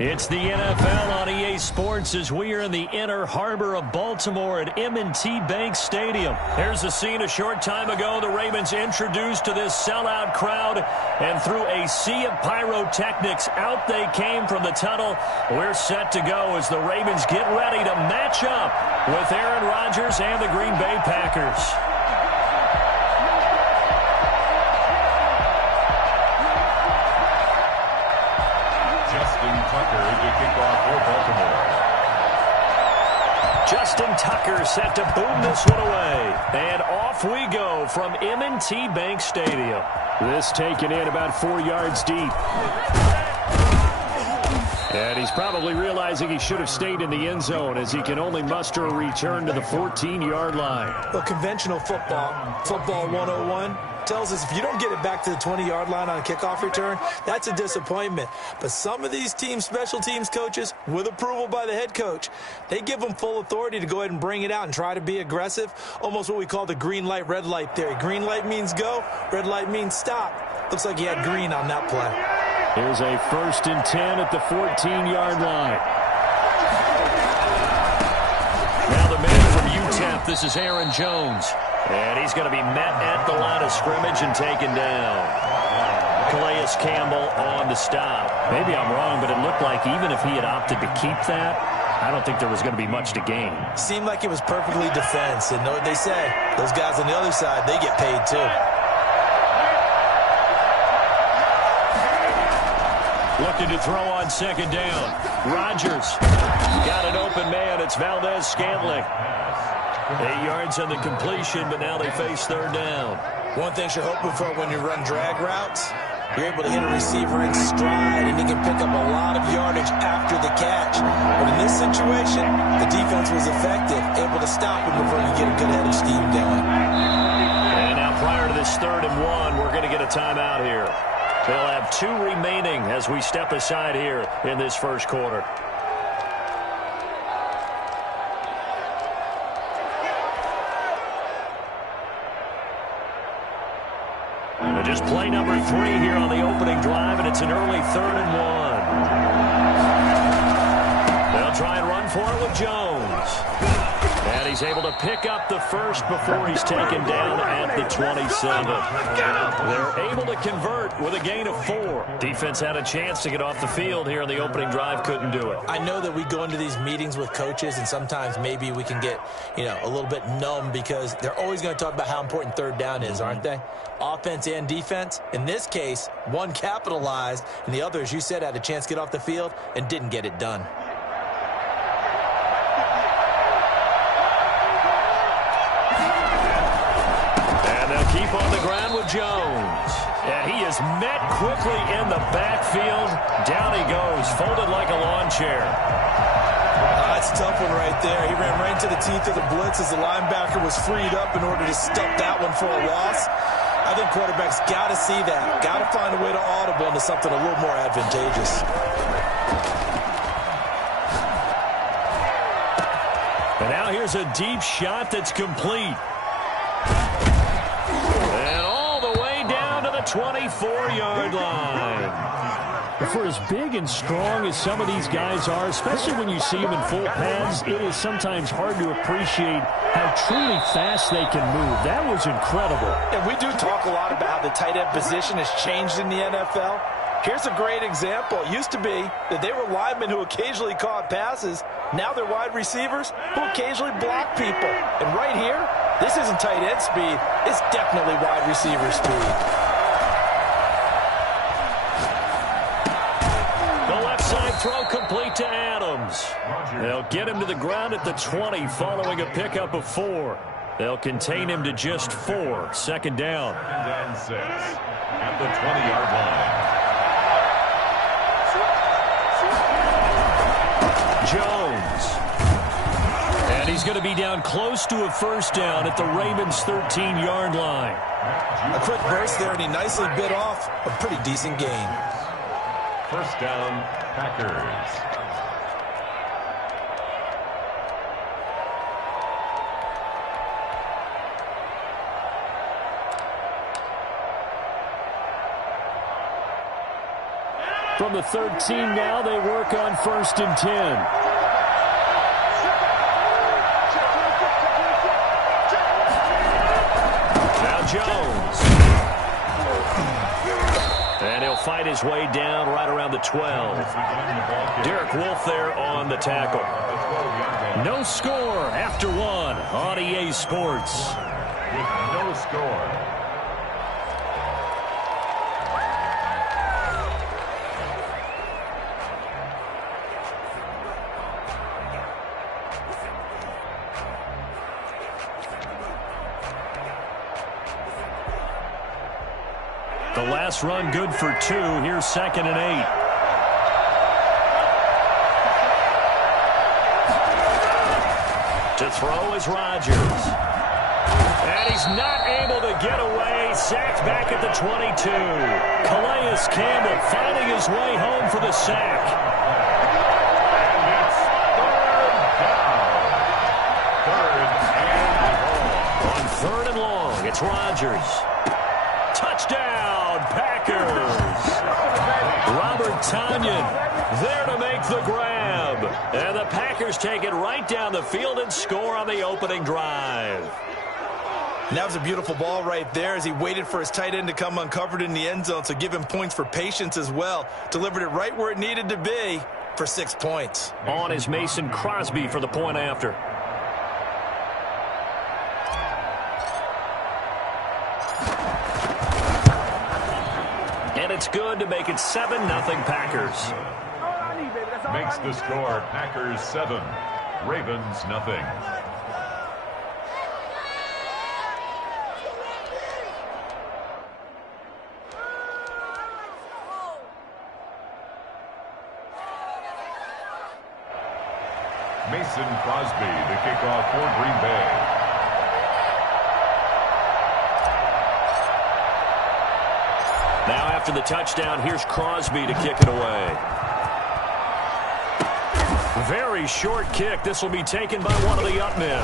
It's the NFL on EA Sports as we are in the inner harbor of Baltimore at M&T Bank Stadium. Here's a scene a short time ago. The Ravens introduced to this sellout crowd, and through a sea of pyrotechnics, out they came from the tunnel. We're set to go as the Ravens get ready to match up with Aaron Rodgers and the Green Bay Packers. Justin Tucker set to boom this one away. And off we go from M&T Bank Stadium. This taken in about 4 yards deep. And he's probably realizing he should have stayed in the end zone as he can only muster a return to the 14-yard line. Well, conventional football 101, tells us if you don't get it back to the 20-yard line on a kickoff return, that's a disappointment. But some of these special teams coaches, with approval by the head coach, they give them full authority to go ahead and bring it out and try to be aggressive, almost what we call the green light, red light theory. Green light means go, red light means stop. Looks like he had green on that play. Here's a 1st and 10 at the 14-yard line. Now the man from UTEP, this is Aaron Jones. And he's going to be met at the line of scrimmage and taken down. Calais Campbell on the stop. Maybe I'm wrong, but it looked like even if he had opted to keep that, I don't think there was going to be much to gain. Seemed like it was perfectly defense. And know what they say? Those guys on the other side, they get paid too. Looking to throw on 2nd down. Rodgers got an open man. It's Valdez-Scantling. 8 yards on the completion, but now they face 3rd down. One thing you're hoping for when you run drag routes, you're able to hit a receiver in stride, and he can pick up a lot of yardage after the catch. But in this situation, the defense was effective, able to stop him before you get a good head of steam going. And now prior to this 3rd and 1, we're going to get a timeout here. They'll have 2 remaining as we step aside here in this first quarter. Just play number 3 here on the opening drive, and it's an early 3rd and 1. They'll try and run for it with Jones. And he's able to pick up the first before he's taken down at the 27. They're able to convert with a gain of 4. Defense had a chance to get off the field here in the opening drive, couldn't do it. I know that we go into these meetings with coaches, and sometimes maybe we can get, a little bit numb because they're always going to talk about how important 3rd down is, aren't they? Offense and defense. In this case, one capitalized, and the other, as you said, had a chance to get off the field and didn't get it done. Keep on the ground with Jones. And he is met quickly in the backfield. Down he goes, folded like a lawn chair. That's a tough one right there. He ran right into the teeth of the blitz as the linebacker was freed up in order to stuff that one for a loss. I think quarterbacks got to see that. Got to find a way to audible into something a little more advantageous. And now here's a deep shot that's complete. 24-yard line. For as big and strong as some of these guys are, especially when you see them in full pads, it is sometimes hard to appreciate how truly fast they can move. That was incredible. And we do talk a lot about how the tight end position has changed in the NFL. Here's a great example. It used to be that they were linemen who occasionally caught passes. Now they're wide receivers who occasionally block people. And right here, this isn't tight end speed. It's definitely wide receiver speed. Throw complete to Adams. They'll get him to the ground at the 20 following a pickup of 4. They'll contain him to just 4. 2nd down. And 6 at the 20-yard line. Jones. And he's going to be down close to a 1st down at the Ravens' 13-yard line. A quick burst there, and he nicely bit off a pretty decent gain. 1st down, Packers. From the 13 now, they work on 1st and 10. Now Jones. And he'll fight his way down right around the 12. Derek Wolfe there on the tackle. No score after one on EA Sports. With no score. The last run good for 2. Here's 2nd and 8. To throw is Rodgers. And he's not able to get away. Sacked back at the 22. Calais Campbell finding his way home for the sack. And it's third On 3rd and long. and long, it's Rodgers. Touchdown, Packers. Robert Tonyan there to make the grab. And the Packers take it right down the field and score on the opening drive. And that was a beautiful ball right there as he waited for his tight end to come uncovered in the end zone, so give him points for patience as well. Delivered it right where it needed to be for 6 points. On is Mason Crosby for the point after. And it's good to make it 7-0 Packers. Makes the score Packers 7, Ravens nothing. Mason Crosby, the kickoff for Green Bay. Now after the touchdown, here's Crosby to kick it away. Very short kick. This will be taken by one of the up men.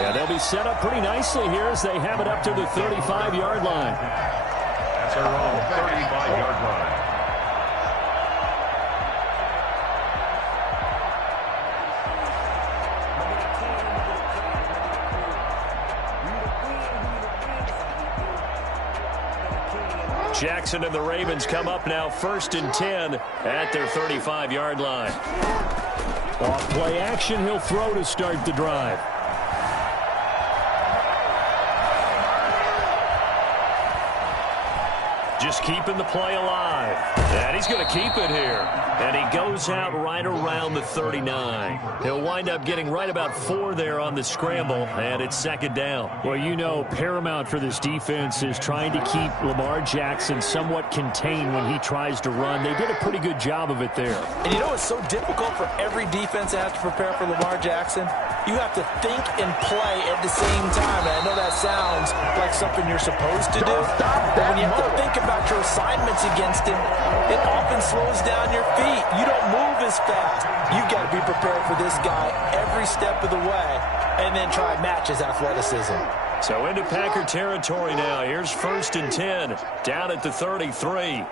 Yeah, they'll be set up pretty nicely here as they have it up to the 35-yard line. That's their own 35-yard line. Jackson and the Ravens come up now 1st and 10 at their 35-yard line. Off play action, he'll throw to start the drive. Just keeping the play alive. And he's going to keep it here. And he goes out right around the 39. He'll wind up getting right about 4 there on the scramble, and it's 2nd down. Well, you know, paramount for this defense is trying to keep Lamar Jackson somewhat contained when he tries to run. They did a pretty good job of it there. And you know it's so difficult for every defense that has to prepare for Lamar Jackson? You have to think and play at the same time. And I know that sounds like something you're supposed to do. But when you have to think about your assignments against him, it often slows down your feet. You don't move as fast. You've got to be prepared for this guy every step of the way and then try and match his athleticism. So into Packer territory now. Here's 1st and 10 down at the 33.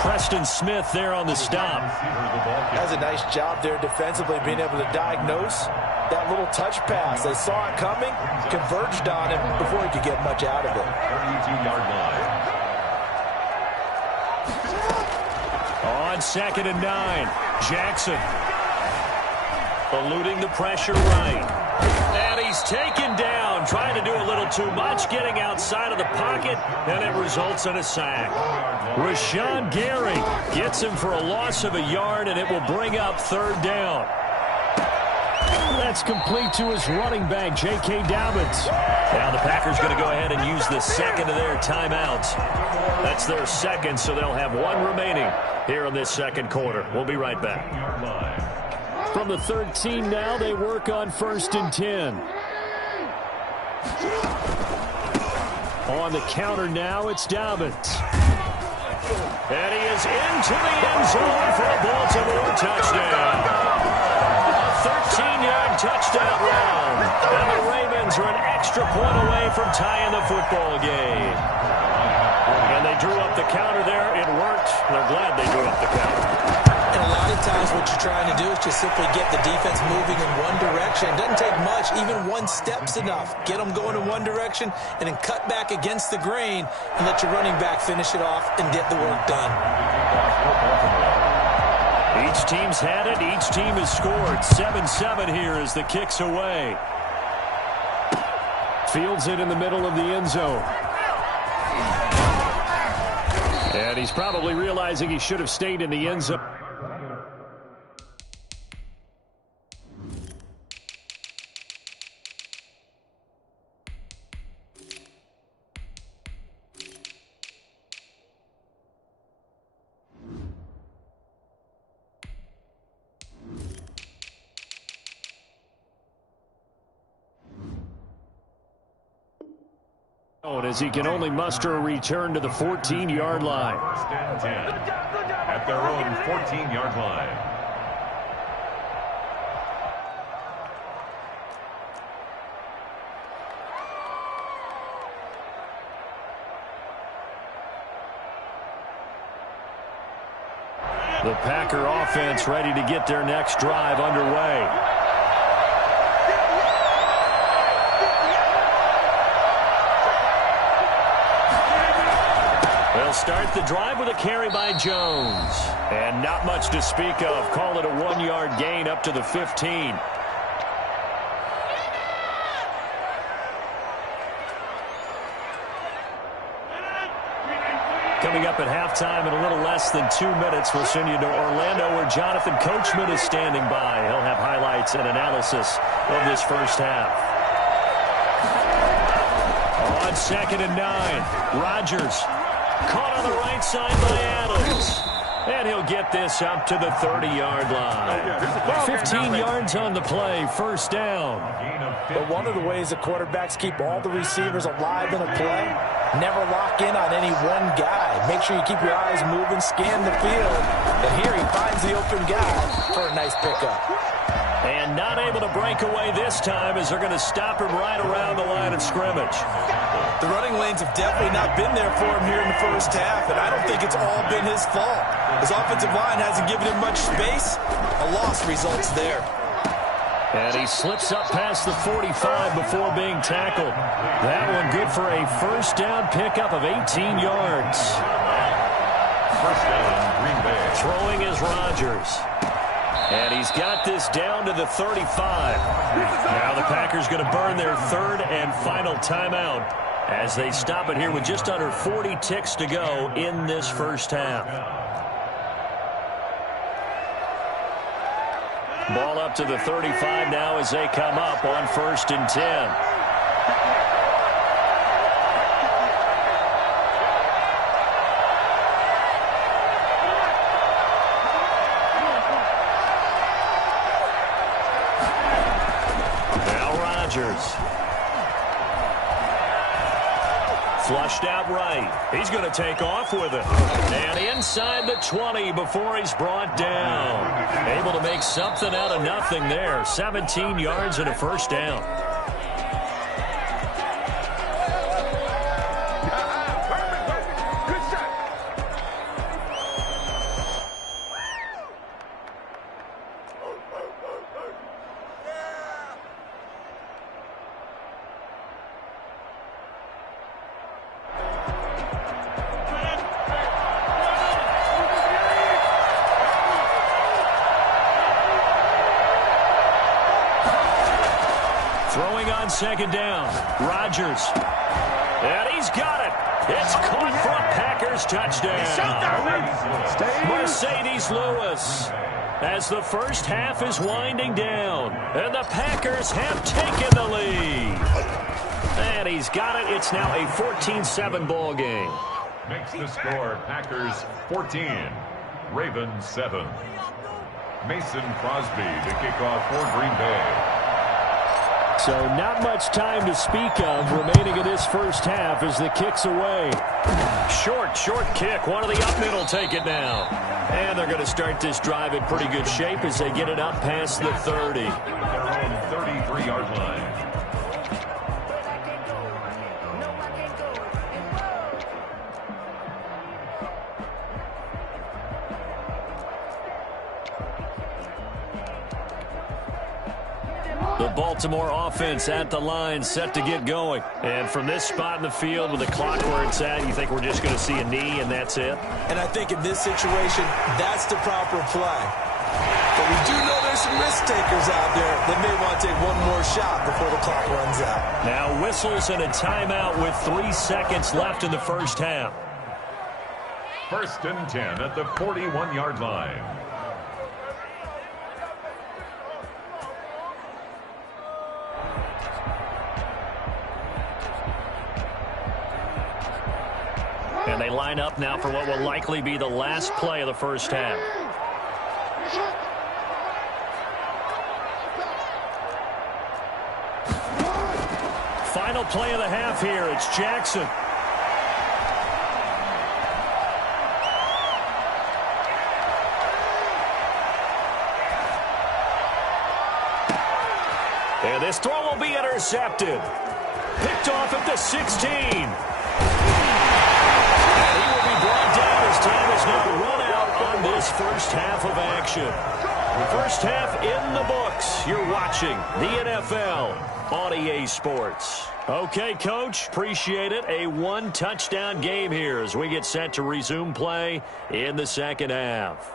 Preston Smith there on the stop. That's a nice job there defensively, being able to diagnose that little touch pass. They saw it coming, converged on him before he could get much out of it. 32-yard line. On 2nd and 9, Jackson eluding the pressure right. And he's taken down, trying to do a little too much, getting outside of the pocket, and it results in a sack. Rashawn Gary gets him for a loss of a yard, and it will bring up 3rd down. That's complete to his running back, J.K. Dobbins. Now the Packers going to go ahead and use the 2nd of their timeouts. That's their 2nd, so they'll have 1 remaining here in this 2nd quarter. We'll be right back. From the 13 now, they work on 1st and 10. On the counter now, it's Dobbins. And he is into the end zone for a Baltimore touchdown. A 13-yard touchdown run. And the Ravens are an extra point away from tying the football game. And they drew up the counter there. It worked. They're glad they drew up the counter. And a lot of times what you're trying to do is just simply get the defense moving in one direction. It doesn't take much. Even one step's enough. Get them going in one direction and then cut back against the grain and let your running back finish it off and get the work done. Each team's had it. Each team has scored. 7-7 here as the kick's away. Fields it in the middle of the end zone. And he's probably realizing he should have stayed in the end zone. As he can only muster a return to the 14-yard line. First and 10 at their own 14-yard line. The Packer offense ready to get their next drive underway. They'll start the drive with a carry by Jones. And not much to speak of. Call it a 1-yard gain up to the 15. Coming up at halftime in a little less than 2 minutes, we'll send you to Orlando where Jonathan Coachman is standing by. He'll have highlights and analysis of this first half. On 2nd and 9, Rodgers. Caught on the right side by Adams. And he'll get this up to the 30-yard line. 15 yards on the play, first down. But one of the ways the quarterbacks keep all the receivers alive in a play, never lock in on any one guy. Make sure you keep your eyes moving, scan the field. And here he finds the open guy for a nice pickup. And not able to break away this time as they're going to stop him right around the line of scrimmage. The running lanes have definitely not been there for him here in the first half, and I don't think it's all been his fault. His offensive line hasn't given him much space. A loss results there. And he slips up past the 45 before being tackled. That one good for a first down pickup of 18 yards. First down, Green Bay. Throwing is Rodgers. And he's got this down to the 35. Now the Packers going to burn their third and final timeout as they stop it here with just under 40 ticks to go in this first half. Ball up to the 35 now as they come up on 1st and 10. Flushed out right. He's going to take off with it. And inside the 20 before he's brought down. Able to make something out of nothing there. 17 yards and a first down. Second down, Rodgers. And he's got it. It's caught for a Packers touchdown. Mercedes Lewis as the first half is winding down. And the Packers have taken the lead. And he's got it. It's now a 14-7 ball game. Makes the score Packers 14, Ravens 7. Mason Crosby to kick off for Green Bay. So not much time to speak of remaining in this first half as the kick's away. Short kick. One of the up middle take it now. And they're going to start this drive in pretty good shape as they get it up past the 30. Their own 33-yard line. The Baltimore offense at the line, set to get going. And from this spot in the field with the clock where it's at, you think we're just going to see a knee and that's it? And I think in this situation, that's the proper play. But we do know there's some risk takers out there that may want to take one more shot before the clock runs out. Now whistles and a timeout with 3 seconds left in the first half. 1st and 10 at the 41-yard line. And they line up now for what will likely be the last play of the first half. Final play of the half here. It's Jackson. And this throw will be intercepted. Picked off at the 16. Brought down as time is now run out on this first half of action. First half in the books. You're watching the NFL on EA Sports. Okay, Coach, appreciate it. A one-touchdown game here as we get set to resume play in the second half.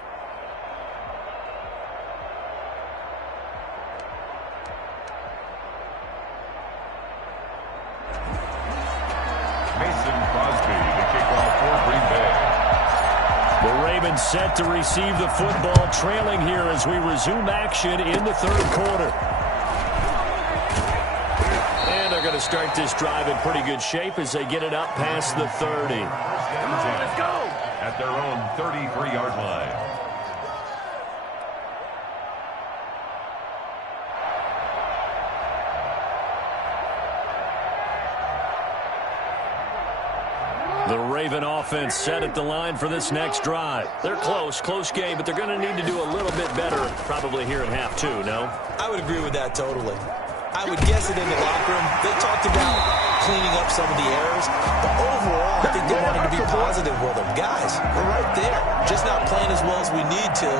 Set to receive the football, trailing here as we resume action in the third quarter. And they're going to start this drive in pretty good shape as they get it up past the 30. Come on, let's go! At their own 33-yard line. The Raven offense set at the line for this next drive. They're close game, but they're going to need to do a little bit better probably here in half two, no? I would agree with that totally. I would guess it in the locker room. They talked about cleaning up some of the errors, but overall, I think they wanted to be positive with them. Guys, we're right there. Just not playing as well as we need to.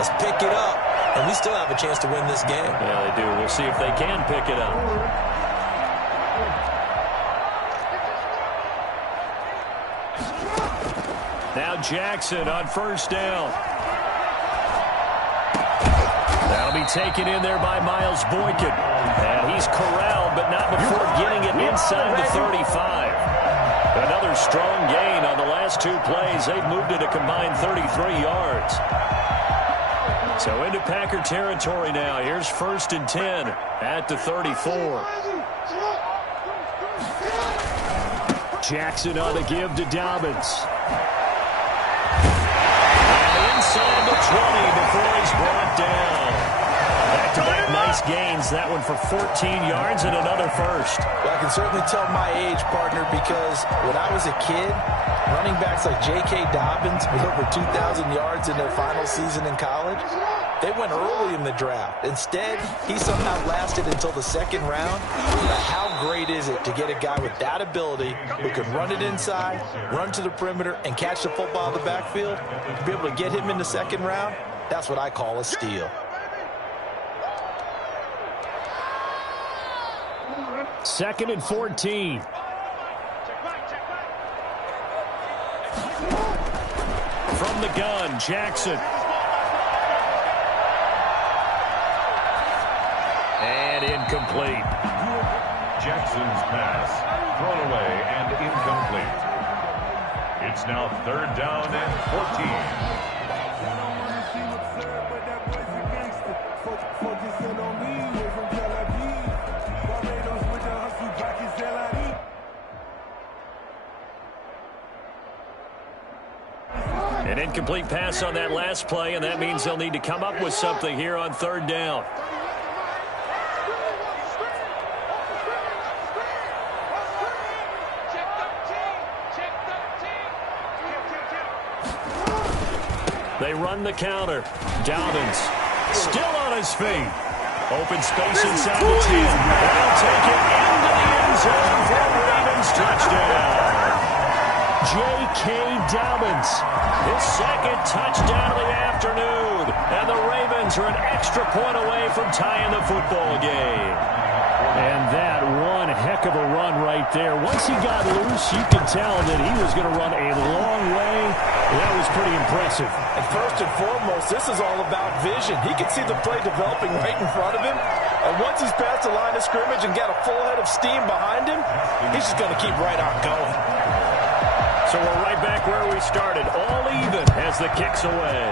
Let's pick it up, and we still have a chance to win this game. Yeah, they do. We'll see if they can pick it up. Now Jackson on first down. That'll be taken in there by Miles Boykin. And he's corralled, but not before getting it inside the 35. Another strong gain on the last two plays. They've moved it a combined 33 yards. So into Packer territory now. Here's 1st and 10 at the 34. Jackson on the give to Dobbins. Inside the 20 before he's brought down. Back-to-back nice gains. That one for 14 yards and another first. Well, I can certainly tell my age, partner, because when I was a kid, running backs like J.K. Dobbins with over 2,000 yards in their final season in college, they went early in the draft. Instead, he somehow lasted until the second round. But how great is it to get a guy with that ability who can run it inside, run to the perimeter, and catch the football in the backfield? To be able to get him in the second round, that's what I call a steal. Second and 14. From the gun, Jackson. And incomplete. Jackson's pass thrown away and incomplete. It's now 3rd down and 14. An incomplete pass on that last play, and that means they'll need to come up with something here on 3rd down. They run the counter. Dobbins still on his feet. Open space inside the 10. They'll take it into the end zone for a Ravens touchdown. J.K. Dobbins, his second touchdown of the afternoon. And the Ravens are an extra point away from tying the football game. And that one heck of a run right there. Once he got loose, you could tell that he was going to run a long way. That was pretty impressive. And first and foremost, this is all about vision. He can see the play developing right in front of him. And once he's past the line of scrimmage and got a full head of steam behind him, he's just going to keep right on going. So we're right back where we started, all even as the kick's away.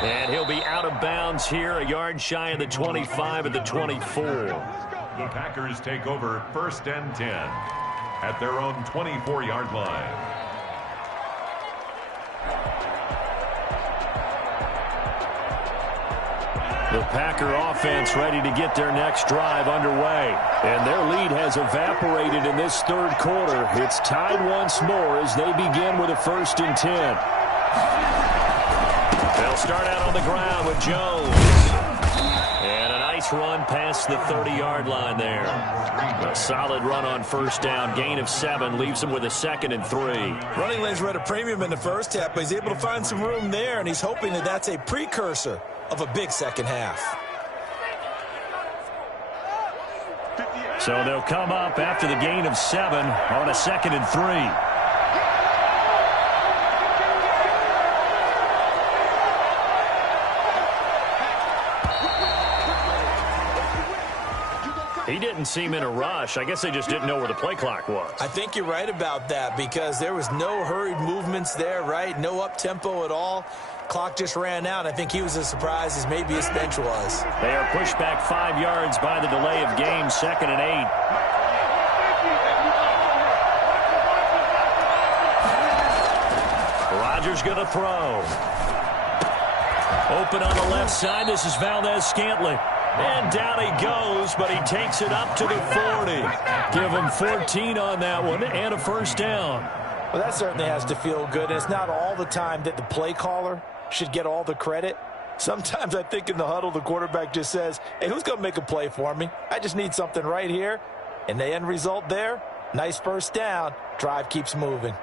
And he'll be out of bounds here, a yard shy of the 25 at the 24. The Packers take over 1st and 10 at their own 24-yard line. The Packer offense ready to get their next drive underway. And their lead has evaporated in this third quarter. It's tied once more as they begin with a 1st and 10. They'll start out on the ground with Jones. And a nice run past the 30-yard line there. A solid run on 1st down. Gain of 7 leaves him with a 2nd and 3. Running lanes were at a premium in the first half, but he's able to find some room there, and he's hoping that that's a precursor of a big second half. So they'll come up after the gain of 7 on a 2nd and 3. He didn't seem in a rush. I guess they just didn't know where the play clock was. I think you're right about that because there was no hurried movements there, right? No up-tempo at all. Clock just ran out. I think he was as surprised as maybe his bench was. They are pushed back 5 yards by the delay of game, 2nd and 8. Rodgers going to throw. Open on the left side. This is Valdez-Scantling. And down he goes, but he takes it up to the 40. Give him 14 on that one and a 1st down. Well, that certainly has to feel good. And it's not all the time that the play caller should get all the credit. Sometimes I think in the huddle, the quarterback just says, hey, who's going to make a play for me? I just need something right here. And the end result there, nice 1st down. Drive keeps moving.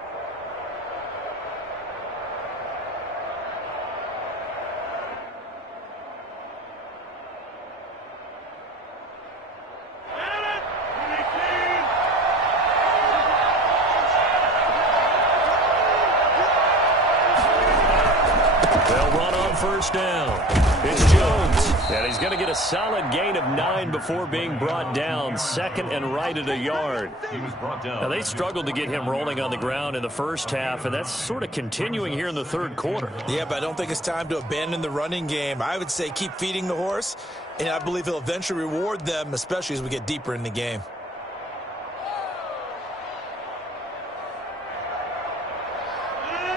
Down. It's Jones. And he's going to get a solid gain of 9 before being brought down. 2nd and right at a yard. He was brought down. Now, they struggled to get him rolling on the ground in the first half, and that's sort of continuing here in the third quarter. Yeah, but I don't think it's time to abandon the running game. I would say keep feeding the horse, and I believe he'll eventually reward them, especially as we get deeper in the game.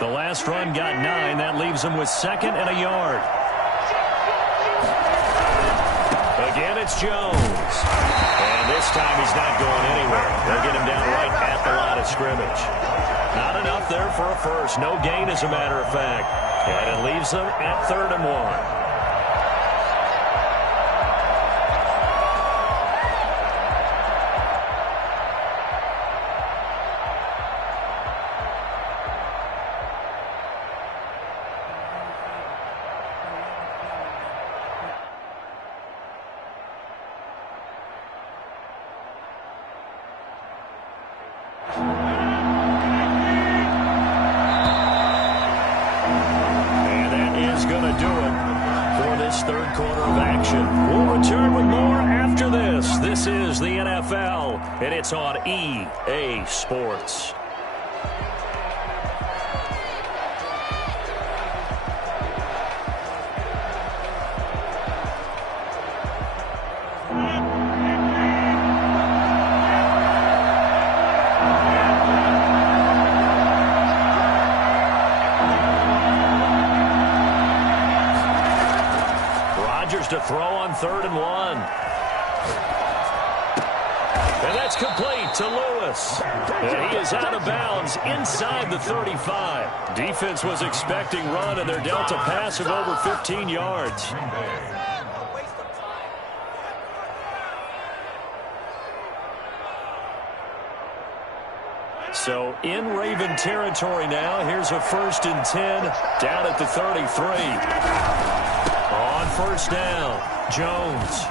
The last run got 9. That leaves him with 2nd and a yard. Again, it's Jones. And this time he's not going anywhere. They'll get him down right at the line of scrimmage. Not enough there for a 1st. No gain, as a matter of fact. And it leaves them at 3rd and 1. This is the NFL, and it's on EA Sports. Rodgers to throw on 3rd and 1. And that's complete to Lewis. And he is out of bounds inside the 35. Defense was expecting run, and they're dealt a pass of over 15 yards. So in Raven territory now. Here's a 1st and 10 down at the 33. On first down, Jones.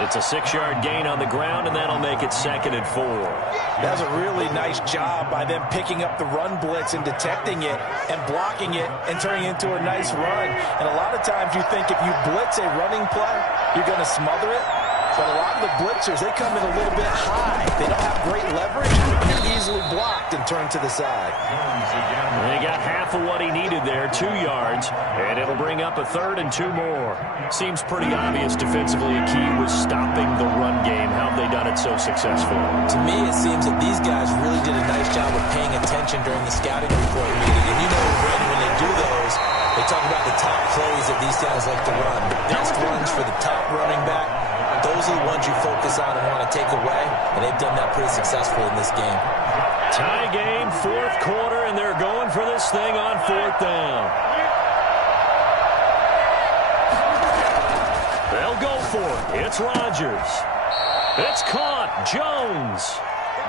It's a 6-yard gain on the ground, and that'll make it 2nd and 4. That was a really nice job by them picking up the run blitz and detecting it and blocking it and turning it into a nice run. And a lot of times you think if you blitz a running play, you're going to smother it. But a lot of the blitzers, they come in a little bit high. They don't have great leverage, and they're easily blocked and turned to the side. And he got half of what he needed there, 2 yards, and it'll bring up a 3rd and 2 more. Seems pretty obvious defensively a key was stopping the run game. How have they done it so successfully? To me, it seems that these guys really did a nice job of paying attention during the scouting report meeting. And you know, Brandon, when they do those, they talk about the top plays that these guys like to run. The best runs for the top running back. Those are the ones you focus on and want to take away, and they've done that pretty successfully in this game. Tie game, 4th quarter, and they're going for this thing on 4th down. They'll go for it. It's Rodgers. It's caught. Jones.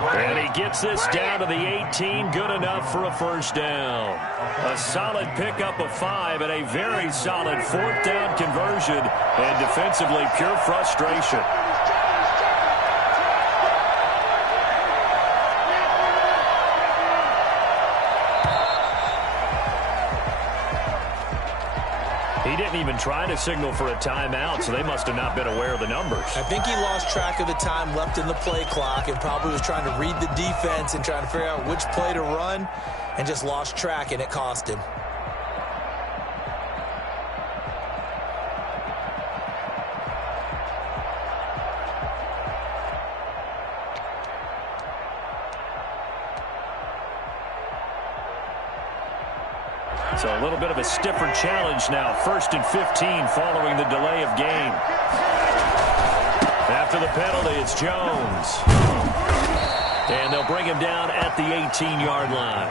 And he gets this down to the 18. Good enough for a 1st down. A solid pickup of 5 and a very solid 4th down conversion. And defensively, pure frustration. He didn't even try to signal for a timeout, so they must have not been aware of the numbers. I think he lost track of the time left in the play clock and probably was trying to read the defense and trying to figure out which play to run and just lost track, and it cost him. So a little bit of a stiffer challenge now. 1st and 15 following the delay of game. After the penalty, it's Jones. And they'll bring him down at the 18-yard line.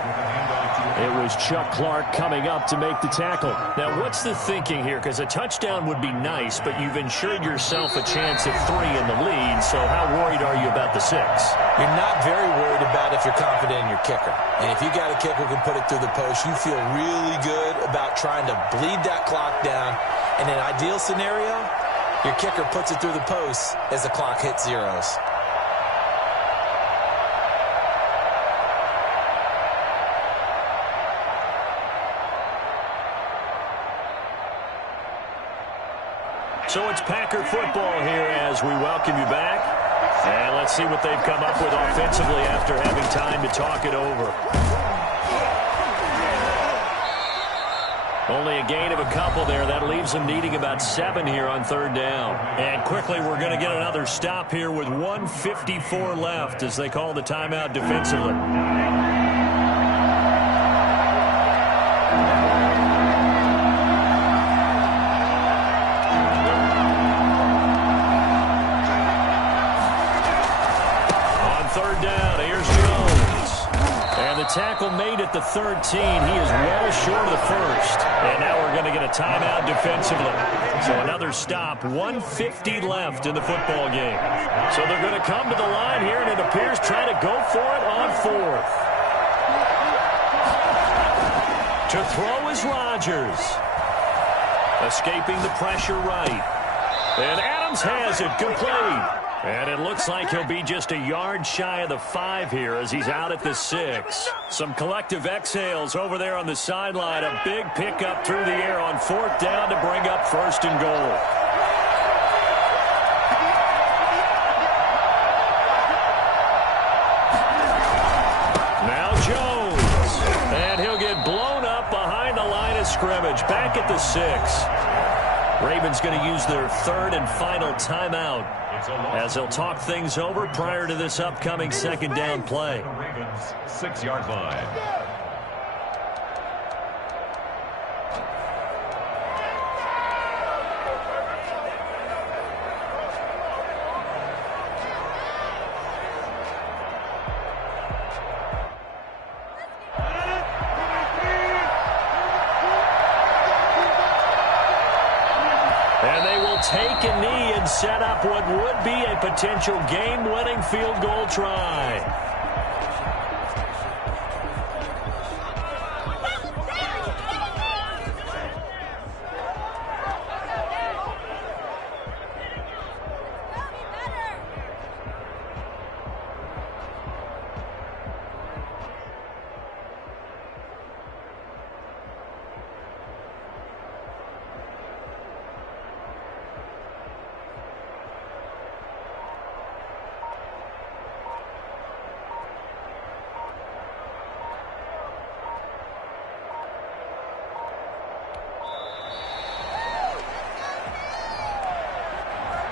It was Chuck Clark coming up to make the tackle. Now, what's the thinking here? Because a touchdown would be nice, but you've ensured yourself a chance at 3 in the lead, so how worried are you about the 6? You're not very worried about if you're confident in your kicker. And if you got a kicker who can put it through the post, you feel really good about trying to bleed that clock down. In an ideal scenario, your kicker puts it through the post as the clock hits zeros. So it's Packer football here as we welcome you back. And let's see what they've come up with offensively after having time to talk it over. Only a gain of a couple there. That leaves them needing about 7 here on 3rd down. And quickly, we're going to get another stop here with 1:54 left as they call the timeout defensively. Tackle made at the 13. He is well short of the 1st. And now we're going to get a timeout defensively. So another stop. 1:50 left in the football game. So they're going to come to the line here, and it appears trying to go for it on 4th. To throw is Rodgers. Escaping the pressure right. And Adams has it complete. And it looks like he'll be just a yard shy of the 5 here as he's out at the 6. Some collective exhales over there on the sideline. A big pickup through the air on 4th down to bring up 1st and goal. Now Jones. And he'll get blown up behind the line of scrimmage. Back at the 6. Ravens going to use their 3rd and final timeout as they'll talk things over prior to this upcoming 2nd down play. Ravens 6-yard line. will take a knee and set up what would be a potential game-winning field goal try.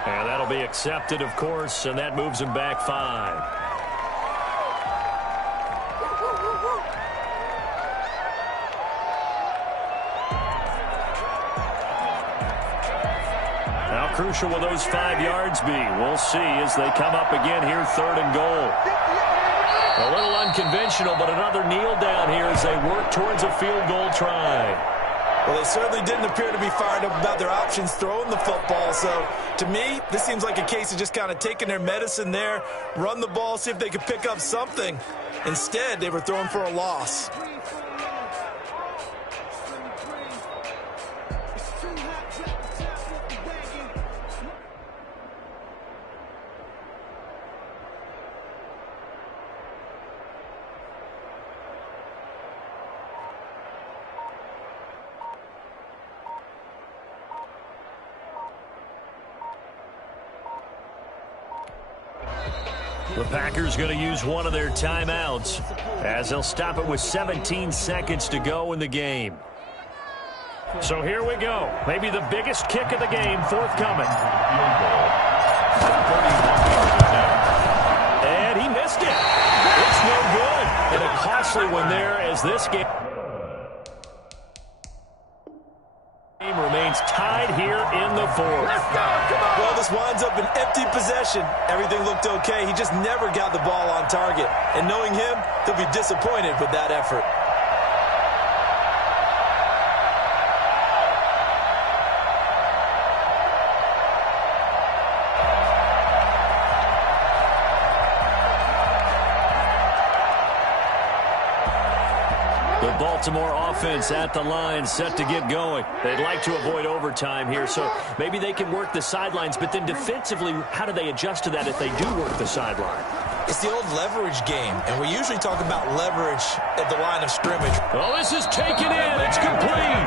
And that'll be accepted, of course, and that moves him back 5. How crucial will those 5 yards be? We'll see as they come up again here, 3rd and goal. A little unconventional, but another kneel down here as they work towards a field goal try. Well, they certainly didn't appear to be fired up about their options throwing the football. So, to me, this seems like a case of just kind of taking their medicine there, run the ball, see if they could pick up something. Instead, they were throwing for a loss. The Packers going to use one of their timeouts as they'll stop it with 17 seconds to go in the game. So here we go. Maybe the biggest kick of the game forthcoming. And he missed it. It's no good. And a costly one there as this game remains tied here in the 4th. Well, this winds up an empty possession. Everything looked okay. He just never got the ball on target. And knowing him, he'll be disappointed with that effort. The Baltimore offense at the line, set to get going. They'd like to avoid overtime here, so maybe they can work the sidelines, but then defensively, how do they adjust to that if they do work the sideline? It's the old leverage game, and we usually talk about leverage at the line of scrimmage. Oh, this is taken in. It's complete.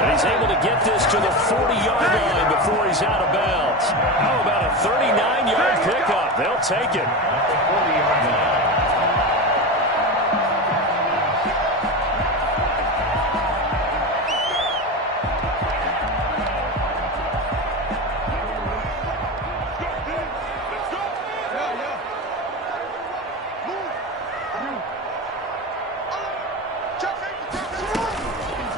And he's able to get this to the 40-yard line before he's out of bounds. How about a 39-yard pickup? They'll take it.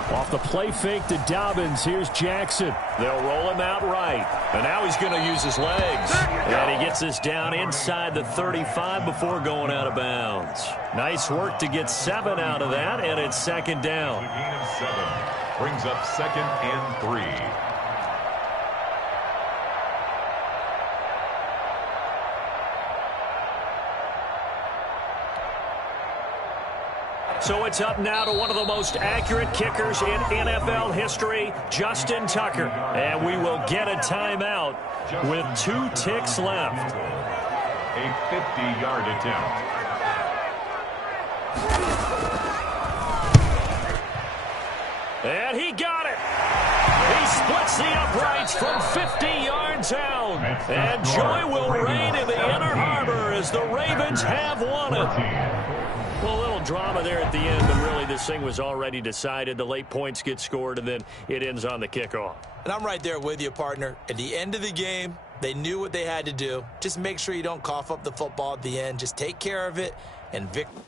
Off the play fake to Dobbins, here's Jackson. They'll roll him out right. And now he's going to use his legs. And he gets this down inside the 35 before going out of bounds. Nice work to get 7 out of that, and it's 2nd down. A gain of 7 brings up 2nd and 3. So it's up now to one of the most accurate kickers in NFL history, Justin Tucker. And we will get a timeout with 2 ticks left. A 50-yard attempt. And he got it. He splits the uprights from 50 yards out. And joy will reign in the Inner Harbor as the Ravens have won it. Well, a little drama there at the end, but really this thing was already decided. The late points get scored, and then it ends on the kickoff. And I'm right there with you, partner. At the end of the game, they knew what they had to do. Just make sure you don't cough up the football at the end. Just take care of it, and victory.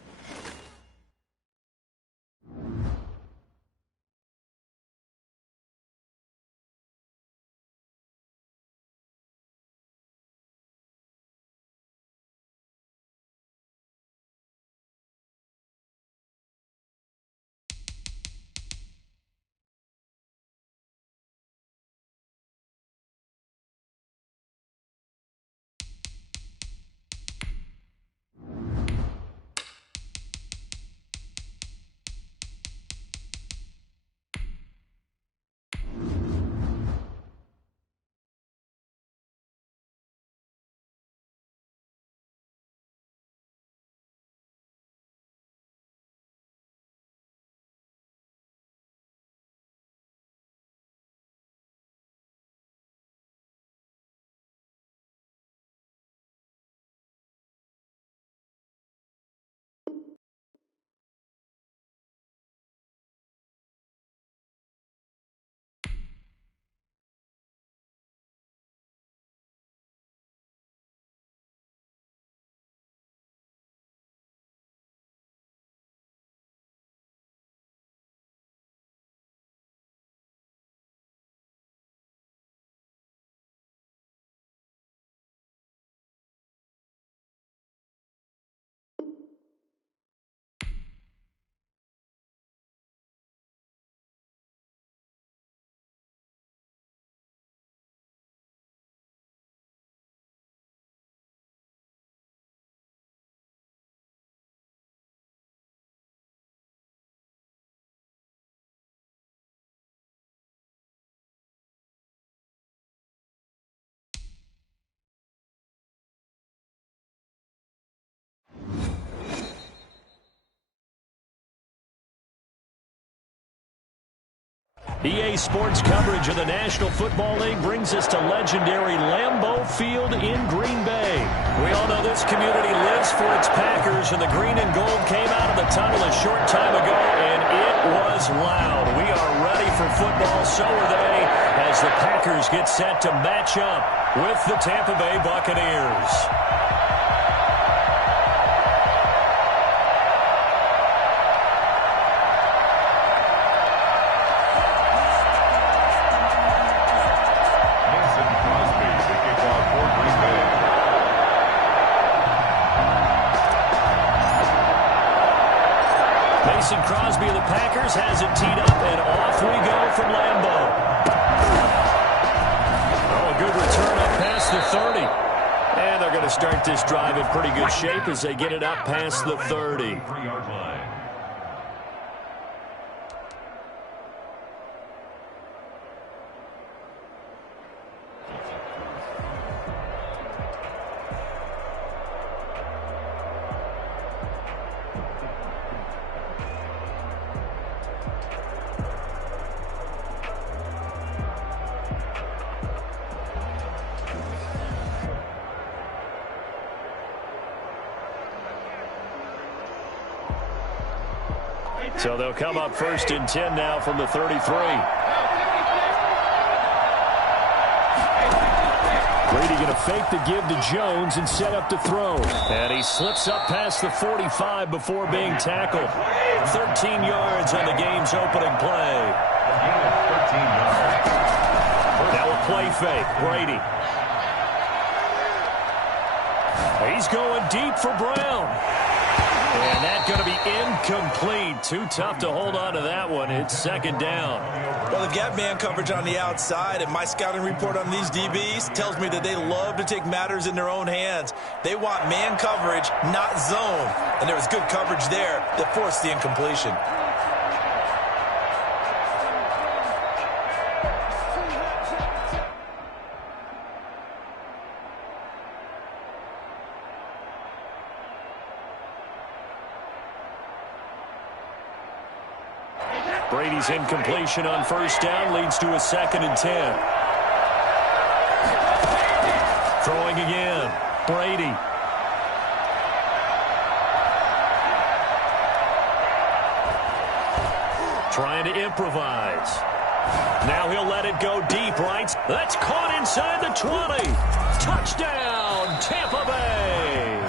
EA Sports coverage of the National Football League brings us to legendary Lambeau Field in Green Bay. We all know this community lives for its Packers, and the green and gold came out of the tunnel a short time ago, and it was loud. We are ready for football, so are they, as the Packers get set to match up with the Tampa Bay Buccaneers. Crosby of the Packers has it teed up, and off we go from Lambeau. Oh, a good return up past the 30. And they're going to start this drive in pretty good shape as they get it up past the 30. 3-yard line. So they'll come up 1st and 10 now from the 33. Brady going to fake the give to Jones and set up to throw. And he slips up past the 45 before being tackled. 13 yards on the game's opening play. Now a play fake. Brady. He's going deep for Brown. And that's going to be incomplete. Too tough to hold on to that one. It's 2nd down. Well, they've got man coverage on the outside, and my scouting report on these DBs tells me that they love to take matters in their own hands. They want man coverage, not zone. And there was good coverage there that forced the incompletion. Brady's incompletion on 1st down leads to a 2nd and 10. Throwing again. Brady. Trying to improvise. Now he'll let it go deep, right? That's caught inside the 20. Touchdown, Tampa Bay.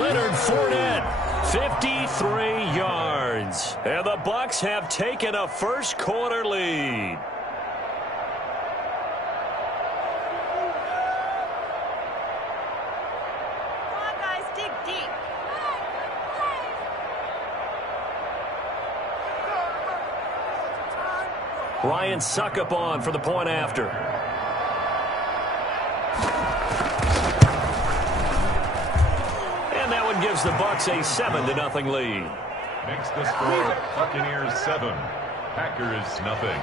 Leonard Fournette, 53 yards. And the Bucs have taken a first-quarter lead. Come on, guys, dig deep. Ryan Suckup on for the point after. And that one gives the Bucs a 7-0 lead. Makes the score Buccaneers 7, Packers nothing.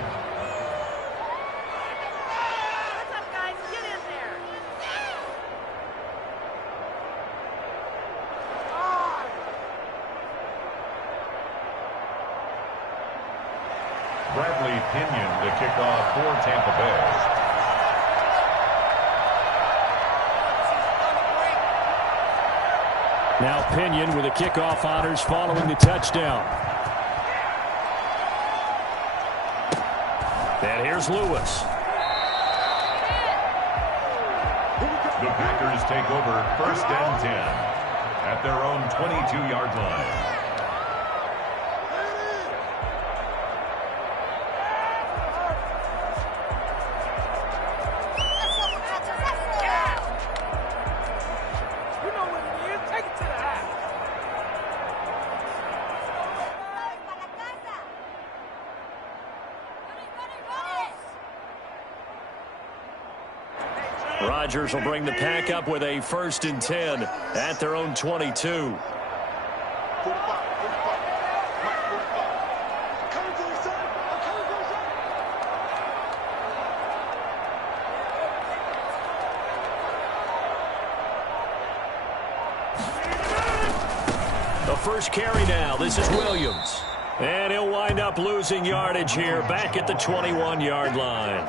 What's up, guys? Get in there. Bradley Pinion to kick off for Tampa Bay. Now Pinion with the kickoff honors following the touchdown. And here's Lewis. The Packers take over 1st and 10 at their own 22-yard line. Rodgers will bring the pack up with a 1st and 10 at their own 22. The first carry now. This is Williams. And he'll wind up losing yardage here back at the 21-yard line.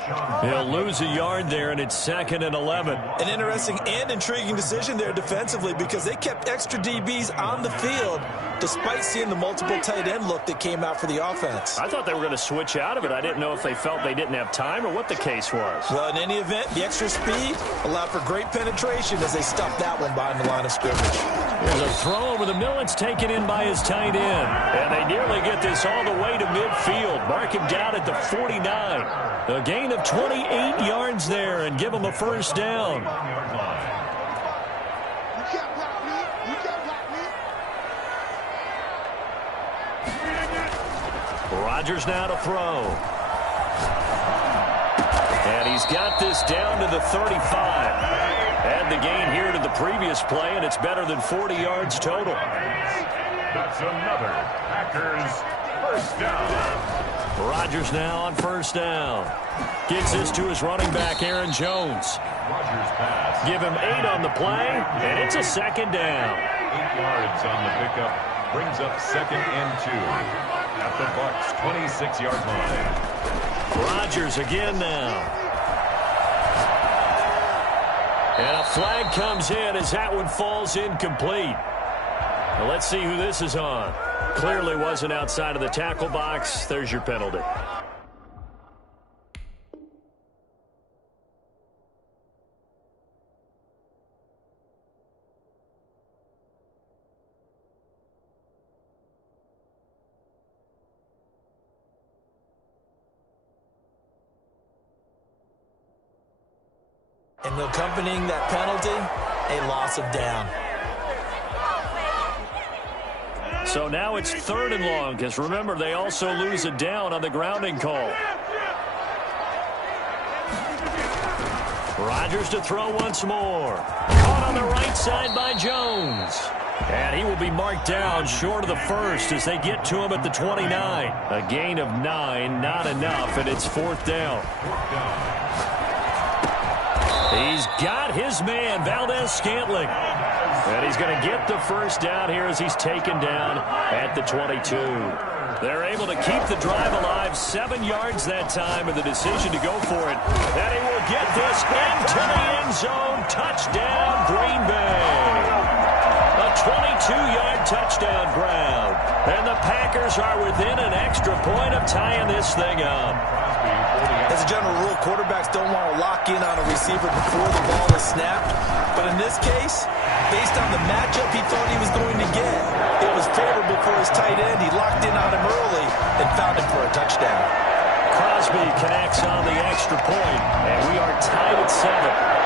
He'll lose a yard there, and it's 2nd and 11. An interesting and intriguing decision there defensively because they kept extra DBs on the field despite seeing the multiple tight end look that came out for the offense. I thought they were going to switch out of it. I didn't know if they felt they didn't have time or what the case was. Well, in any event, the extra speed allowed for great penetration as they stuffed that one behind the line of scrimmage. There's a throw over the middle. It's taken in by his tight end. And they nearly get this all the way to midfield. Mark him down at the 49. A gain of 28 yards there and give him a first down. Rodgers now to throw. And he's got this down to the 35. Add the gain here to the previous play, and it's better than 40 yards total. That's another Packers first down. Rodgers now on first down. Gets this to his running back, Aaron Jones. Rodgers pass. Give him 8 on the play, and it's a second down. 8 yards on the pickup. Brings up 2nd and 2 at the Bucs' 26-yard line. Rodgers again now. And a flag comes in as that one falls incomplete. Now let's see who this is on. Clearly wasn't outside of the tackle box. There's your penalty. And accompanying that penalty, a loss of down. So now it's 3rd and long, because remember, they also lose a down on the grounding call. Rodgers to throw once more. Caught on the right side by Jones. And he will be marked down short of the first as they get to him at the 29. A gain of 9, not enough, and it's 4th down. He's got his man, Valdez-Scantling. And he's going to get the first down here as he's taken down at the 22. They're able to keep the drive alive, 7 yards that time, and the decision to go for it. And he will get this into the end zone. Touchdown, Green Bay. A 22-yard touchdown ground. And the Packers are within an extra point of tying this thing up. As a general rule, quarterbacks don't want to lock in on a receiver before the ball is snapped. But in this case, based on the matchup he thought he was going to get, it was favorable for his tight end. He locked in on him early and found him for a touchdown. Crosby connects on the extra point, and we are tied at 7.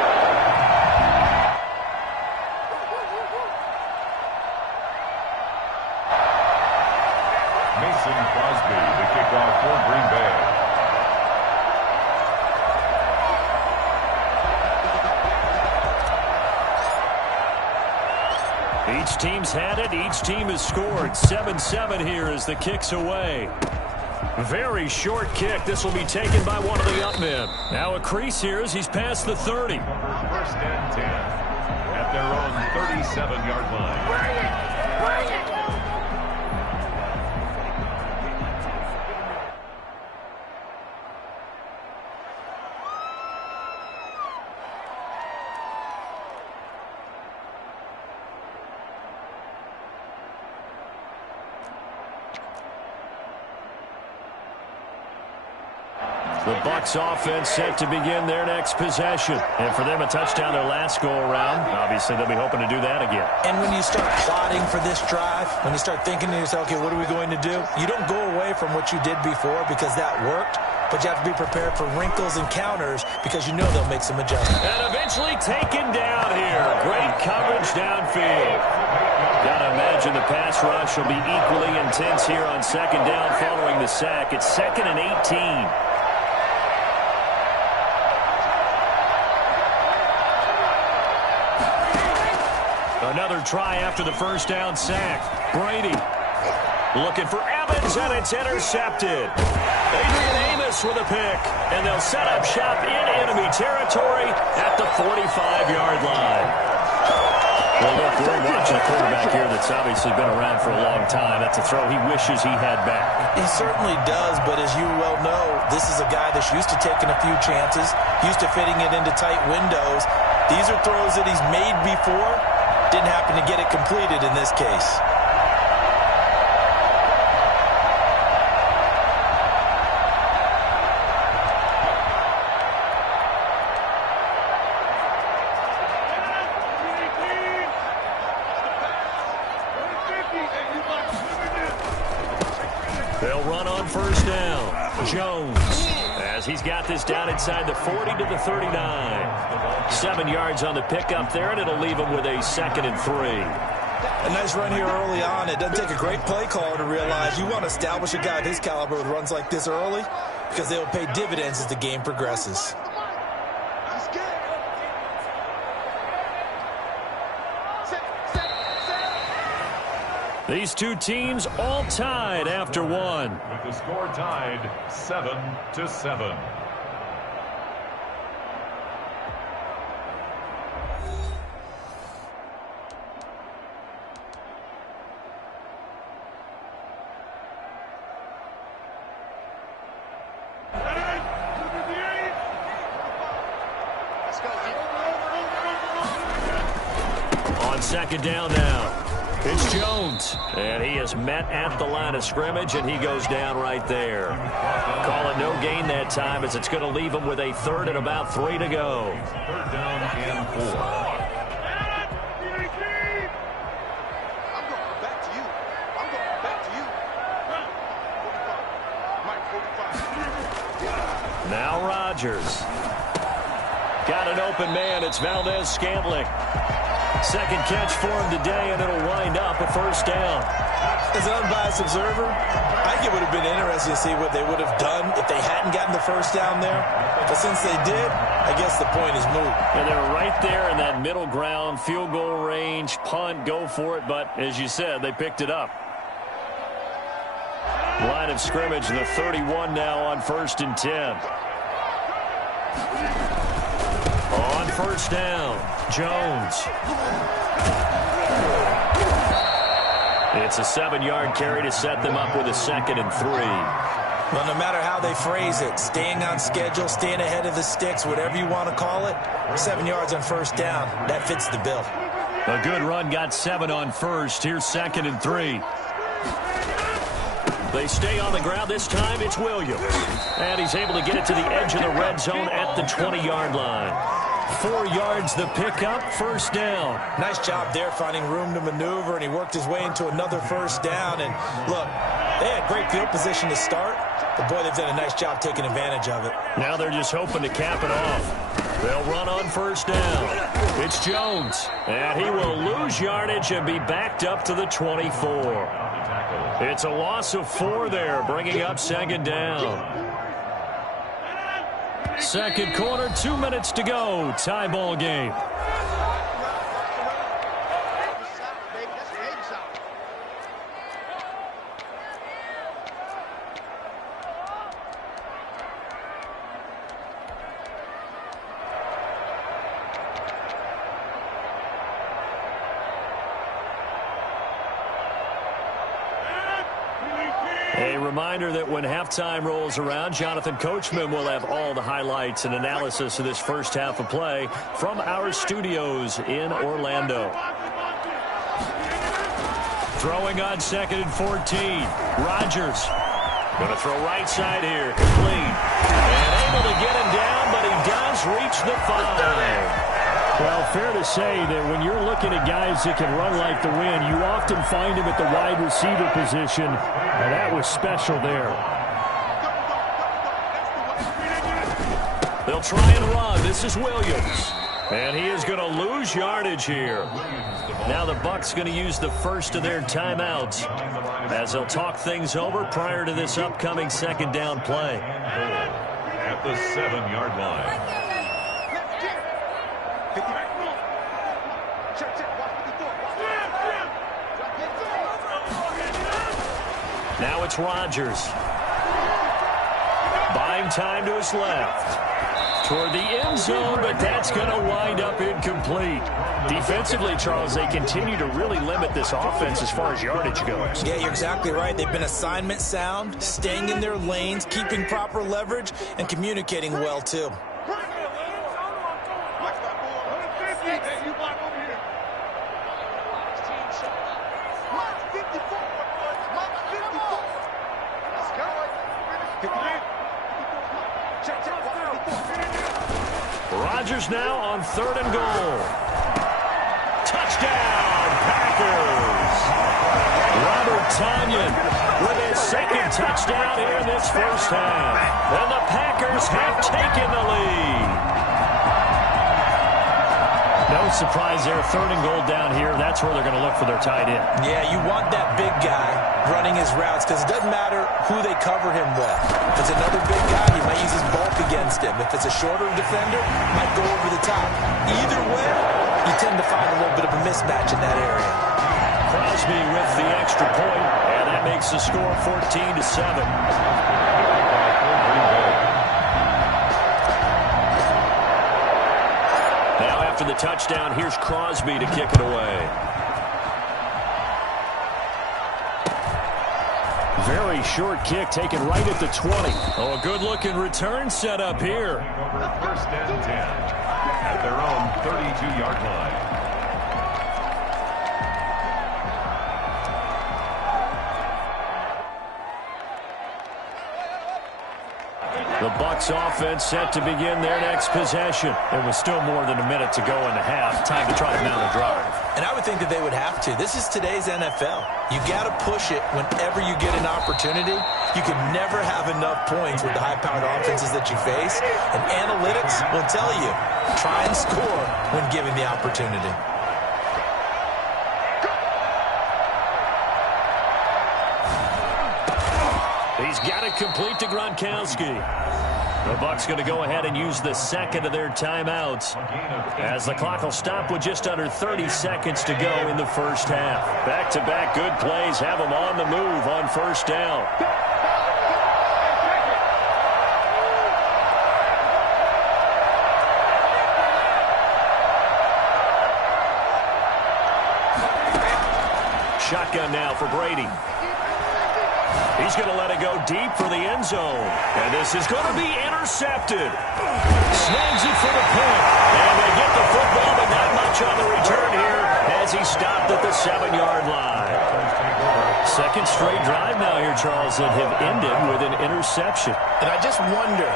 Crosby, the kickoff for Green Bay. Each team's had it. Each team has scored. 7-7 here as the kick's away. Very short kick. This will be taken by one of the up men. Now a crease here as he's past the 30. 1st and 10 at their own 37-yard line. The Bucs offense set to begin their next possession. And for them, a touchdown their last go-around. Obviously, they'll be hoping to do that again. And when you start plotting for this drive, when you start thinking to yourself, okay, what are we going to do? You don't go away from what you did before because that worked, but you have to be prepared for wrinkles and counters because you know they'll make some adjustments. And eventually taken down here. Great coverage downfield. Gotta imagine the pass rush will be equally intense here on 2nd down following the sack. It's 2nd and 18. Another try after the first down sack. Brady looking for Evans, and it's intercepted. Adrian Amos with a pick, and they'll set up shop in enemy territory at the 45-yard line. Well, look, we're watching a quarterback here that's obviously been around for a long time. That's a throw he wishes he had back. He certainly does, but as you well know, this is a guy that's used to taking a few chances, used to fitting it into tight windows. These are throws that he's made before. Didn't happen to get it completed in this case. They'll run on first down. Jones, as he's got this down inside the 40 to the 39. 7 yards on the pickup there, and it'll leave him with a 2nd and 3. A nice run here early on. It doesn't take a great play caller to realize you want to establish a guy of his caliber with runs like this early because they will pay dividends as the game progresses. These two teams all tied after one. With the score tied 7-7. On second down now. It's Jones, and he is met at the line of scrimmage, and he goes down right there. Call it no gain that time, as it's going to leave him with a 3rd and about 3 to go. 3rd down and 4. Now Rodgers. Got an open man. It's Valdez-Scantling. Second catch for him today, and it'll wind up a 1st down. As an unbiased observer, I think it would have been interesting to see what they would have done if they hadn't gotten the 1st down there. But since they did, I guess the point is moot. And they're right there in that middle ground, field goal range, punt, go for it. But as you said, they picked it up. Line of scrimmage, the 31 now on 1st and 10. On 1st down, Jones. It's a 7-yard carry to set them up with a 2nd and 3. Well, no matter how they phrase it, staying on schedule, staying ahead of the sticks, whatever you want to call it, 7 yards on 1st down, that fits the bill. A good run, got 7 on 1st. Here's 2nd and 3. They stay on the ground. This time it's Williams. And he's able to get it to the edge of the red zone at the 20-yard line. 4 yards the pickup, 1st down. Nice job there finding room to maneuver, and he worked his way into another 1st down. And look, they had great field position to start, but boy, they've done a nice job taking advantage of it. Now they're just hoping to cap it off. They'll run on 1st down. It's Jones, and he will lose yardage and be backed up to the 24. It's a loss of 4 there, bringing up 2nd down. Second quarter, 2 minutes to go. Tie ball game. A reminder that when halftime rolls around, Jonathan Coachman will have all the highlights and analysis of this first half of play from our studios in Orlando. Throwing on 2nd and 14. Rodgers going to throw right side here. Complete. And able to get him down, but he does reach the 5. Well, fair to say that when you're looking at guys that can run like the wind, you often find him at the wide receiver position, and that was special there. They'll try and run. This is Williams. And he is going to lose yardage here. Now the Bucs going to use the first of their timeouts as they'll talk things over prior to this upcoming 2nd down play. At the 7-yard line. Now it's Rodgers. Buying time to his left. Toward the end zone, but that's going to wind up incomplete. Defensively, Charles, they continue to really limit this offense as far as yardage goes. Yeah, you're exactly right. They've been assignment sound, staying in their lanes, keeping proper leverage, and communicating well, too. Rodgers now on 3rd and goal. Touchdown, Packers. Robert Tonyan with his 2nd touchdown here in this first half. And the Packers have taken the lead. No surprise there, 3rd and goal down here. That's where they're going to look for their tight end. Yeah, you want that big guy running his routes because it doesn't matter who they cover him with. If it's another big guy, he might use his bulk against him. If it's a shorter defender, he might go over the top. Either way, you tend to find a little bit of a mismatch in that area. Crosby with the extra point, and that makes the score 14-7. After the touchdown, here's Crosby to kick it away. Very short kick taken right at the 20. Oh, a good-looking return set up here. 1st and 10 at their own 32-yard line. The Bucs offense set to begin their next possession. There was still more than a minute to go in the half. Time to try to mount a drive. And I would think that they would have to. This is today's NFL. You got to push it whenever you get an opportunity. You can never have enough points with the high-powered offenses that you face. And analytics will tell you, try and score when given the opportunity. He's got it complete to Gronkowski. The Bucs going to go ahead and use the 2nd of their timeouts as the clock will stop with just under 30 seconds to go in the first half. Back-to-back good plays have them on the move on 1st down. Shotgun now for Brady. He's going to let it go deep for the end zone. And this is going to be intercepted. Snags it for the pick. And they get the football, but not much on the return here as he stopped at the 7-yard line. 2nd straight drive now here, Charles, that have ended with an interception. And I just wonder,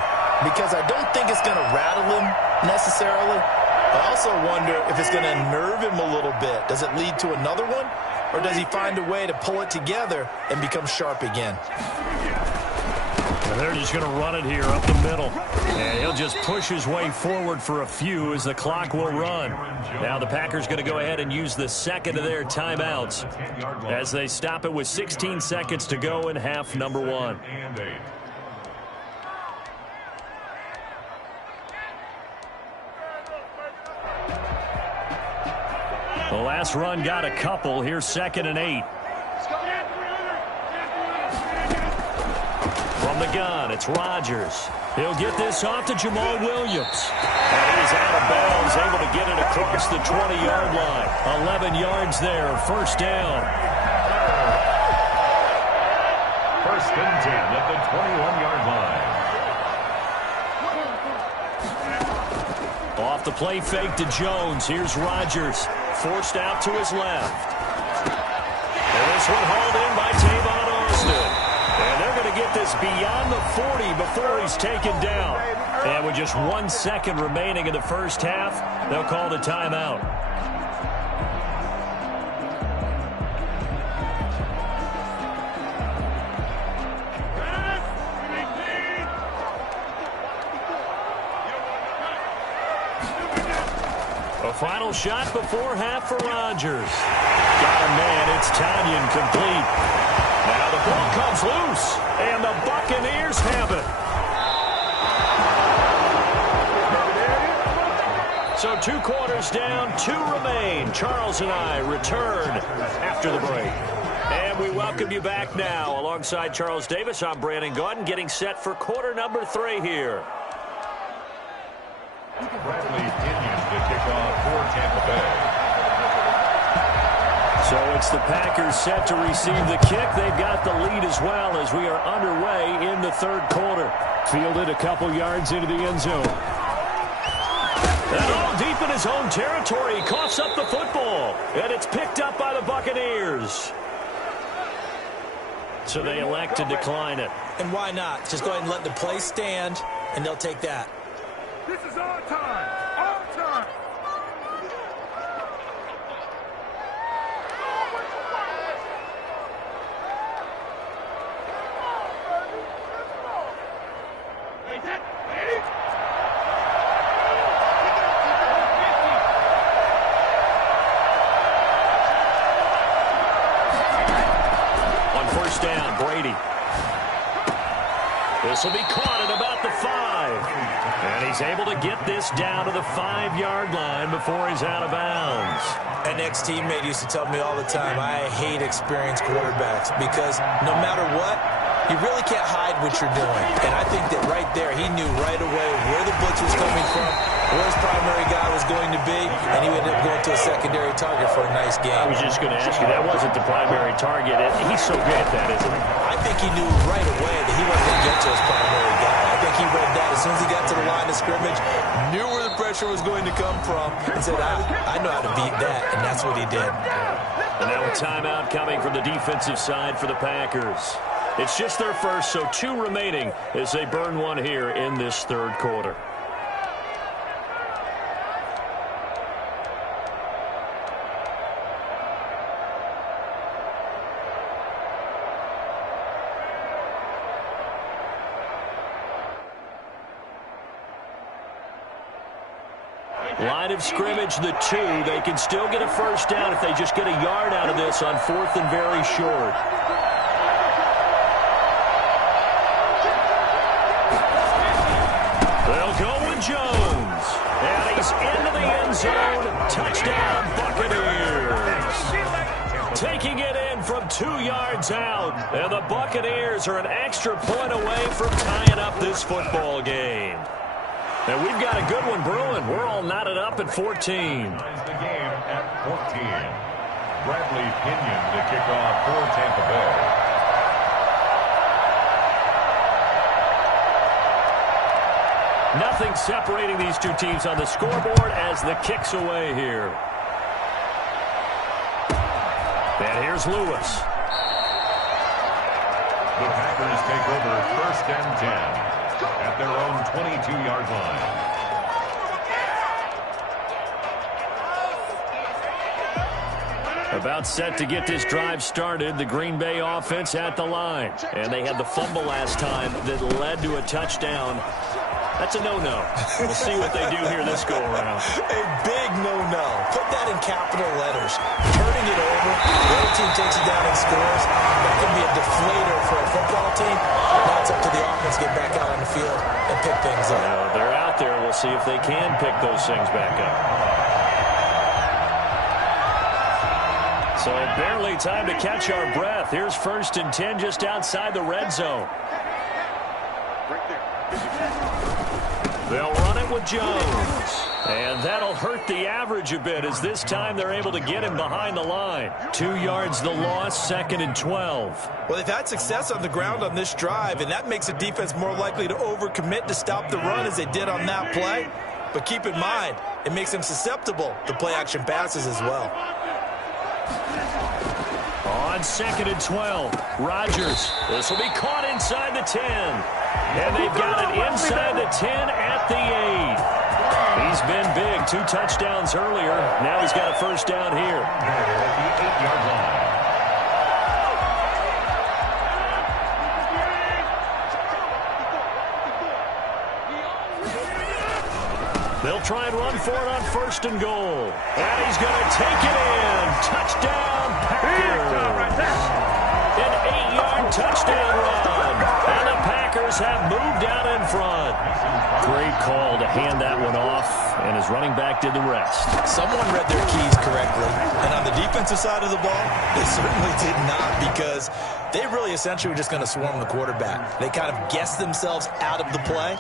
because I don't think it's going to rattle him necessarily. I also wonder if it's going to unnerve him a little bit. Does it lead to another one? Or does he find a way to pull it together and become sharp again? And they're just going to run it here up the middle. And he'll just push his way forward for a few as the clock will run. Now the Packers going to go ahead and use the 2nd of their timeouts as they stop it with 16 seconds to go in half number 1. The last run got a couple. Here's 2nd and 8. From the gun, it's Rodgers. He'll get this off to Jamal Williams. And he's out of bounds, able to get it across the 20-yard line. 11 yards there, 1st down. 1st and 10 at the 21-yard line. Off the play fake to Jones. Here's Rodgers. Forced out to his left. And this one hauled in by Tavon Austin. And they're going to get this beyond the 40 before he's taken down. And with just 1 second remaining in the first half, they'll call the timeout. A final shot before half for Rodgers. Got a man. It's Tonyan complete. Now the ball comes loose, and the Buccaneers have it. So 2 quarters down, 2 remain. Charles and I return after the break. And we welcome you back now. Alongside Charles Davis, I'm Brandon Gaudin, getting set for quarter number 3 here. So it's the Packers set to receive the kick. They've got the lead as well as we are underway in the third quarter. Fielded a couple yards into the end zone. And all deep in his own territory. He coughs up the football. And it's picked up by the Buccaneers. So they elect to decline it. And why not? Just go ahead and let the play stand, and they'll take that. This is our time. Our time. On first down, Brady. This will be caught at about the 5. And he's able to get this down to the 5-yard line before he's out of bounds. An ex-teammate used to tell me all the time, I hate experienced quarterbacks because no matter what, you really can't hide what you're doing. And I think that right there, he knew right away where the blitz was coming from, where his primary guy was going to be, and he ended up going to a secondary target for a nice game. I was just going to ask you, that wasn't the primary target. He's so good at that, isn't he? I think he knew right away that he wasn't going to get to his primary guy. I think he read that as soon as he got to the line of scrimmage, knew where the pressure was going to come from, and said, I know how to beat that, and that's what he did. And now a timeout coming from the defensive side for the Packers. It's just their first, so 2 remaining as they burn one here in this third quarter. Line of scrimmage, the 2. They can still get a first down if they just get a yard out of this on 4th and very short. They'll go with Jones. And he's into the end zone. Touchdown, Buccaneers. Taking it in from 2 yards out. And the Buccaneers are an extra point away from tying up this football game. And we've got a good one brewing. We're all knotted up at 14. The game at 14. Bradley Pinion to kick off for Tampa Bay. Nothing separating these two teams on the scoreboard as the kick's away here. And here's Lewis. The Packers take over 1st and 10 at their own 22-yard line. About set to get this drive started, the Green Bay offense at the line. And they had the fumble last time that led to a touchdown. That's a no-no. We'll see what they do here this go-around. A big no-no. Put that in capital letters. Turning it over, the other team takes it down and scores. That can be a deflator for a football team. Now it's up to the offense to get back out on the field and pick things up. Now, they're out there. We'll see if they can pick those things back up. So barely time to catch our breath. Here's 1st and 10 just outside the red zone. They'll run it with Jones. And that'll hurt the average a bit as this time they're able to get him behind the line. 2 yards the loss, 2nd and 12. Well, they've had success on the ground on this drive, and that makes the defense more likely to overcommit to stop the run as they did on that play. But keep in mind, it makes them susceptible to play-action passes as well. On 2nd and 12, Rodgers. This will be caught inside the 10. And they've got it inside the 10 at the 8. He's been big. 2 touchdowns earlier. Now he's got a first down here. At the 8-yard line. They'll try and run for it on 1st and goal. And he's going to take it in. Touchdown, Packers. An 8-yard touchdown run. And the Packers have moved out in front. Great call to hand that one off, and his running back did the rest. Someone read their keys correctly. And on the defensive side of the ball, they certainly did not, because they really essentially were just going to swarm the quarterback. They kind of guessed themselves out of the play,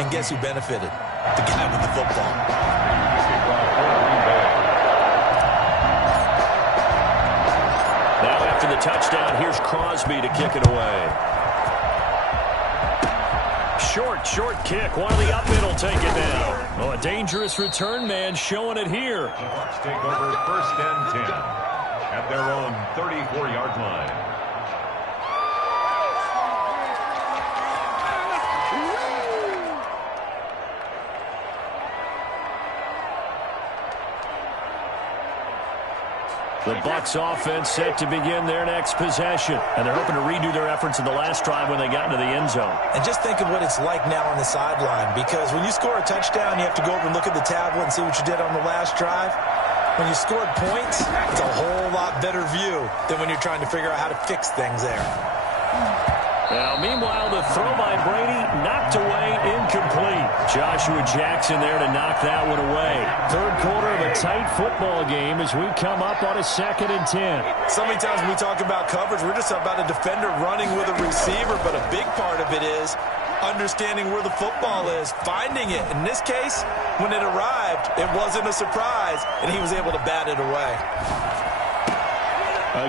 and guess who benefited? The guy with the football. the touchdown. Here's Crosby to kick it away. Short kick. One of the up middle take it down. Oh, a dangerous return man showing it here. The Bucs take over 1st and 10 at their own 34-yard line. The Bucs offense set to begin their next possession. And they're hoping to redo their efforts in the last drive when they got into the end zone. And just think of what it's like now on the sideline, because when you score a touchdown, you have to go over and look at the tablet and see what you did on the last drive. When you scored points, it's a whole lot better view than when you're trying to figure out how to fix things there. Now, meanwhile, the throw by Brady knocked away, incomplete. Joshua Jackson there to knock that one away. Third quarter of a tight football game as we come up on a 2nd and 10. So many times when we talk about coverage, we're just about a defender running with a receiver, but a big part of it is understanding where the football is, finding it. In this case, when it arrived, it wasn't a surprise, and he was able to bat it away.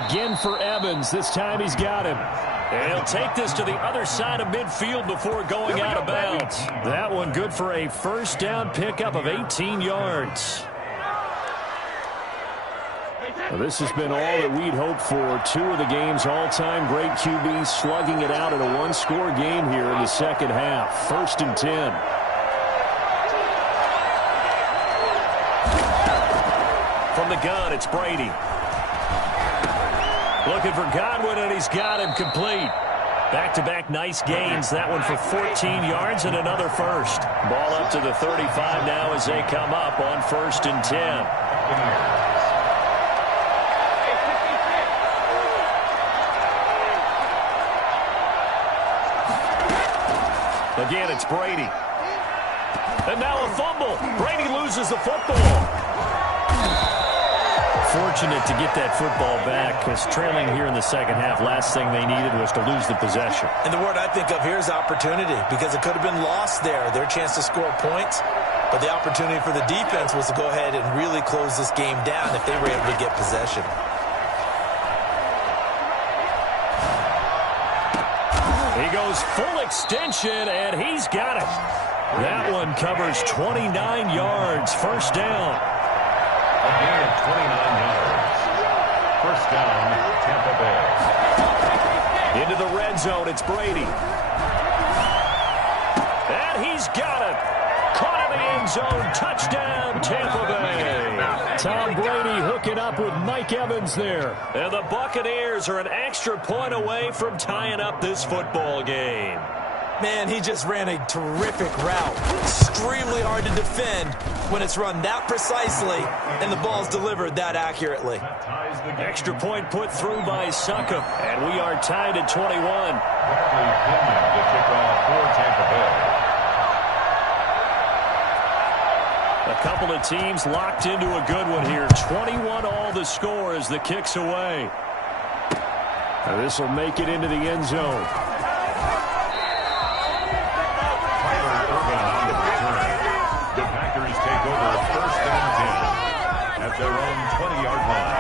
Again for Evans. This time he's got him. And he'll take this to the other side of midfield before going out of bounds. That one good for a 1st down pickup of 18 yards. Well, this has been all that we'd hoped for. 2 of the game's all-time great QBs slugging it out in a one-score game here in the second half. 1st and 10. From the gun, it's Brady. Looking for Godwin, and he's got him complete. Back-to-back nice gains. That one for 14 yards and another first. Ball up to the 35 now as they come up on 1st and 10. Again, it's Brady. And now a fumble. Brady loses the football. Fortunate to get that football back, because trailing here in the second half, last thing they needed was to lose the possession. And the word I think of here is opportunity, because it could have been lost there, their chance to score points. But the opportunity for the defense was to go ahead and really close this game down if they were able to get possession. He goes full extension, and he's got it. That one covers 29 yards. 1st down. A gain of 29 yards. 1st down, Tampa Bay. Into the red zone, it's Brady. And he's got it. Caught in the end zone. Touchdown, Tampa Bay. Tom Brady hooking up with Mike Evans there. And the Buccaneers are an extra point away from tying up this football game. Man, he just ran a terrific route. Extremely hard to defend when it's run that precisely and the ball's delivered that accurately. Extra point put through by Succop, and we are tied at 21. Bradley Pinion to kick off for Tampa Bay. A couple of teams locked into a good one here. 21 all the score as the kick's away. Now this will make it into the end zone. The Packers take over 1st and 10 at their own 20-yard line.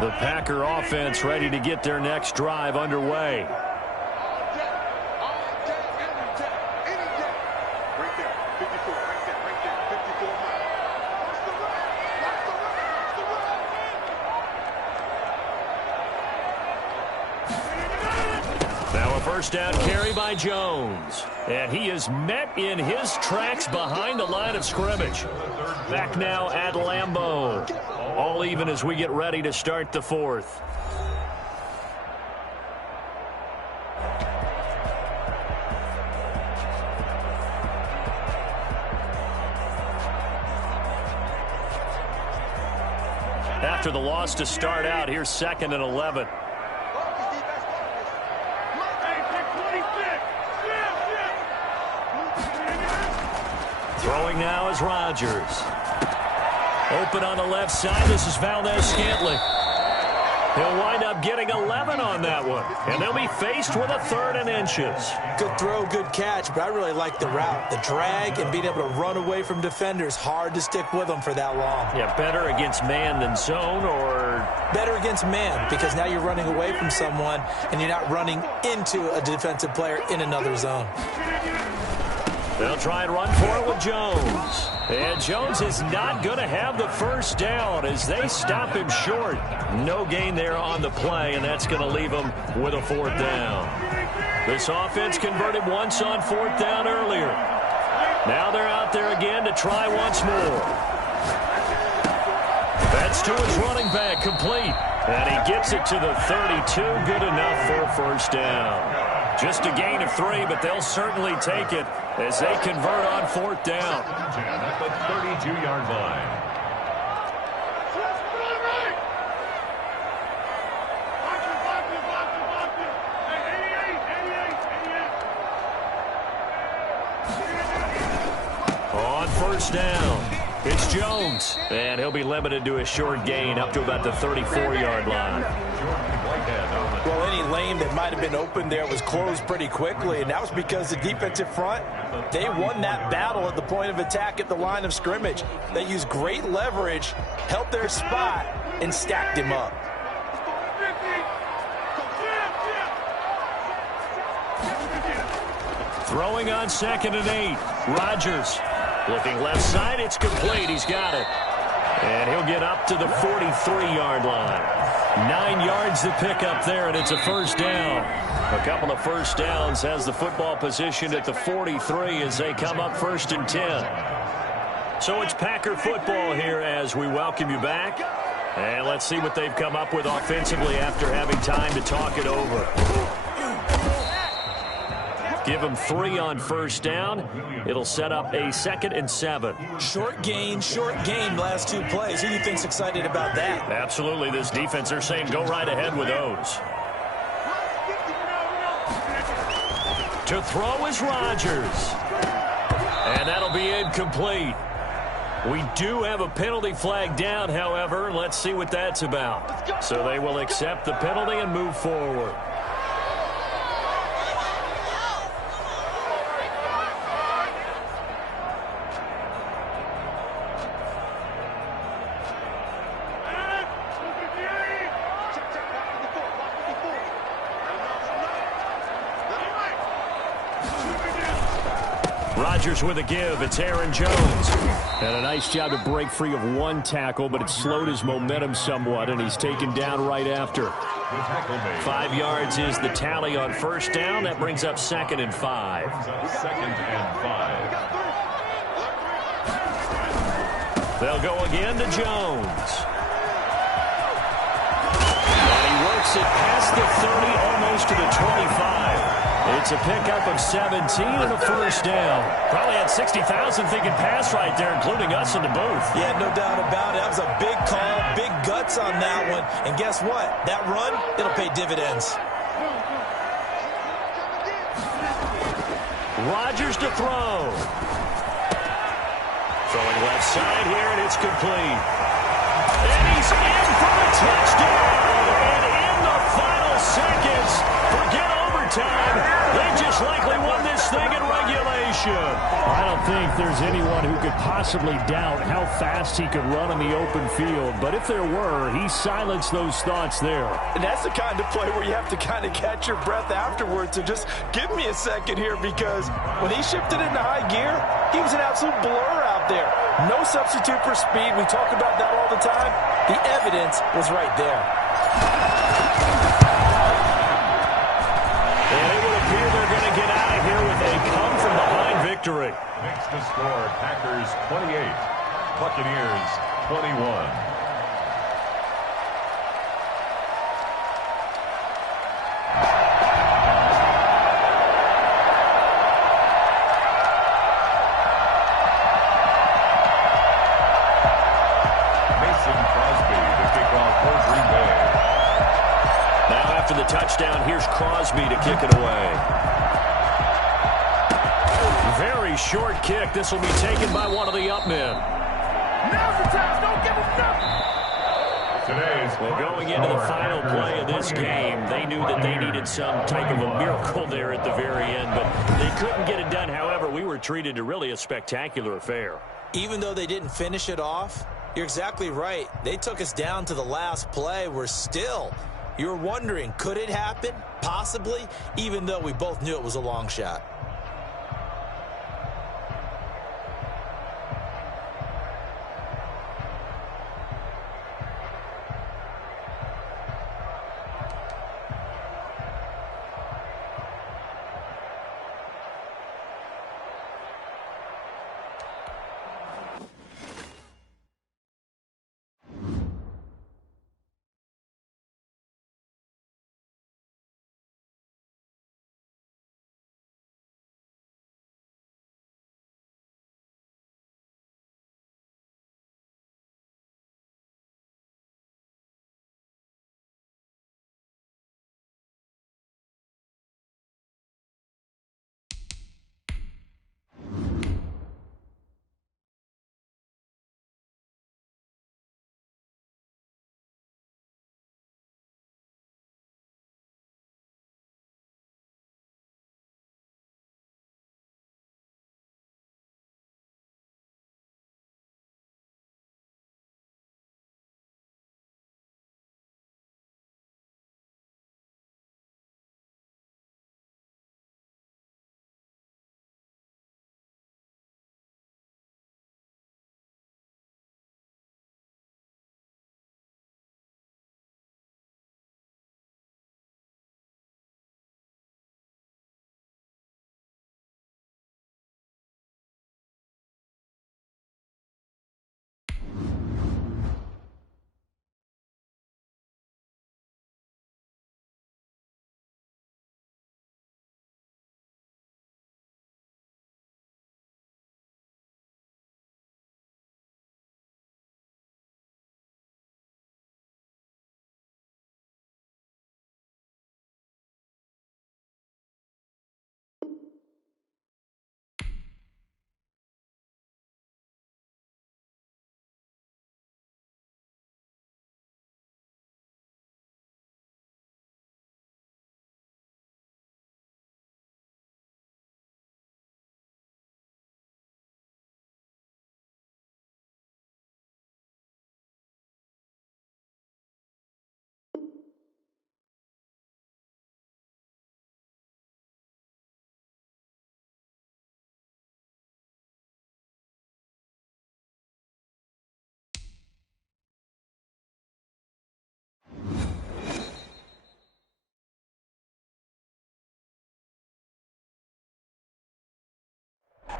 The Packer offense ready to get their next drive underway. Now a 1st down carry by Jones. And he is met in his tracks behind the line of scrimmage. Back now at Lambeau. All even as we get ready to start the 4th. After the loss to start out, here's 2nd and 11. Throwing now is Rodgers. Open on the left side. This is Valdez Scantling. He'll wind up getting 11 on that one, and they'll be faced with a 3rd and inches. Good throw, good catch, but I really like the route. The drag and being able to run away from defenders, hard to stick with them for that long. Yeah, better against man than zone, or? Better against man, because now you're running away from someone, and you're not running into a defensive player in another zone. They'll try and run for it with Jones. And Jones is not going to have the first down as they stop him short. No gain there on the play, and that's going to leave him with a 4th down. This offense converted once on 4th down earlier. Now they're out there again to try once more. That's to his running back, complete. And he gets it to the 32, good enough for a first down. Just a gain of 3, but they'll certainly take it as they convert on 4th down. At the 32-yard line. On first down, it's Jones. And he'll be limited to a short gain up to about the 34-yard line. Well, any lane that might have been open there was closed pretty quickly, and that was because the defensive front, they won that battle at the point of attack at the line of scrimmage. They used great leverage, held their spot, and stacked him up. Throwing on 2nd and 8. Rodgers looking left side. It's complete. He's got it. And he'll get up to the 43-yard line. 9 yards to pick up there, and it's a first down. A couple of first downs has the football positioned at the 43 as they come up 1st and 10. So it's Packer football here as we welcome you back. And let's see what they've come up with offensively after having time to talk it over. Give them 3 on first down. It'll set up a 2nd and 7. Short gain, last 2 plays. Who do you think's excited about that? Absolutely. This defense, they're saying go right ahead with those. To throw is Rodgers. And that'll be incomplete. We do have a penalty flag down, however. Let's see what that's about. So they will accept the penalty and move forward. Rodgers with a give. It's Aaron Jones. And a nice job to break free of 1 tackle, but it slowed his momentum somewhat, and he's taken down right after. 5 yards is the tally on first down. That brings up 2nd and 5. 2nd and 5. They'll go again to Jones. And he works it past the 30, almost to the 25. It's a pickup of 17 and a first down. Probably had 60,000 thinking pass right there, including us in the booth. Yeah, no doubt about it. That was a big call, big guts on that one. And guess what? That run, it'll pay dividends. Rodgers to throw. Throwing left side here, and it's complete. And he's in for a touchdown. And in the final seconds, forget overtime. They just likely won this thing in regulation. I don't think there's anyone who could possibly doubt how fast he could run in the open field. But if there were, he silenced those thoughts there. And that's the kind of play where you have to kind of catch your breath afterwards. So just give me a second here, because when he shifted into high gear, he was an absolute blur out there. No substitute for speed. We talk about that all the time. The evidence was right there. And it would appear they're going to get out of here with a come-from-behind victory. Makes the score Packers 28, Buccaneers 21. Touchdown. Here's Crosby to kick it away. Very short kick. This will be taken by one of the up men. Now's the time. Don't give him nothing. Well, going into the final play of this game, they knew that they needed some type of a miracle there at the very end, but they couldn't get it done. However, we were treated to really a spectacular affair. Even though they didn't finish it off, you're exactly right. They took us down to the last play. You're wondering, could it happen? Possibly, even though we both knew it was a long shot.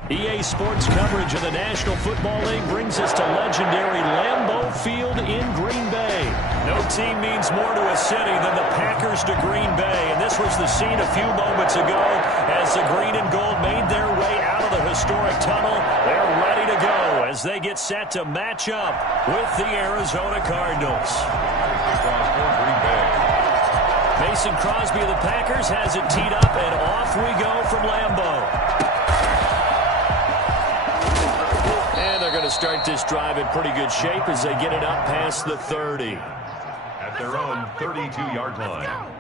EA Sports coverage of the National Football League brings us to legendary Lambeau Field in Green Bay. No team means more to a city than the Packers to Green Bay, and this was the scene a few moments ago as the green and gold made their way out of the historic tunnel. They're ready to go as they get set to match up with the Arizona Cardinals. Mason Crosby of the Packers has it teed up, and off we go from Lambeau. And they're going to start this drive in pretty good shape as they get it up past the 30. At their own 32-yard line.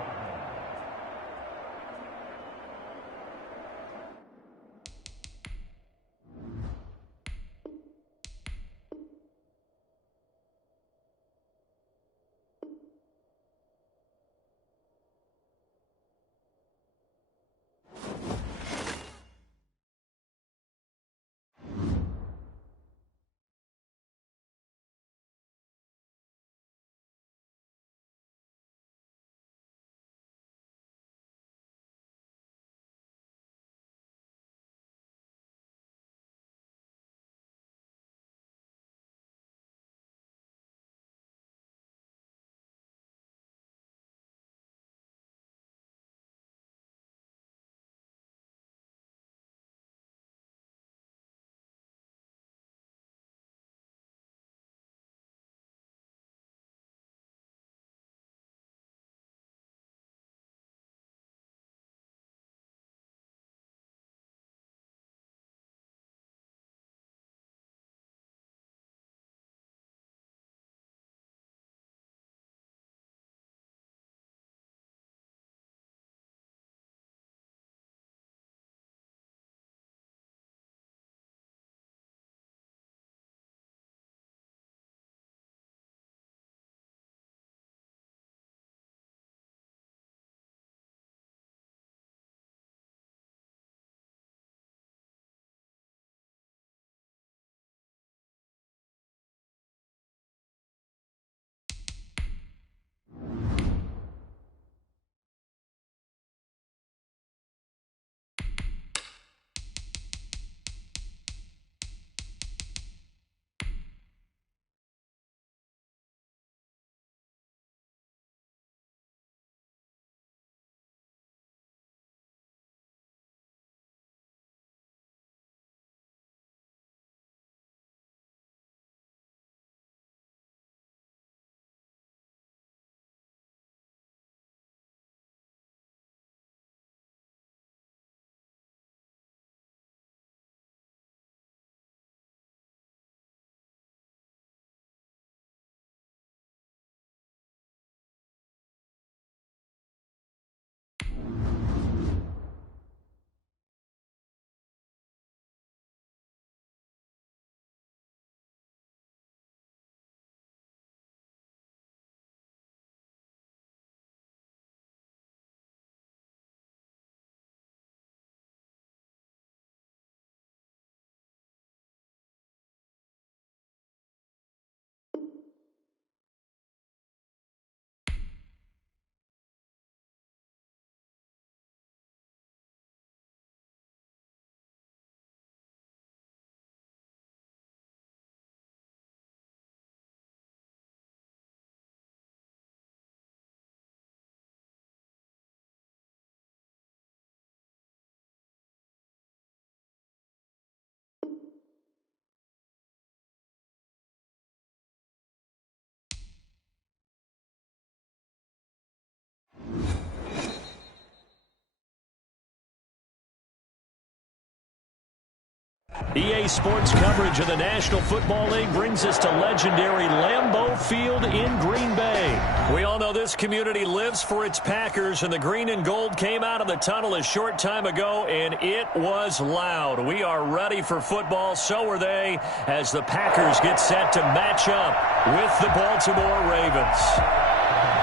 EA Sports coverage of the National Football League brings us to legendary Lambeau Field in Green Bay. We all know this community lives for its Packers, and the green and gold came out of the tunnel a short time ago, and it was loud. We are ready for football, so are they, as the Packers get set to match up with the Baltimore Ravens.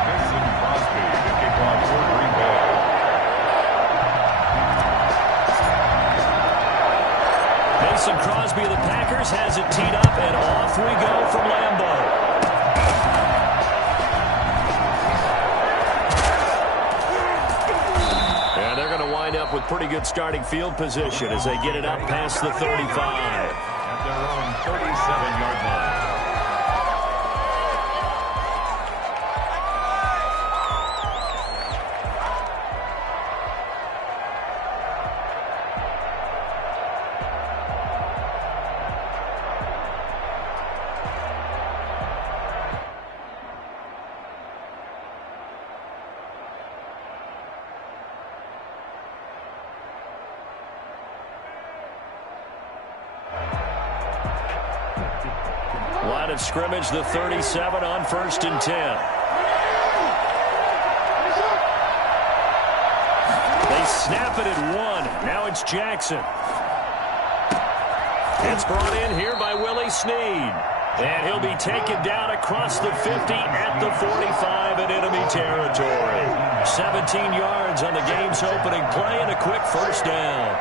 Mason Crosby to kick off for Green Bay. Mason Crosby of the Packers has it teed up, and off we go from Lambeau. And they're going to wind up with pretty good starting field position as they get it up past the 35. At their own 37-yard line. Line of scrimmage, the 37 on 1st and 10. They snap it at 1. Now it's Jackson. It's brought in here by Willie Snead. And he'll be taken down across the 50 at the 45 in enemy territory. 17 yards on the game's opening play and a quick first down.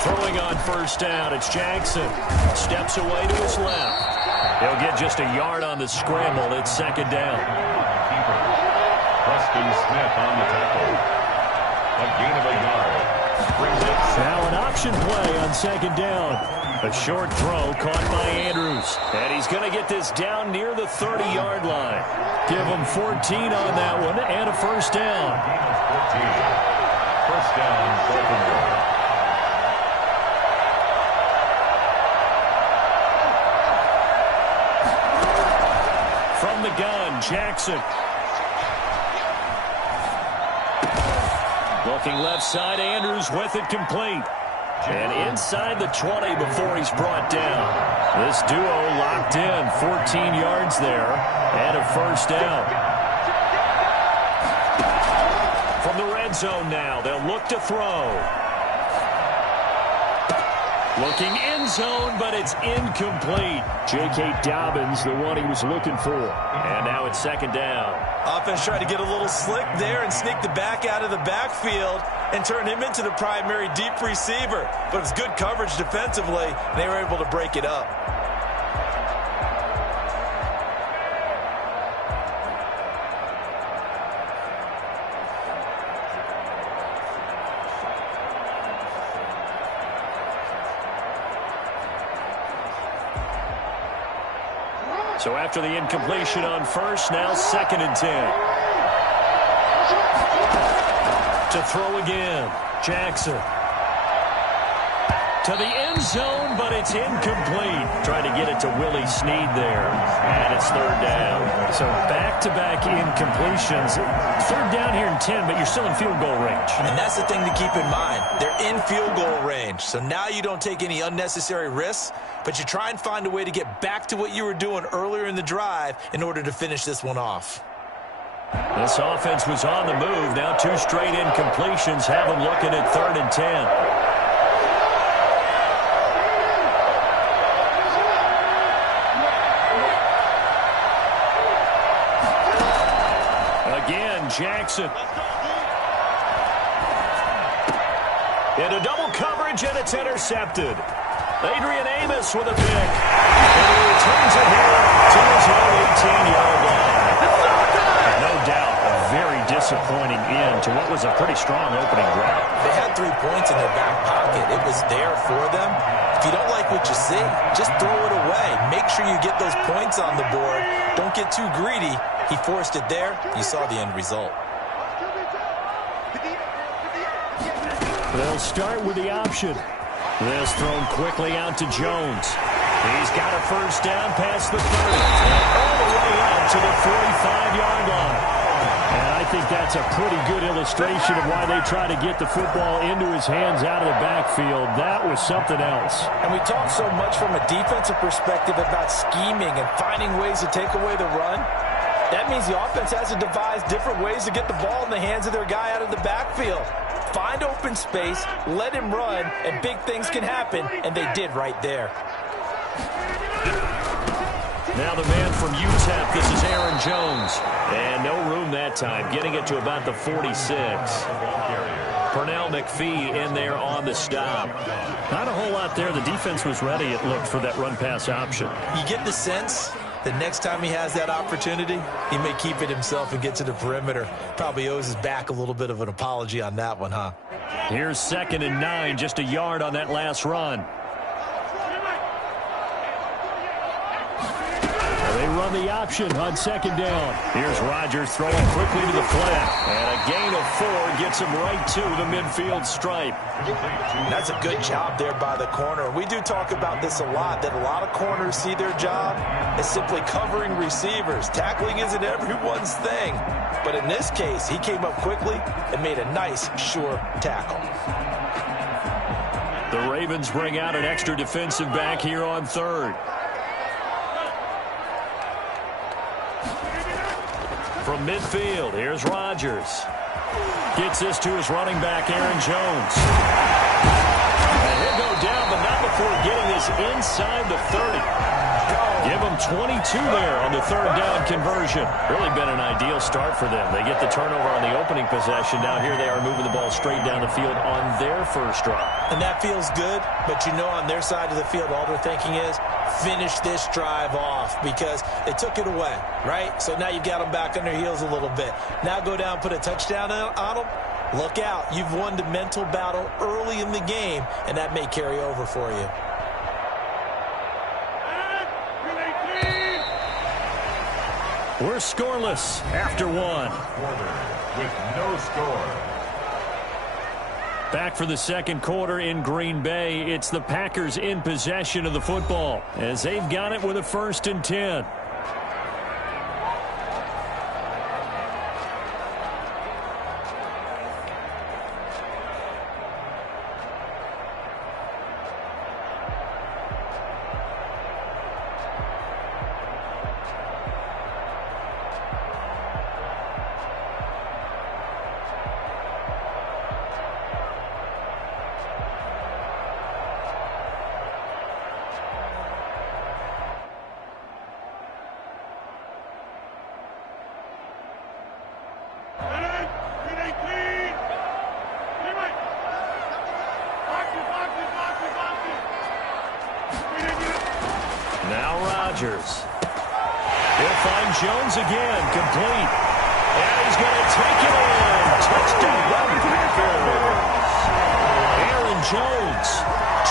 Throwing on first down, it's Jackson. Steps away to his left. He'll get just a yard on the scramble. It's second down. Preston Smith on the tackle. A gain of a yard. Brings it now an option play on second down. A short throw caught by Andrews. And he's going to get this down near the 30-yard line. Give him 14 on that one and a first down. First down, Baltimore. From the gun, Jackson. Looking left side, Andrews with it complete. And inside the 20 before he's brought down. This duo locked in, 14 yards there, and a first down. From the red zone now, they'll look to throw. Looking end zone, but it's incomplete. J.K. Dobbins, the one he was looking for. And now it's second down. Offense tried to get a little slick there and sneak the back out of the backfield and turn him into the primary deep receiver. But it was good coverage defensively, and they were able to break it up. So after the incompletion on first, now second and 10. To throw again, Jackson. To the end zone, but it's incomplete. Trying to get it to Willie Snead there. And it's third down. So back-to-back incompletions. Third down here in 10, but you're still in field goal range. And that's the thing to keep in mind. They're in field goal range. So now you don't take any unnecessary risks, but you try and find a way to get back to what you were doing earlier in the drive in order to finish this one off. This offense was on the move. Now two straight incompletions have them looking at third and 10. Jackson. Into double coverage, and it's intercepted. Adrian Amos with a pick. And he returns it here to his own 18-yard line. No doubt, a very disappointing end to what was a pretty strong opening drive. They had 3 points in their back pocket. It was there for them. If you don't like what you see, just throw it away. Make sure you get those points on the board. Don't get too greedy. He forced it there. You saw the end result. They'll start with the option. This thrown quickly out to Jones. He's got a first down past the 30. And all the way up to the 45-yard line. And I think that's a pretty good illustration of why they try to get the football into his hands out of the backfield. That was something else. And we talk so much from a defensive perspective about scheming and finding ways to take away the run. That means the offense has to devise different ways to get the ball in the hands of their guy out of the backfield. Find open space, let him run, and big things can happen, and they did right there. Now the man from UTEP, this is Aaron Jones. And no room that time, getting it to about the 46. Pernell McPhee in there on the stop. Not a whole lot there. The defense was ready, it looked, for that run-pass option. You get the sense the next time he has that opportunity, he may keep it himself and get to the perimeter. Probably owes his back a little bit of an apology on that one, huh? Here's 2nd and 9, just a yard on that last run. They run the option on 2nd down. Here's Rodgers throwing quickly to the flat. And a gain of 4 gets him right to the midfield stripe. That's a good job there by the corner. We do talk about this a lot, that a lot of corners see their job as simply covering receivers. Tackling isn't everyone's thing. But in this case, he came up quickly and made a nice, sure tackle. The Ravens bring out an extra defensive back here on 3rd. From midfield, here's Rodgers. Gets this to his running back, Aaron Jones. And he'll go down, but not before getting this inside the 30. Give them 22 there on the 3rd down conversion. Really been an ideal start for them. They get the turnover on the opening possession. Now here they are moving the ball straight down the field on their first drive. And that feels good, but you know on their side of the field, all they're thinking is, finish this drive off because they took it away, right? So now you've got them back on their heels a little bit. Now go down, put a touchdown on them. Look out. You've won the mental battle early in the game, and that may carry over for you. We're scoreless after 1. With no score. Back for the 2nd quarter in Green Bay. It's the Packers in possession of the football as they've got it with a 1st and 10. Now Rodgers. He'll find Jones again, complete. And he's going to take it in. Touchdown, Packers. Aaron Jones,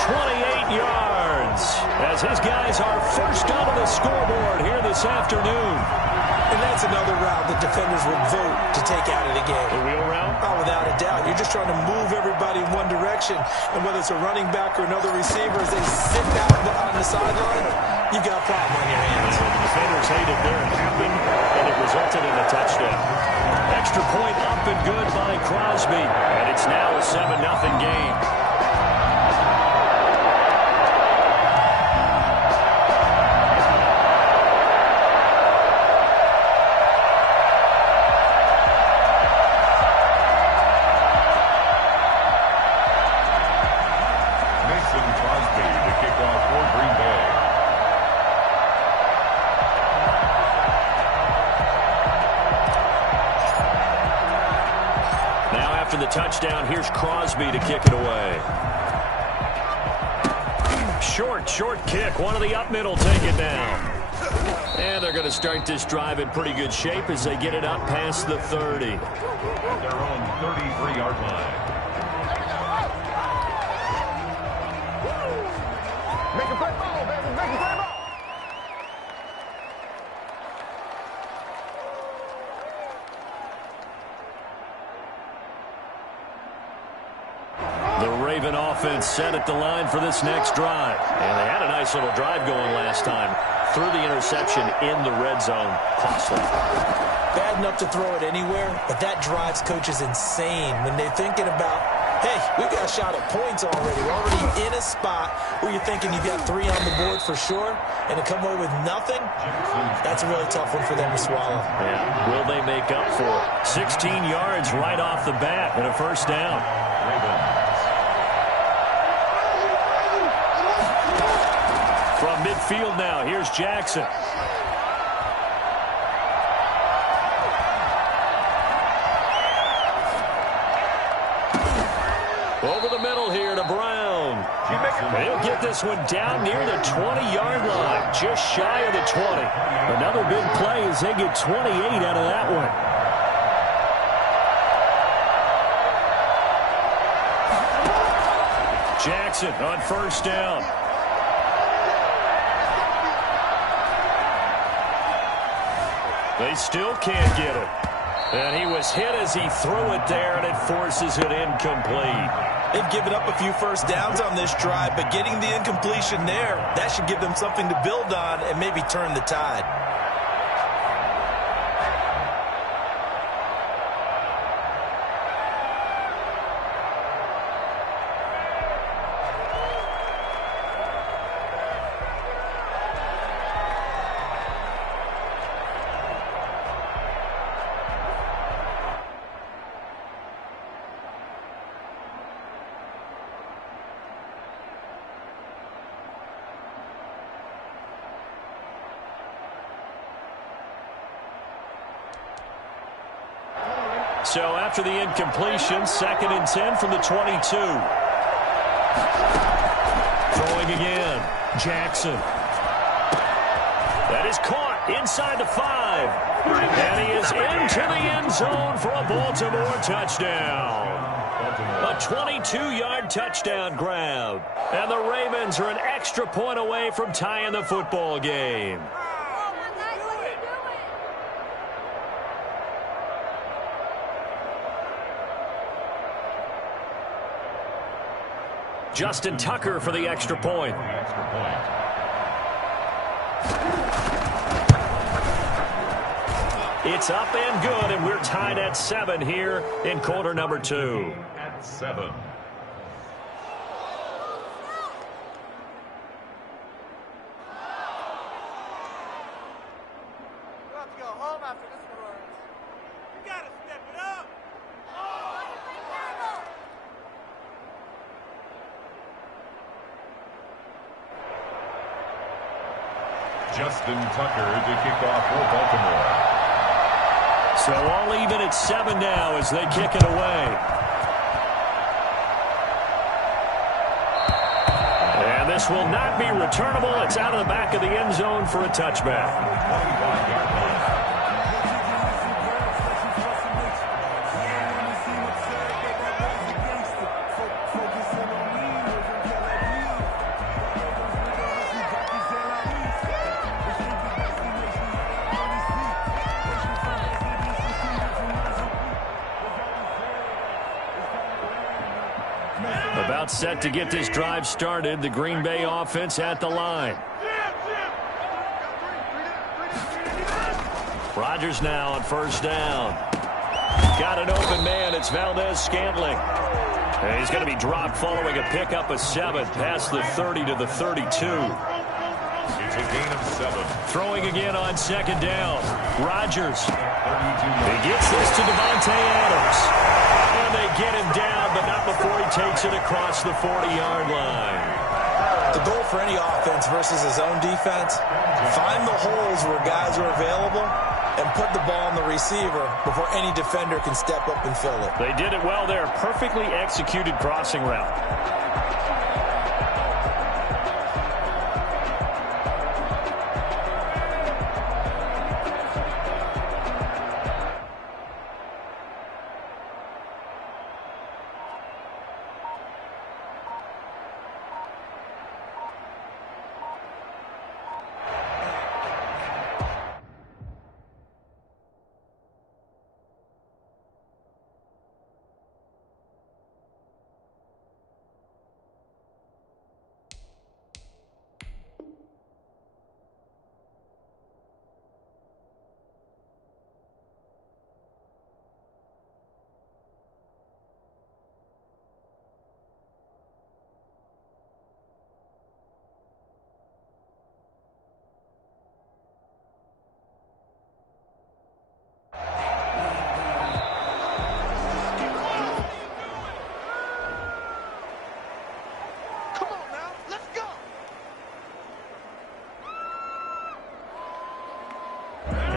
28 yards, as his guys are first onto the scoreboard here this afternoon. And that's another route the defenders would vote to take out of the game. The wheel route? Oh, without a doubt. You're just trying to move everybody in one direction. And whether it's a running back or another receiver, as they sit out on the sideline, you got a problem on your hands. The defenders hated there. It happened, and it resulted in a touchdown. Extra point up and good by Crosby. And it's now a 7-0 game. The touchdown, here's Crosby to kick it away. Short kick. One of the up middle take it down. And they're going to start this drive in pretty good shape as they get it up past the 30. At their own 33-yard line. Make a play ball, baby. Make a play ball. The Raven offense set at the line for this next drive. And they had a nice little drive going last time. threw the interception in the red zone. Costly. Bad enough to throw it anywhere, but that drives coaches insane when they're thinking about, hey, we've got a shot at points already. We're already in a spot where you're thinking you've got 3 on the board for sure, and to come away with nothing, that's a really tough one for them to swallow. Yeah. Will they make up for it? 16 yards right off the bat and a first down. From midfield now, here's Jackson. Over the middle here to Brown. He'll get this one down near the 20-yard line, just shy of the 20. Another big play as they get 28 out of that one. Jackson on first down. They still can't get it. And he was hit as he threw it there, and it forces it incomplete. They've given up a few first downs on this drive, but getting the incompletion there, that should give them something to build on and maybe turn the tide. So after the incompletion, 2nd and 10 from the 22. Throwing again. Jackson. That is caught inside the 5. And he is into the end zone for a Baltimore touchdown. A 22-yard touchdown grab. And the Ravens are an extra point away from tying the football game. Justin Tucker for the extra point. It's up and good, and we're tied at 7 here in quarter number 2. At 7. Justin Tucker to kick off for Baltimore. So all even at 7 now as they kick it away. And this will not be returnable. It's out of the back of the end zone for a touchback. About set to get this drive started. The Green Bay offense at the line. Rodgers now on first down. Got an open man. It's Valdez-Scantling. And he's going to be dropped following a pickup of 7 past the 30 to the 32. It's a gain of 7. Throwing again on second down. Rodgers. He gets this to Devontae Adams. And they get him down, but not before he takes it across the 40-yard line. The goal for any offense versus his own defense, find the holes where guys are available and put the ball on the receiver before any defender can step up and fill it. They did it well there. Perfectly executed crossing route.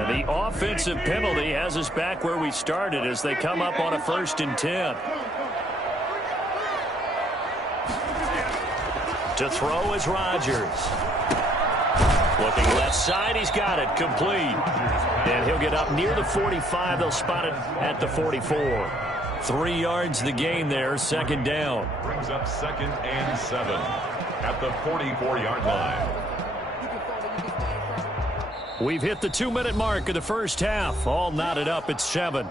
The offensive penalty has us back where we started as they come up on a 1st and 10. To throw is Rodgers. Looking left side, he's got it, complete. And he'll get up near the 45. They'll spot it at the 44. 3 yards the gain there, 2nd down. Brings up 2nd and 7 at the 44-yard line. We've hit the 2-minute mark of the first half. All knotted up at 7.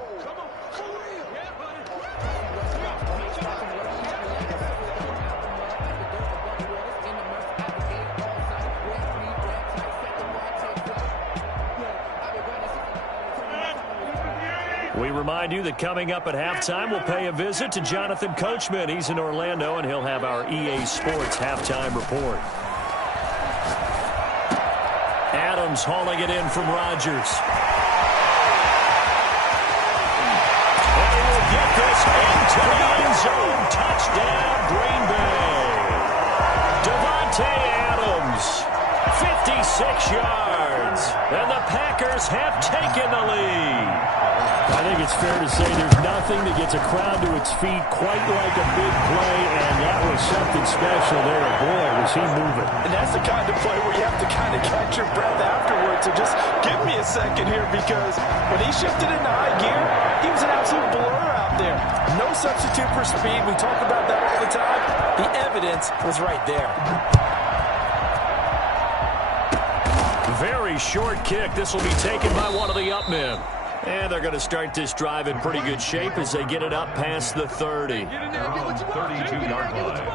We remind you that coming up at halftime, we'll pay a visit to Jonathan Coachman. He's in Orlando, and he'll have our EA Sports halftime report. Adams hauling it in from Rodgers. And he will get this into the end zone. Touchdown, Green Bay. Devontae Adams, 56 yards. And the Packers have taken the lead. I think it's fair to say there's nothing that gets a crowd to its feet quite like a big play, and that was something special there. Boy, was he moving. And that's the kind of play where you have to kind of catch your breath afterwards. So just give me a second here, because when he shifted into high gear, he was an absolute blur out there. No substitute for speed. We talk about that all the time. The evidence was right there. Very short kick. This will be taken by one of the up men. And they're going to start this drive in pretty good shape as they get it up past the 30. They're on 32-yard line.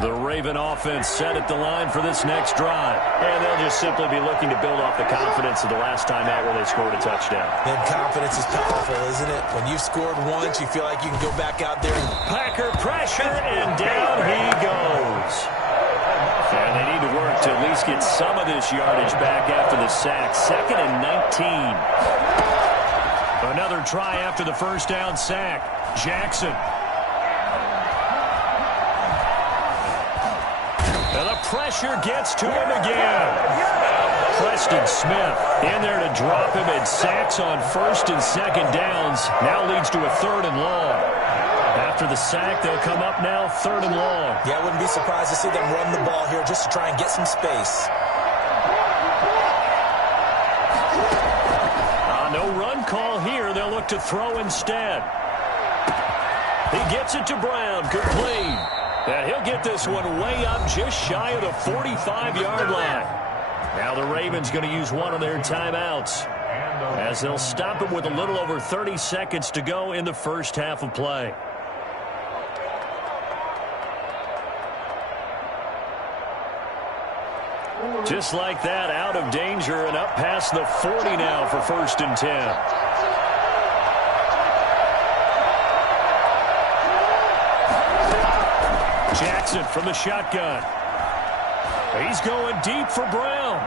The Raven offense set at the line for this next drive. And they'll just simply be looking to build off the confidence of the last time out where they scored a touchdown. And confidence is powerful, isn't it? When you've scored once, you feel like you can go back out there. Packer pressure, and down he goes. And they need to work to at least get some of this yardage back after the sack. 2nd and 19. Another try after the first down sack. Jackson. And the pressure gets to him again. Preston Smith in there to drop him, and sacks on 1st and 2nd downs. Now leads to a 3rd and long. After the sack, they'll come up now 3rd and long. Yeah, I wouldn't be surprised to see them run the ball here just to try and get some space. No run call here. They'll look to throw instead. He gets it to Brown, complete. And he'll get this one way up just shy of the 45-yard line. Now the Ravens going to use one of their timeouts, as they'll stop him with a little over 30 seconds to go in the first half of play. Just like that, out of danger and up past the 40 now for 1st and 10. Jackson from the shotgun. He's going deep for Brown.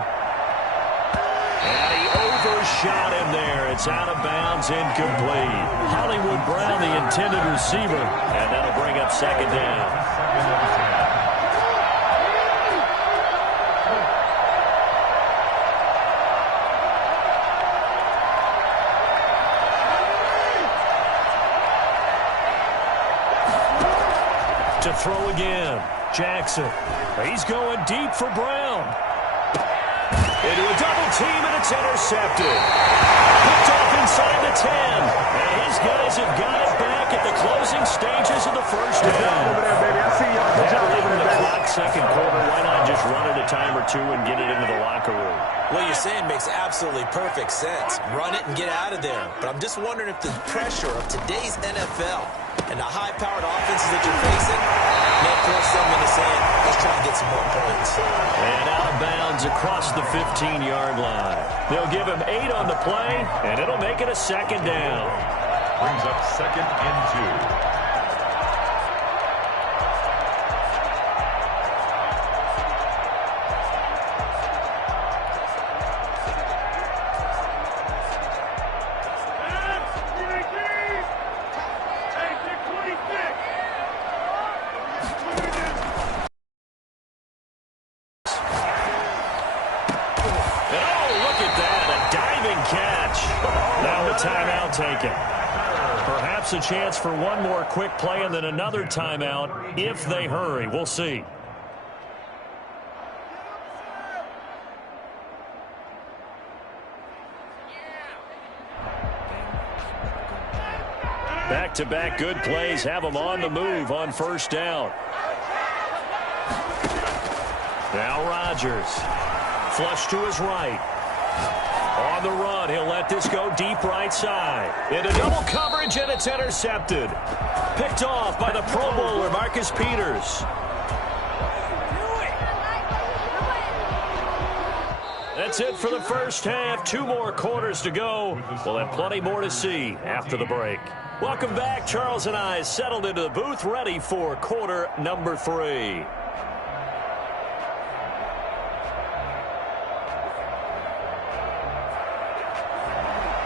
And he overshot him there. It's out of bounds, incomplete. Hollywood Brown, the intended receiver. And that'll bring up 2nd down. To throw again. Jackson. He's going deep for Brown. Into a double team, and it's intercepted. Picked off inside the 10. And his guys have got it back at the closing stages of the first half. Over there, baby. I see y'all. Good job over there, The baby. clock, 2nd quarter. Why not just run it a time or two and get it into the locker room? What you're saying makes absolutely perfect sense. Run it and get out of there. But I'm just wondering if the pressure of today's NFL and the high-powered offenses that you're facing may force them into saying, let's try and get some more points. And out of bounds across the 15-yard line. They'll give him 8 on the play, and it'll make it a 2nd down. Brings up 2nd and 2. timeout taken. Perhaps a chance for one more quick play and then another timeout if they hurry. We'll see. Back-to-back good plays have them on the move on first down. Now Rodgers. Flush to his right. On the run, he'll let this go deep right side. Into double coverage, and it's intercepted. Picked off by the Pro Bowler, Marcus Peters. That's it for the first half. 2 more quarters to go. We'll have plenty more to see after the break. Welcome back. Charles and I settled into the booth, ready for quarter number 3.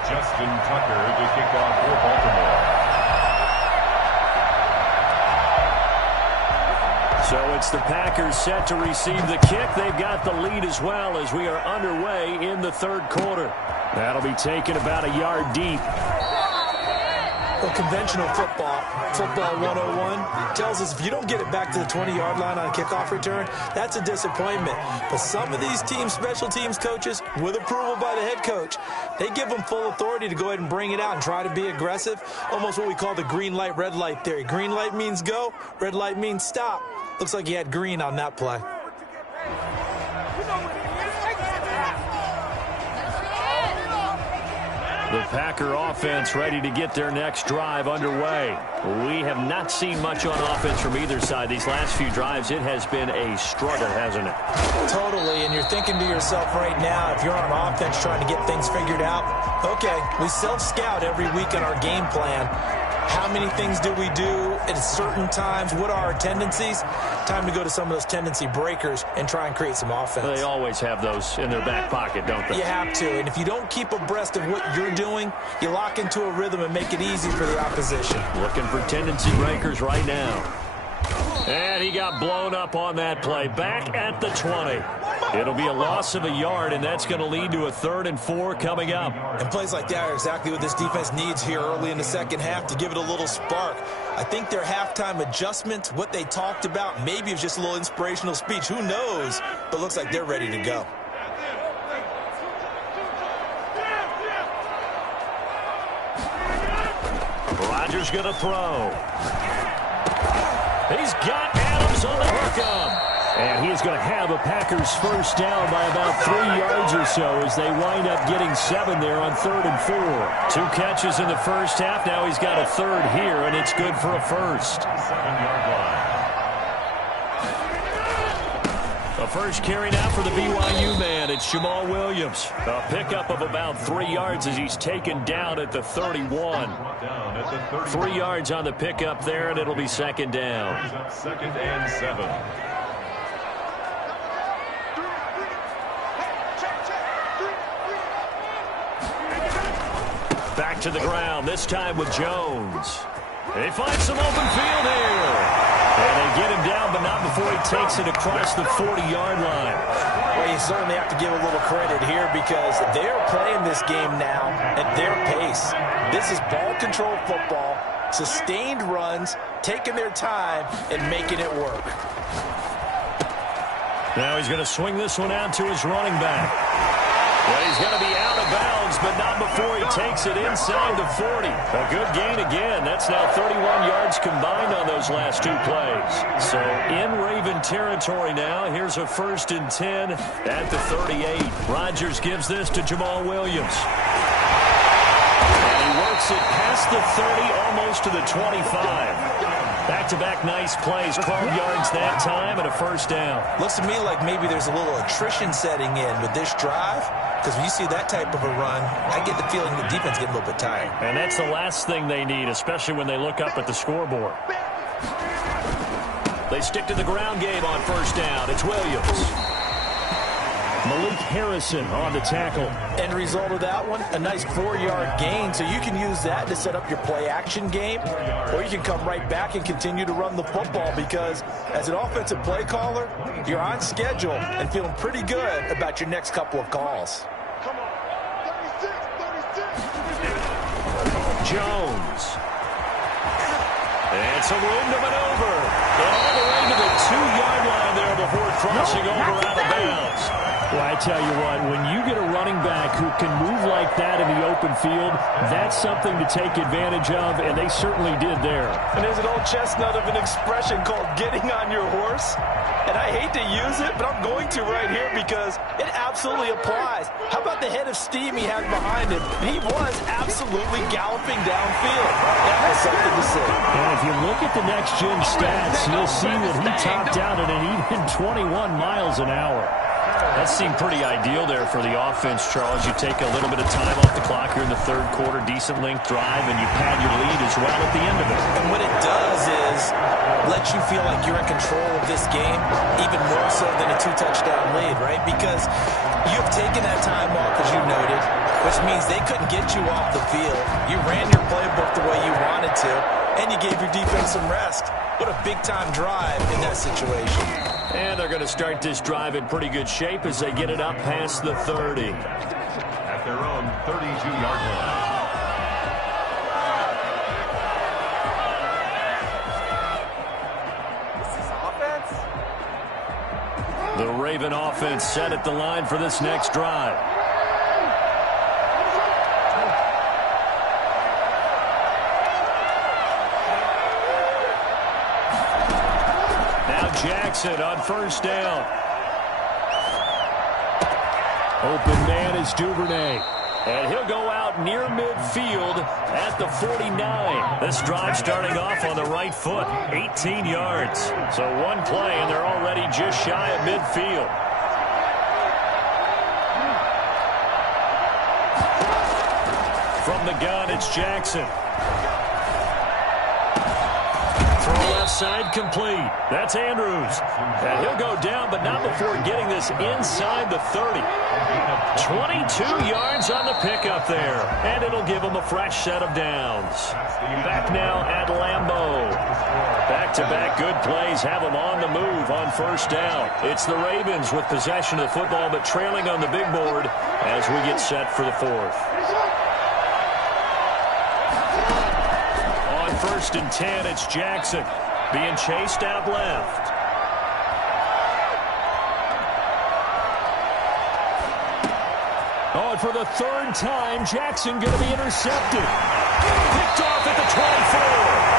Justin Tucker to kick off for Baltimore. So it's the Packers set to receive the kick. They've got the lead as well as we are underway in the third quarter. That'll be taken about a yard deep. Well, conventional football 101, tells us if you don't get it back to the 20-yard line on a kickoff return, that's a disappointment. But some of these special teams coaches, with approval by the head coach, they give them full authority to go ahead and bring it out and try to be aggressive, almost what we call the green light, red light theory. Green light means go, red light means stop. Looks like he had green on that play. The Packer offense ready to get their next drive underway. We have not seen much on offense from either side. These last few drives, it has been a struggle, hasn't it? Totally, and you're thinking to yourself right now, if you're on offense trying to get things figured out, okay, we self-scout every week in our game plan. How many things do we do at certain times? What are our tendencies? Time to go to some of those tendency breakers and try and create some offense. They always have those in their back pocket, don't they? You have to, and if you don't keep abreast of what you're doing, you lock into a rhythm and make it easy for the opposition. Looking for tendency breakers right now. And he got blown up on that play. Back at the 20. It'll be a loss of a yard, and that's going to lead to a 3rd and 4 coming up. And plays like that are exactly what this defense needs here early in the second half to give it a little spark. I think their halftime adjustments, what they talked about, maybe it was just a little inspirational speech. Who knows? But looks like they're ready to go. Rodgers going to throw. He's got Adams on the hookup. And he is going to have a Packers first down by about 3 yards or so as they wind up getting 7 there on 3rd and 4. 2 catches in the first half. Now he's got a 3rd here, and it's good for a first. 7-yard line. The first carry now for the BYU man. It's Jamal Williams. A pickup of about 3 yards as he's taken down at the 31. 3 yards on the pickup there, and it'll be 2nd down. 2nd and 7. Back to the ground, this time with Jones. They find some open field here. And they get him down, but not before he takes it across the 40-yard line. Well, you certainly have to give a little credit here because they're playing this game now at their pace. This is ball control football, sustained runs, taking their time, and making it work. Now he's going to swing this one out to his running back. Well, he's going to be out of bounds, but not before he takes it inside the 40. A good gain again. That's now 31 yards combined on those last 2 plays. So in Raven territory now. Here's a 1st and 10 at the 38. Rodgers gives this to Jamal Williams. And he works it past the 30, almost to the 25. Back-to-back nice plays, 12 yards that time, and a first down. Looks to me like maybe there's a little attrition setting in with this drive, because when you see that type of a run, I get the feeling the defense getting a little bit tired. And that's the last thing they need, especially when they look up at the scoreboard. They stick to the ground game on first down. It's Williams. Malik Harrison on the tackle. End result of that one, a nice 4-yard gain, so you can use that to set up your play-action game, or you can come right back and continue to run the football because as an offensive play caller, you're on schedule and feeling pretty good about your next couple of calls. Jones. And some room to maneuver. And all the way to the 2-yard line there before crossing over out of bounds. Well, I tell you what, when you get a running back who can move like that in the open field, that's something to take advantage of, and they certainly did there. And there's an old chestnut of an expression called getting on your horse. And I hate to use it, but I'm going to right here because it absolutely applies. How about the head of steam he had behind him? He was absolutely galloping downfield. That was something to see. And if you look at the next-gen stats, you'll see that he topped out at an even 21 miles an hour. That seemed pretty ideal there for the offense, Charles. You take a little bit of time off the clock here in the third quarter, decent length drive, and you pad your lead as well at the end of it. And what it does is let you feel like you're in control of this game, even more so than a 2-touchdown lead, right? Because you've taken that time off, as you noted, which means they couldn't get you off the field. You ran your playbook the way you wanted to, and you gave your defense some rest. What a big-time drive in that situation. And they're going to start this drive in pretty good shape as they get it up past the 30. At their own 32-yard line. The Raven offense set at the line for this next drive. Now Jackson on first down. Open man is Duvernay. And he'll go out near midfield at the 49. This drive starting off on the right foot, 18 yards. So one play, and they're already just shy of midfield. From the gun, it's Jackson. Throw left side complete. That's Andrews. And he'll go down, but not before getting this inside the 30. 22 yards on the pickup there. And it'll give him a fresh set of downs. Back now at Lambeau. Back-to-back good plays have them on the move on first down. It's the Ravens with possession of the football, but trailing on the big board as we get set for the fourth. On 1st and 10, it's Jackson being chased out left. Oh, and for the third time, Jackson going to be intercepted. Picked off at the 24.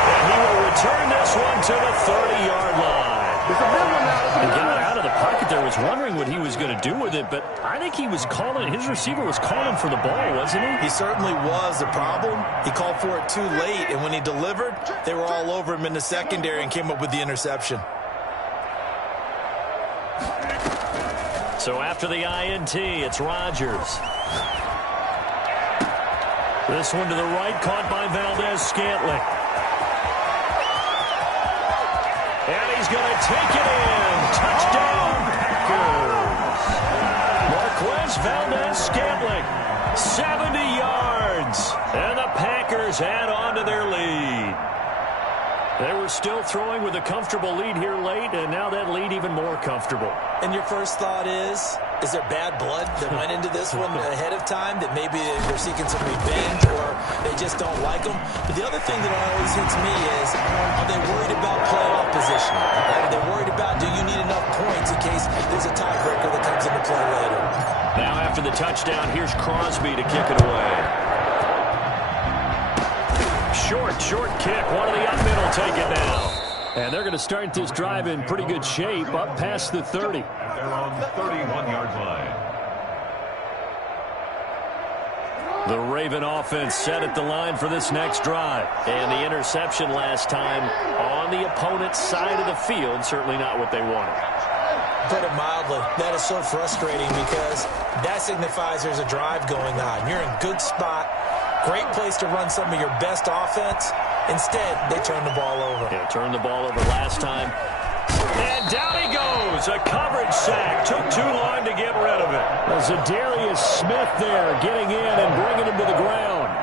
And he will return this one to the 30-yard line. He got out of the pocket there, was wondering what he was going to do with it, but I think he was calling, his receiver was calling for the ball, wasn't he? He certainly was. The problem, he called for it too late, and when he delivered, they were all over him in the secondary and came up with the interception. So after the INT, it's Rodgers. This one to the right, caught by Valdez-Scantling. And he's going to take it in. Touchdown, Packers. Marquez Valdez-Scantling, 70 yards. And the Packers add on to their lead. They were still throwing with a comfortable lead here late, and now that lead even more comfortable. And your first thought is there bad blood that went into this one ahead of time, that maybe they're seeking some revenge or they just don't like them? But the other thing that always hits me is, are they worried about playoff position? Are they worried about, do you need enough points in case there's a tiebreaker that comes into play later? Now after the touchdown, here's Crosby to kick it away. Short kick. One of the up middle take it down. And they're going to start this drive in pretty good shape up past the 30. They're on the 31-yard line. The Raven offense set at the line for this next drive. And the interception last time on the opponent's side of the field, certainly not what they wanted. Put it mildly, that is so frustrating because that signifies there's a drive going on. You're in a good spot. Great place to run some of your best offense. Instead, they turn the ball over. Yeah, turned the ball over last time. And down he goes. A coverage sack. Took too long to get rid of it. Well, Zadarius Smith there getting in and bringing him to the ground.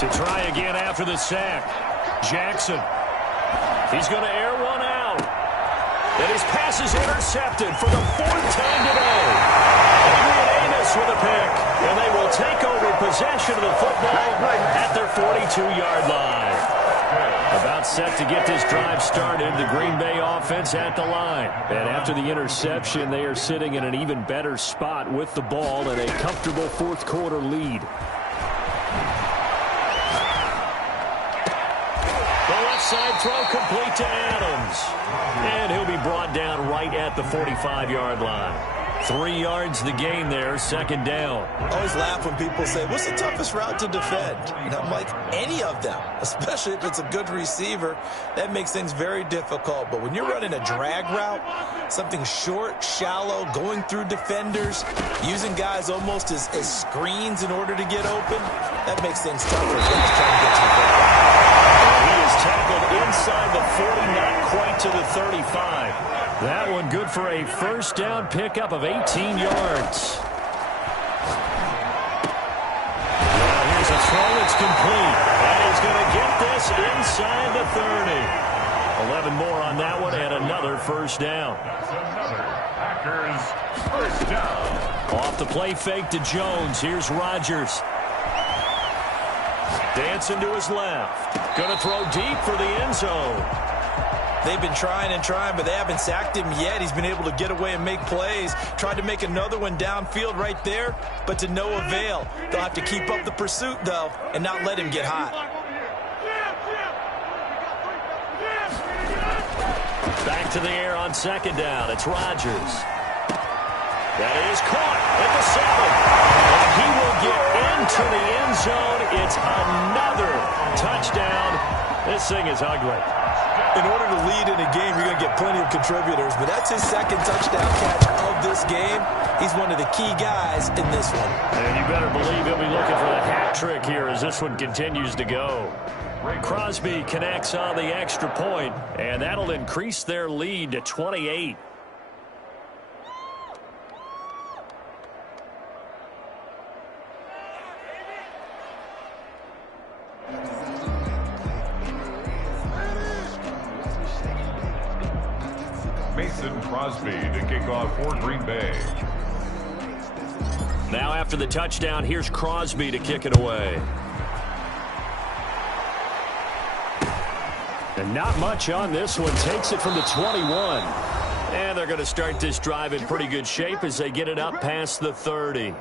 To try again after the sack. Jackson. He's going to air one out. And his pass is intercepted for the 4th time today. Adrian Amos with a pick. And they will take over possession of the football at their 42-yard line. About set to get this drive started, the Green Bay offense at the line. And after the interception, they are sitting in an even better spot with the ball and a comfortable fourth-quarter lead. Side throw complete to Adams. And he'll be brought down right at the 45-yard line. 3 yards the gain there, 2nd down. I always laugh when people say, what's the toughest route to defend? And I'm like, any of them, especially if it's a good receiver. That makes things very difficult. But when you're running a drag route, something short, shallow, going through defenders, using guys almost as screens in order to get open, that makes things tougher as guys trying to get to the football. He is tackled inside the 40, not quite to the 35. That one good for a first down pickup of 18 yards. Well, here's a throw that's complete. And he's going to get this inside the 30. 11 more on that one and another first down. That's another Packers first down. Off the play fake to Jones. Here's Rodgers. Dancing to his left. Going to throw deep for the end zone. They've been trying and trying, but they haven't sacked him yet. He's been able to get away and make plays. Tried to make another one downfield right there, but to no avail. They'll have to keep up the pursuit, though, and not let him get hot. Back to the air on 2nd down. It's Rodgers. That is caught at the 7. And he will get into the end zone. It's another touchdown. This thing is ugly. In order to lead in a game, you're going to get plenty of contributors, but that's his 2nd touchdown catch of this game. He's one of the key guys in this one. And you better believe he'll be looking for the hat trick here as this one continues to go. Crosby connects on the extra point, and that'll increase their lead to 28. Crosby to kick off for Green Bay. Now after the touchdown, here's Crosby to kick it away. And not much on this one. Takes it from the 21. And they're going to start this drive in pretty good shape as they get it up past the 30.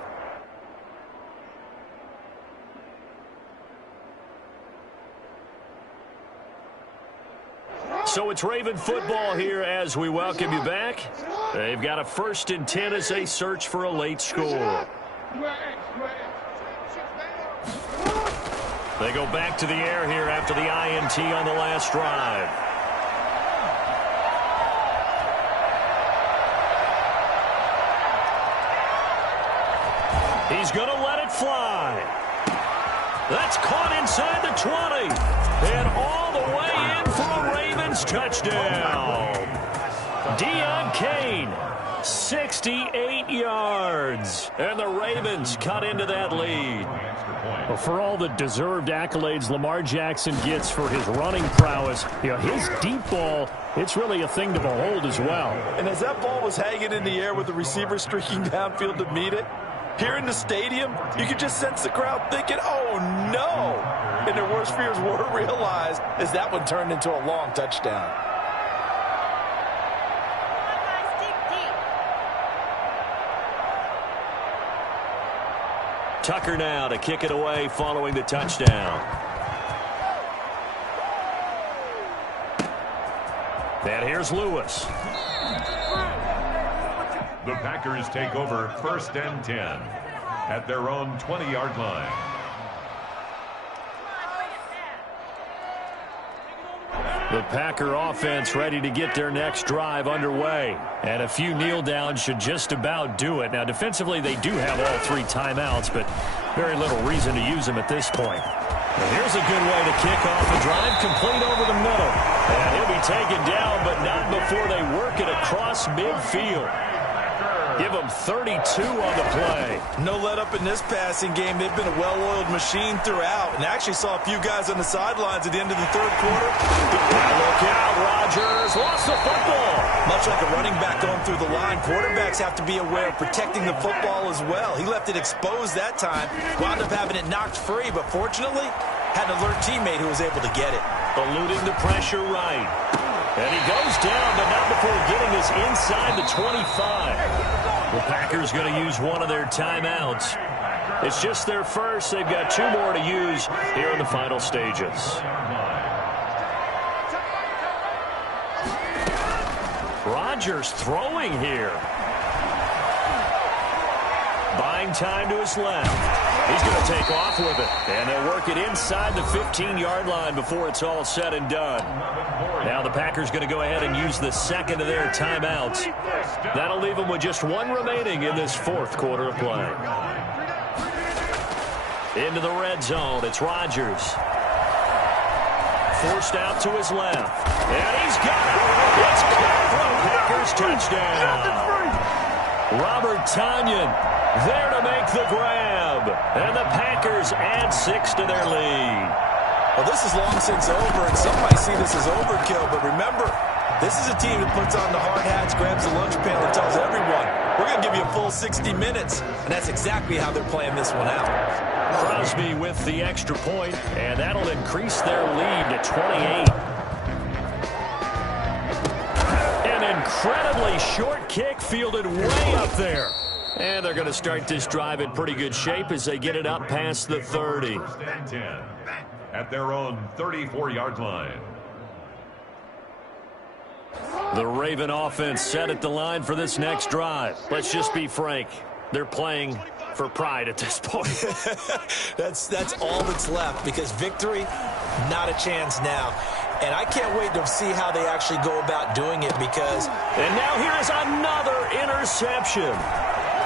So it's Raven football here as we welcome you back. They've got a 1st and 10 as they search for a late score. They go back to the air here after the INT on the last drive. He's going to let it fly. That's caught inside the 20. And all the way in for a Ravens touchdown. Deion Kane, 68 yards. And the Ravens cut into that lead. Well, for all the deserved accolades Lamar Jackson gets for his running prowess, his deep ball, it's really a thing to behold as well. And as that ball was hanging in the air with the receiver streaking downfield to meet it, here in the stadium, you could just sense the crowd thinking, oh, no. And their worst fears were realized as that one turned into a long touchdown. Tucker now to kick it away following the touchdown. And here's Lewis. The Packers take over 1st and 10 at their own 20-yard line. The Packer offense ready to get their next drive underway. And a few kneel downs should just about do it. Now, defensively, they do have all 3 timeouts, but very little reason to use them at this point. And here's a good way to kick off the drive, complete over the middle. And he'll be taken down, but not before they work it across midfield. Give them 32 on the play. No let up in this passing game. They've been a well-oiled machine throughout, and actually saw a few guys on the sidelines at the end of the third quarter. Look out, Rodgers lost the football. Much like a running back going through the line, quarterbacks have to be aware of protecting the football as well. He left it exposed that time, wound up having it knocked free, but fortunately had an alert teammate who was able to get it. Eluding the pressure right. And he goes down, but not before getting us inside the 25. The Packers going to use one of their timeouts. It's just their first. They've got 2 more to use here in the final stages. Rodgers throwing here. Buying time to his left. He's going to take off with it. And they'll work it inside the 15-yard line before it's all said and done. Now the Packers going to go ahead and use the second of their timeouts. That'll leave them with just 1 remaining in this fourth quarter of play. Into the red zone. It's Rodgers. Forced out to his left. And he's got it. It's caught for a Packers touchdown. Robert Tonyan there to make the grab. And the Packers add 6 to their lead. Well, this is long since over, and some might see this as overkill. But remember, this is a team that puts on the hard hats, grabs the lunch pail, and tells everyone, we're going to give you a full 60 minutes. And that's exactly how they're playing this one out. Crosby with the extra point, and that'll increase their lead to 28. An incredibly short kick fielded way up there. And they're going to start this drive in pretty good shape as they get it up past the 30. At their own 34-yard line. The Raven offense set at the line for this next drive. Let's just be frank. They're playing for pride at this point. That's all that's left, because victory, not a chance now. And I can't wait to see how they actually go about doing it, because... And now here is another interception.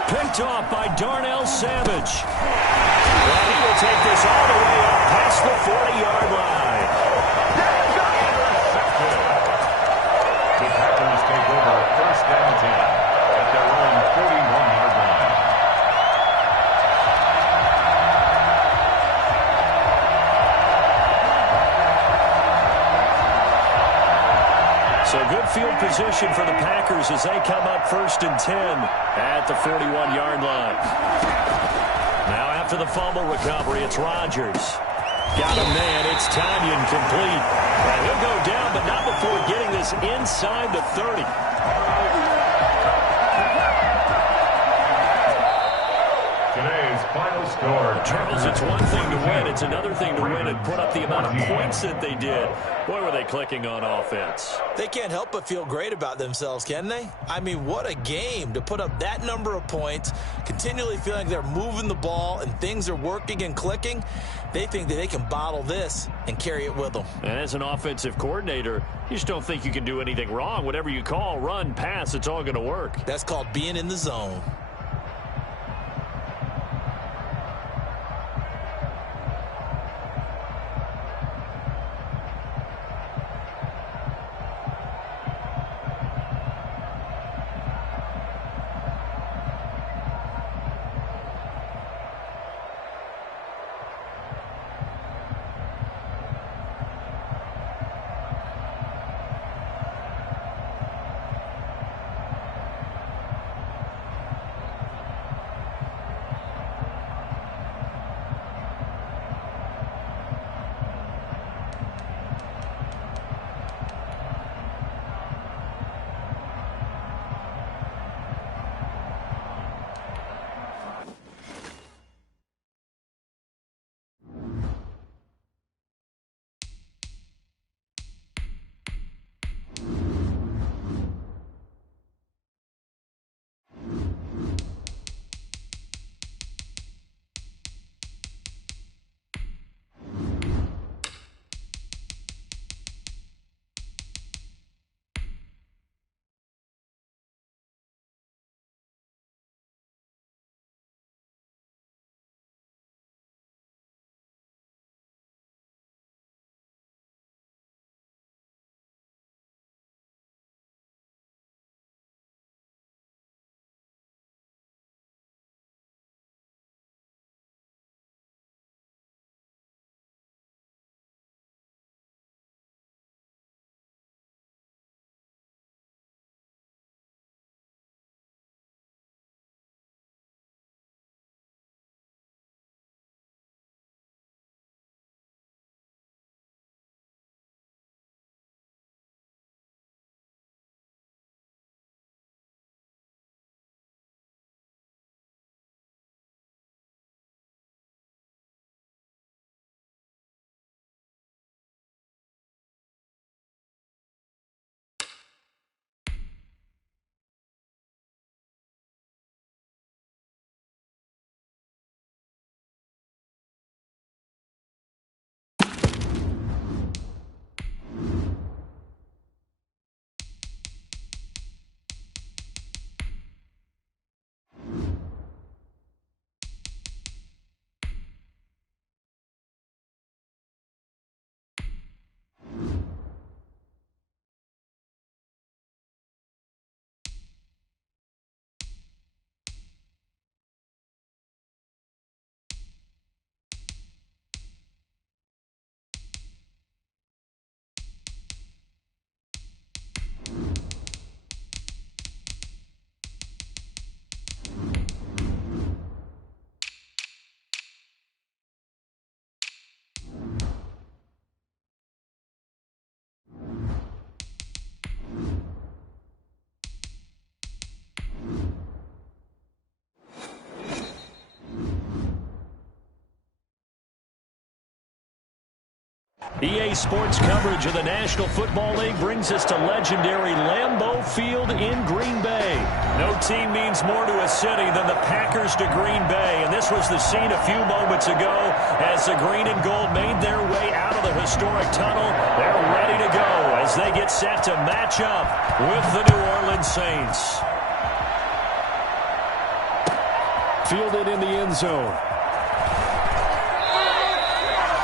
Picked off by Darnell Savage. And he will take this all the way up past the 40-yard line. The Packers take over first down 10 at their own 41-yard line. So good field position for the Packers as they come up first and 10 at the 41-yard line. Now after the fumble recovery, it's Rodgers. Got a man. It's Tonyan complete. And he'll go down, but not before getting this inside the 30. Today's final score. Charles, it's one thing to win. It's another thing to win and put up the amount of points that they did. Boy, were they clicking on offense. They can't help but feel great about themselves, can they? I mean, what a game to put up that number of points, continually feeling like they're moving the ball and things are working and clicking. They think that they can bottle this and carry it with them. And as an offensive coordinator, you just don't think you can do anything wrong. Whatever you call, run, pass, it's all going to work. That's called being in the zone. EA Sports coverage of the National Football League brings us to legendary Lambeau Field in Green Bay. No team means more to a city than the Packers to Green Bay, and this was the scene a few moments ago as the green and gold made their way out of the historic tunnel. They're ready to go as they get set to match up with the New Orleans Saints. Fielded in the end zone.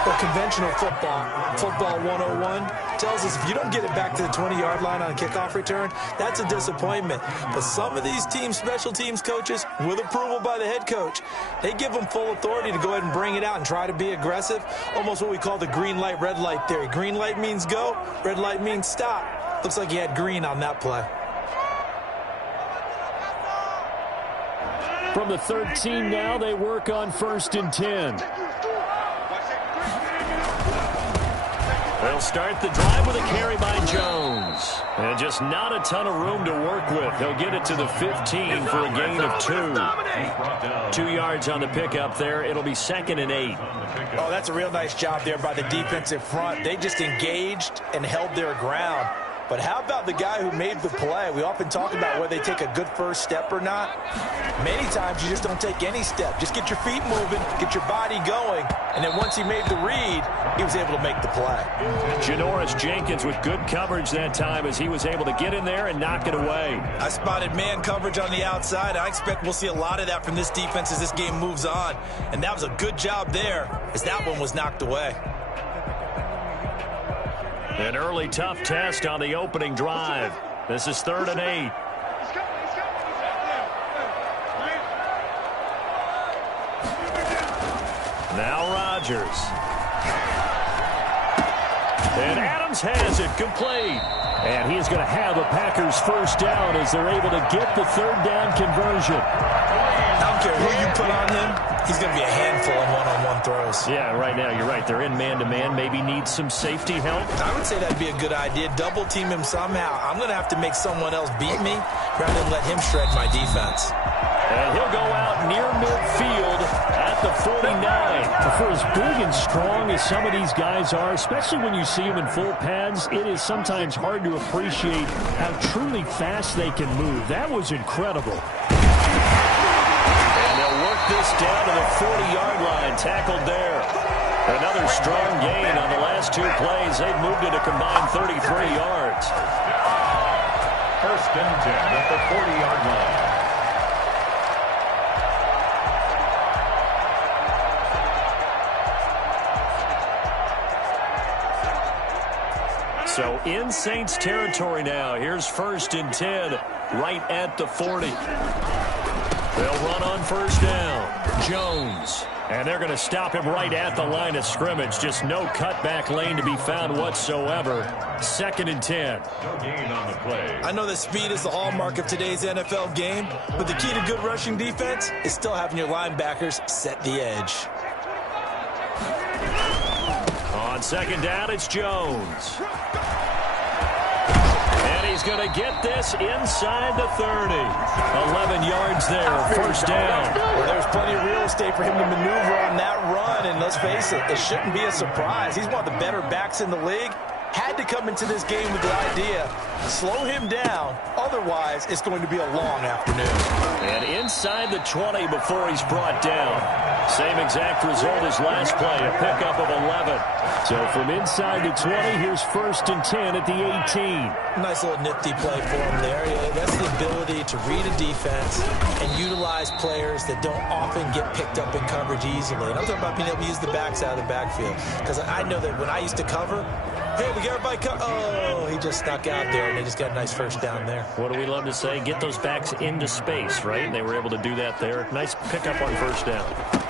Well, conventional football 101, tells us if you don't get it back to the 20-yard line on a kickoff return, that's a disappointment. But some of these special teams coaches, with approval by the head coach, they give them full authority to go ahead and bring it out and try to be aggressive, almost what we call the green light, red light theory. Green light means go, red light means stop. Looks like he had green on that play. From the 13 now, they work on 1st and 10. They'll start the drive with a carry by Jones. And just not a ton of room to work with. He'll get it to the 15 for a gain of 2. 2 yards on the pickup there. It'll be 2nd and 8. Oh, that's a real nice job there by the defensive front. They just engaged and held their ground. But how about the guy who made the play? We often talk about whether they take a good first step or not. Many times you just don't take any step. Just get your feet moving, get your body going, and then once he made the read, he was able to make the play. Janoris Jenkins with good coverage that time as he was able to get in there and knock it away. I spotted man coverage on the outside. I expect we'll see a lot of that from this defense as this game moves on. And that was a good job there as that one was knocked away. An early tough test on the opening drive. This is 3rd and 8. Now Rodgers. And Adams has it complete. And he's going to have a Packers first down as they're able to get the 3rd down conversion. I don't care who you put on him. He's going to be a handful in one-on-one throws. Yeah, right now, you're right. They're in man-to-man. Maybe need some safety help. I would say that'd be a good idea. Double team him somehow. I'm going to have to make someone else beat me rather than let him shred my defense. And he'll go out near midfield at the 49. For as big and strong as some of these guys are, especially when you see them in full pads, it is sometimes hard to appreciate how truly fast they can move. That was incredible. Work this down to the 40-yard line. Tackled there. Another strong gain on the last 2 plays. They've moved it a combined 33 yards. 1st and 10 at the 40-yard line. So in Saints territory now. Here's 1st and 10 right at the 40. They'll run on 1st down. Jones. And they're going to stop him right at the line of scrimmage. Just no cutback lane to be found whatsoever. 2nd and 10. No gain on the play. I know that speed is the hallmark of today's NFL game, but the key to good rushing defense is still having your linebackers set the edge. On 2nd down, it's Jones. He's going to get this inside the 30. 11 yards there, 1st down. Well, there's plenty of real estate for him to maneuver on that run, and let's face it, it shouldn't be a surprise. He's one of the better backs in the league. Had to come into this game with the idea, slow him down, otherwise it's going to be a long afternoon. And inside the 20 before he's brought down. Same exact result as last play, a pickup of 11. So from inside the 20, here's 1st and 10 at the 18. Nice little nifty play for him there. Yeah, that's the ability to read a defense and utilize players that don't often get picked up in coverage easily. And I'm talking about being able to use the backs out of the backfield. Because I know that when I used to cover, hey, we got everybody oh, he just snuck out there, and they just got a nice 1st down there. What do we love to say? Get those backs into space, right? And they were able to do that there. Nice pickup on 1st down.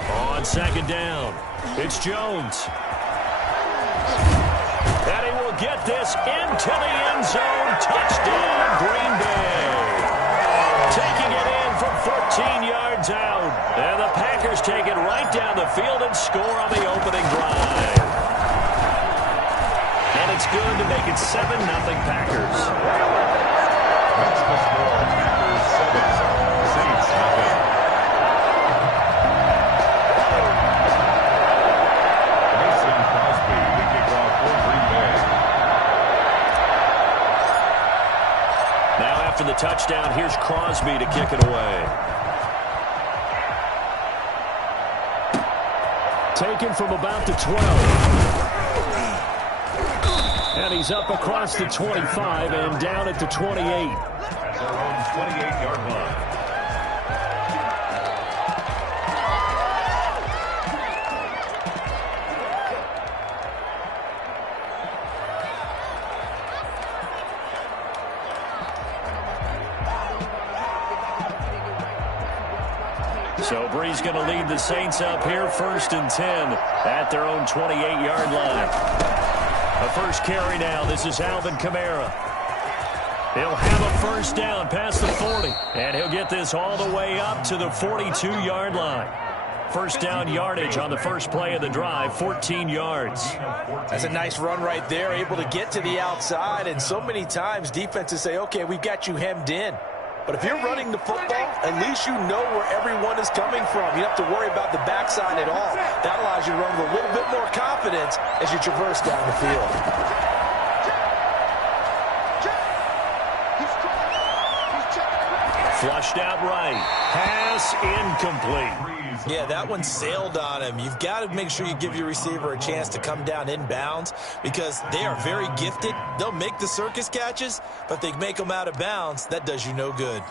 On 2nd down, it's Jones. And he will get this into the end zone. Touchdown, Green Bay. Taking it in from 14 yards out. And the Packers take it right down the field and score on the opening drive. And it's good to make it 7-0 Packers. That's the score. Packers 7, Saints 0. Mason Crosby, the kickoff for touchdown. Here's Crosby to kick it away. Taken from about the 12. And he's up across the 25 and down at the 28. Their own 28-yard line. So Bree's going to lead the Saints up here, 1st and 10 at their own 28-yard line. A first carry now. This is Alvin Kamara. He'll have a first down past the 40, and he'll get this all the way up to the 42-yard line. First down yardage on the first play of the drive, 14 yards. That's a nice run right there, able to get to the outside, and so many times defenses say, okay, we've got you hemmed in. But if you're running the football, at least you know where everyone is coming from. You don't have to worry about the backside at all. That allows you to run with a little bit more confidence as you traverse down the field. Flushed out right. Pass incomplete. Yeah, that one sailed on him. You've got to make sure you give your receiver a chance to come down inbounds because they are very gifted. They'll make the circus catches, but if they make them out of bounds, that does you no good.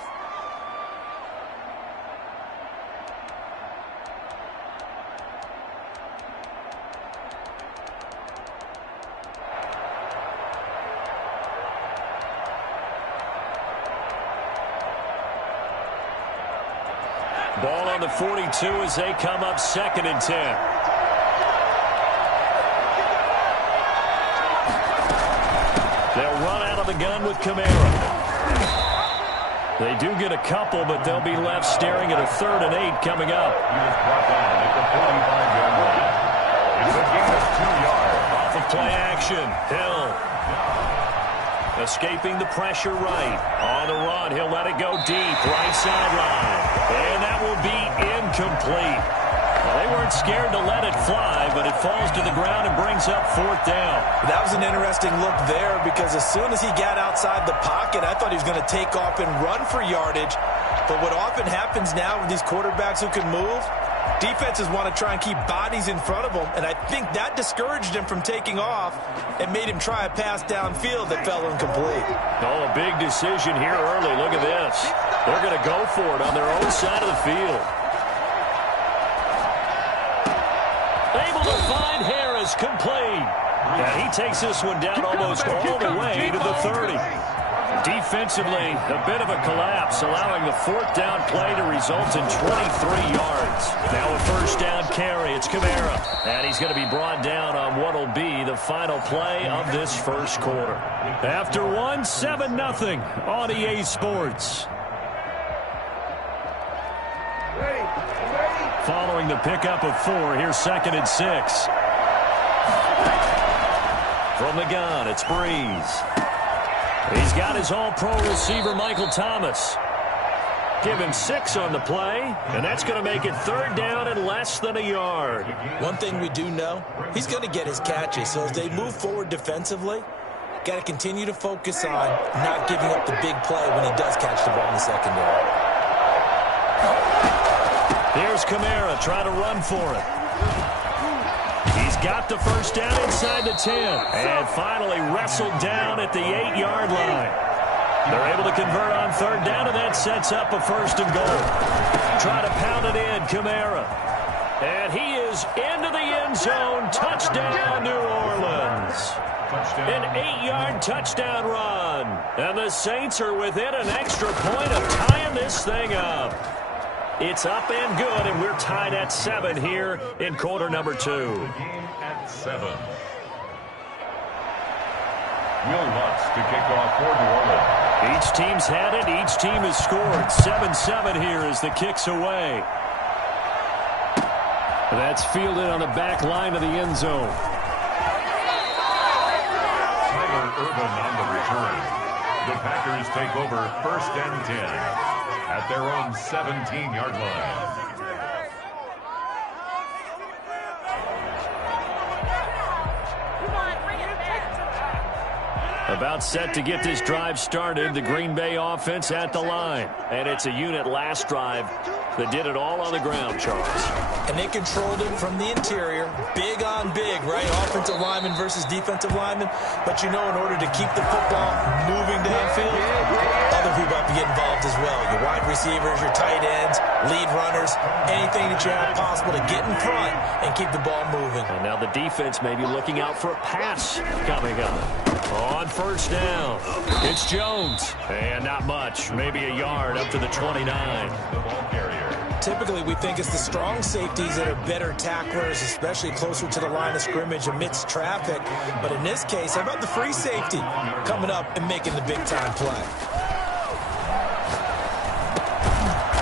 Ball on the 42 as they come up 2nd and 10. They'll run out of the gun with Kamara. They do get a couple, but they'll be left staring at a 3rd and 8 coming up. He was brought down at the 45-yard line. It's a gain of 2 yards. Off of play action. Hill. Escaping the pressure right. On the run, he'll let it go deep. Right sideline. And that will be incomplete. Well, they weren't scared to let it fly, but it falls to the ground and brings up 4th down. That was an interesting look there because as soon as he got outside the pocket, I thought he was going to take off and run for yardage. But what often happens now with these quarterbacks who can move, defenses want to try and keep bodies in front of them, and I think that discouraged him from taking off and made him try a pass downfield that fell incomplete. Oh, a big decision here early. Look at this. They're going to go for it on their own side of the field. Able to find Harris, complete. And he takes this one down almost all the way to the 30. Defensively, a bit of a collapse, allowing the 4th down play to result in 23 yards. Now a first down carry. It's Kamara. And he's going to be brought down on what will be the final play of this first quarter. After one, 7-0 on EA Sports. Following the pickup of 4, here's 2nd and 6. From the gun, it's Breeze. He's got his all-pro receiver, Michael Thomas. Give him 6 on the play, and that's going to make it 3rd down and less than a yard. One thing we do know, he's going to get his catches. So as they move forward defensively, got to continue to focus on not giving up the big play when he does catch the ball in the secondary. Here's Kamara trying to run for it. He's got the first down inside the 10. And finally wrestled down at the 8-yard line. They're able to convert on 3rd down, and that sets up a 1st and goal. Try to pound it in, Kamara. And he is into the end zone. Touchdown, New Orleans. An 8-yard touchdown run. And the Saints are within an extra point of tying this thing up. It's up and good, and we're tied at 7 here in quarter number 2. At 7. Will Lutz to kick off for New Orleans. Each team's had it. Each team has scored. 7-7 here as the kick's away. That's fielded on the back line of the end zone. Tyler Urban on the return. The Packers take over 1st and 10 at their own 17-yard line. A About set to get this drive started, the Green Bay offense at the line. And it's a unit last drive that did it all on the ground, Charles. And they controlled it from the interior, big on big, right? Offensive lineman versus defensive lineman. But you know, in order to keep the football moving downfield, other people have to get involved as well. Your wide receivers, your tight ends, lead runners, anything that you have possible to get in front and keep the ball moving. And now the defense may be looking out for a pass coming up. On first down, it's Jones. And not much, maybe a yard up to the 29. The ball carrier. Typically, we think it's the strong safeties that are better tacklers, especially closer to the line of scrimmage amidst traffic. But in this case, how about the free safety coming up and making the big-time play?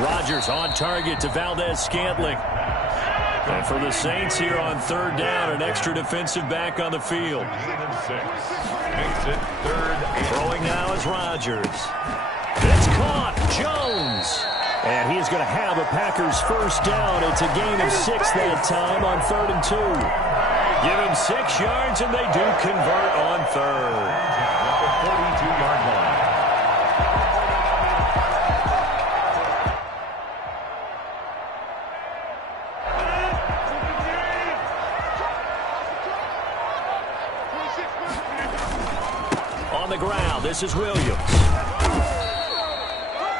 Rodgers on target to Valdez-Scantling. And for the Saints here on third down, an extra defensive back on the field. Gain of 6. Makes it third. Throwing now is Rodgers. It's caught. Jones. And he's going to have a Packers first down. It's a gain of 6 that time on 3rd and 2. Give him 6 yards, and they do convert on third. At the 42-yard line. On the ground, this is Williams.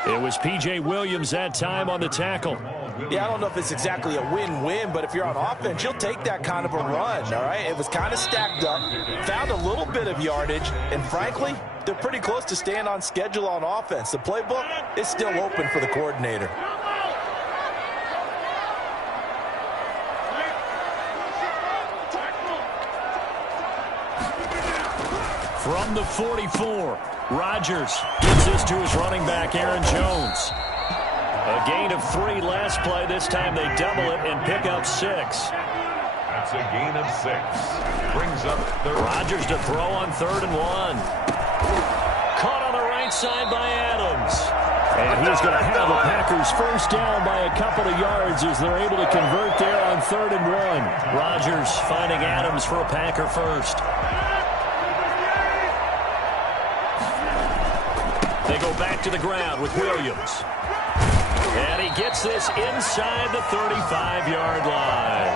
It was P.J. Williams that time on the tackle. Yeah, I don't know if it's exactly a win-win, but if you're on offense, you'll take that kind of a run, all right? It was kind of stacked up, found a little bit of yardage, and frankly, they're pretty close to staying on schedule on offense. The playbook is still open for the coordinator. From the 44, Rodgers gives this to his running back, Aaron Jones. A gain of 3 last play. This time they double it and pick up 6. That's a gain of 6. Brings up third. Rodgers to throw on 3rd and 1. Caught on the right side by Adams. And he's going to have the Packers first down by a couple of yards as they're able to convert there on 3rd and 1. Rodgers finding Adams for a Packer first. They go back to the ground with Williams. And he gets this inside the 35-yard line.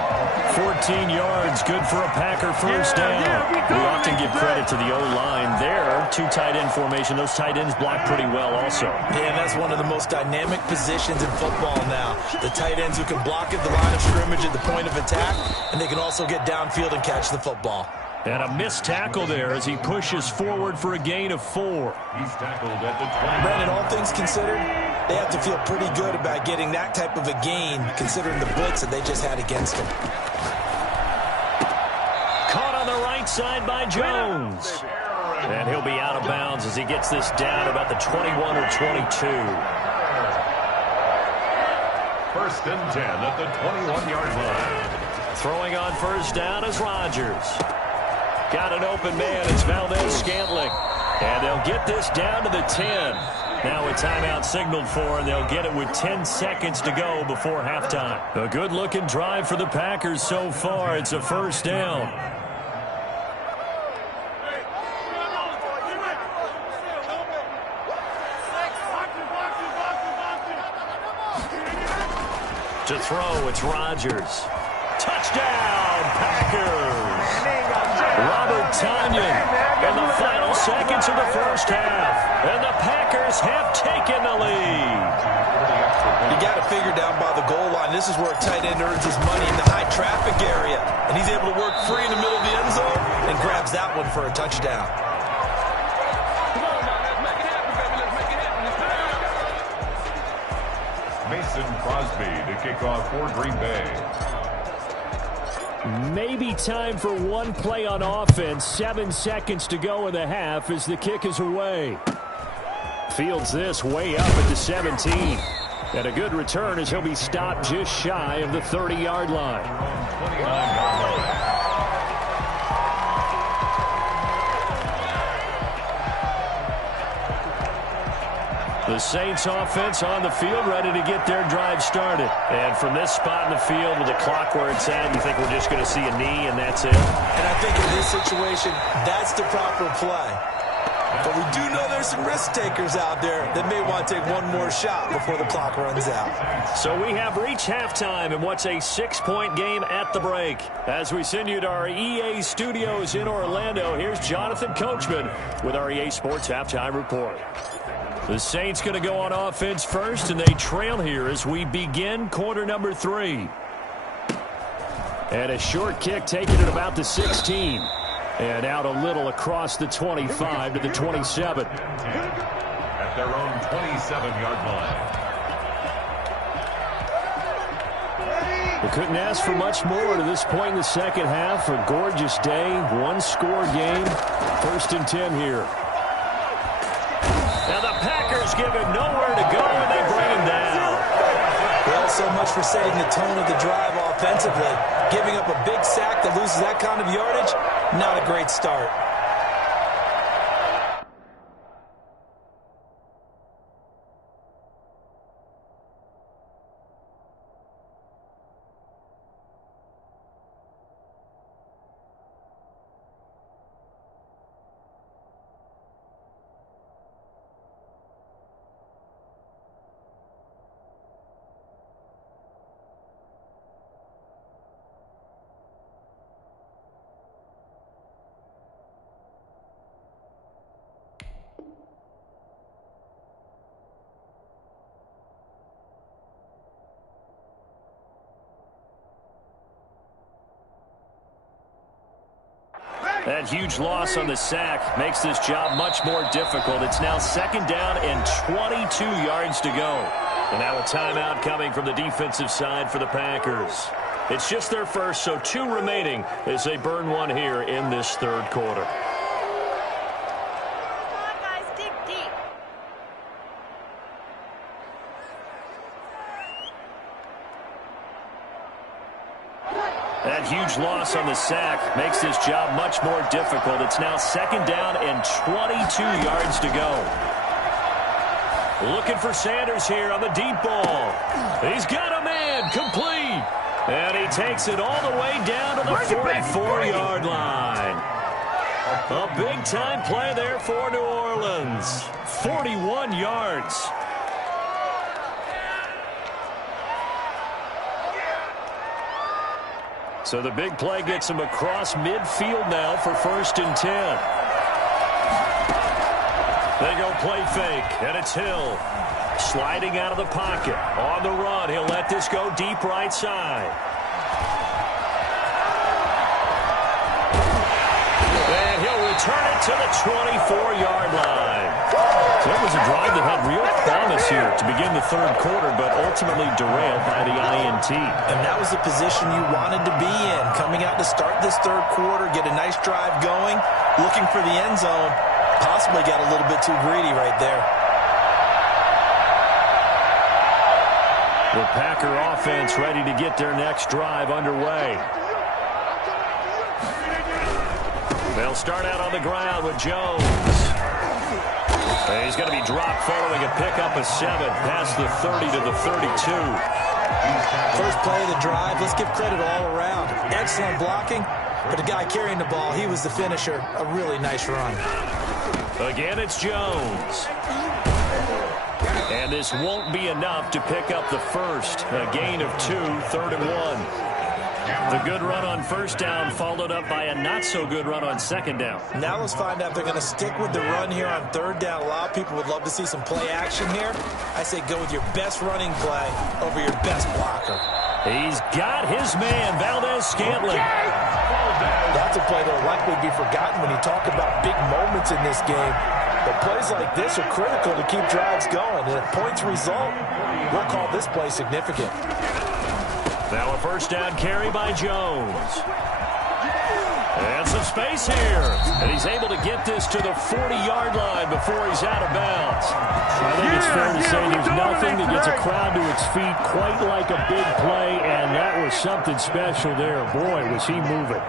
14 yards, good for a Packer first down. We often give credit to the O-line there. 2 tight end formation. Those tight ends block pretty well also. Yeah, that's one of the most dynamic positions in football now. The tight ends who can block at the line of scrimmage at the point of attack, and they can also get downfield and catch the football. And a missed tackle there as he pushes forward for a gain of 4. He's tackled at the 20. Brandon, all things considered, they have to feel pretty good about getting that type of a gain considering the blitz that they just had against them. Caught on the right side by Jones. And he'll be out of bounds as he gets this down about the 21 or 22. First and 10 at the 21-yard line. Throwing on first down is Rodgers. Got an open man. It's Valdez-Scantling. And they'll get this down to the 10. Now a timeout signaled for, and they'll get it with 10 seconds to go before halftime. A good-looking drive for the Packers so far. It's a first down. To throw, it's Rodgers. Touchdown, Packers! Robert Tonyan in the final seconds of the first half. And the Packers have taken the lead. You got to figure down by the goal line. This is where a tight end earns his money in the high traffic area. And he's able to work free in the middle of the end zone and grabs that one for a touchdown. Mason Crosby to kick off for Green Bay. Maybe time for one play on offense. 7 seconds to go in the half as the kick is away. Fields this way up at the 17. And a good return as he'll be stopped just shy of the 30-yard line. 29-yard line. The Saints offense on the field, ready to get their drive started. And from this spot in the field with the clock where it's at, you think we're just going to see a knee and that's it? And I think in this situation, that's the proper play. But we do know there's some risk takers out there that may want to take one more shot before the clock runs out. So we have reached halftime in what's a 6-point game at the break. As we send you to our EA studios in Orlando, here's Jonathan Coachman with our EA Sports Halftime Report. The Saints going to go on offense first, and they trail here as we begin quarter number 3. And a short kick taken at about the 16. And out a little across the 25 to the 27. At their own 27-yard line. We couldn't ask for much more to this point in the second half. A gorgeous day, one-score game. 1st and 10 here. Now the Packers give him nowhere to go, and they bring him down. Well, so much for setting the tone of the drive offensively. Giving up a big sack that loses that kind of yardage, not a great start. That huge loss on the sack makes this job much more difficult. It's now 2nd down and 22 yards to go. And now a timeout coming from the defensive side for the Packers. It's just their first, so 2 remaining as they burn one here in this 3rd quarter. Come on, guys, dig deep. That huge loss on the sack makes this job much more difficult. It's now 2nd down and 22 yards to go. Looking for Sanders here on the deep ball. He's got a man, complete. And he takes it all the way down to the 44-yard line. A big-time play there for New Orleans. 41 yards. So the big play gets him across midfield now for 1st and 10. They go play fake, and it's Hill. Sliding out of the pocket. On the run, he'll let this go deep right side. And he'll return it to the 24-yard line. So it was a drive that had real promise here to begin the 3rd quarter, but ultimately derailed by the INT. And that was the position you wanted to be in. Coming out to start this 3rd quarter, get a nice drive going, looking for the end zone. Possibly got a little bit too greedy right there. The Packer offense ready to get their next drive underway. They'll start out on the ground with Jones. And he's going to be dropped following a pickup of 7 past the 30 to the 32. First play of the drive, let's give credit all around. Excellent blocking, but the guy carrying the ball, he was the finisher. A really nice run. Again, it's Jones. And this won't be enough to pick up the first. A gain of 2, 3rd and 1. The good run on 1st down followed up by a not-so-good run on 2nd down. Now let's find out if they're going to stick with the run here on 3rd down. A lot of people would love to see some play action here. I say go with your best running play over your best blocker. He's got his man, Valdez-Scantling. That's a play that will likely be forgotten when you talk about big moments in this game. But plays like this are critical to keep drives going. And if points result, we'll call this play significant. Now a 1st down carry by Jones. And some space here. And he's able to get this to the 40-yard line before he's out of bounds. I think it's fair to say there's nothing that gets a crowd to its feet quite like a big play, and that was something special there. Boy, was he moving.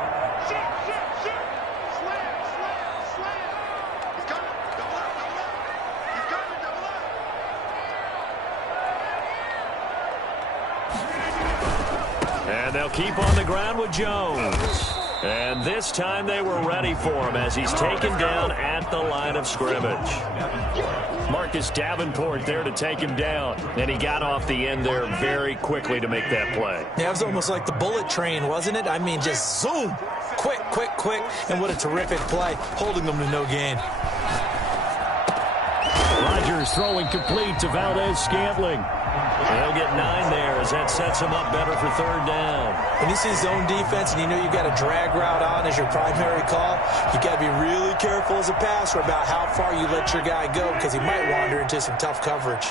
And they'll keep on the ground with Jones. And this time they were ready for him as he's taken down at the line of scrimmage. Marcus Davenport there to take him down. And he got off the end there very quickly to make that play. Yeah, it was almost like the bullet train, wasn't it? I mean, just zoom. Quick, quick, quick. And what a terrific play, holding them to no gain. Rodgers throwing complete to Valdez-Scantling. He'll get 9 there as that sets him up better for 3rd down. When you see zone defense and you know you've got a drag route on as your primary call, you got to be really careful as a passer about how far you let your guy go because he might wander into some tough coverage.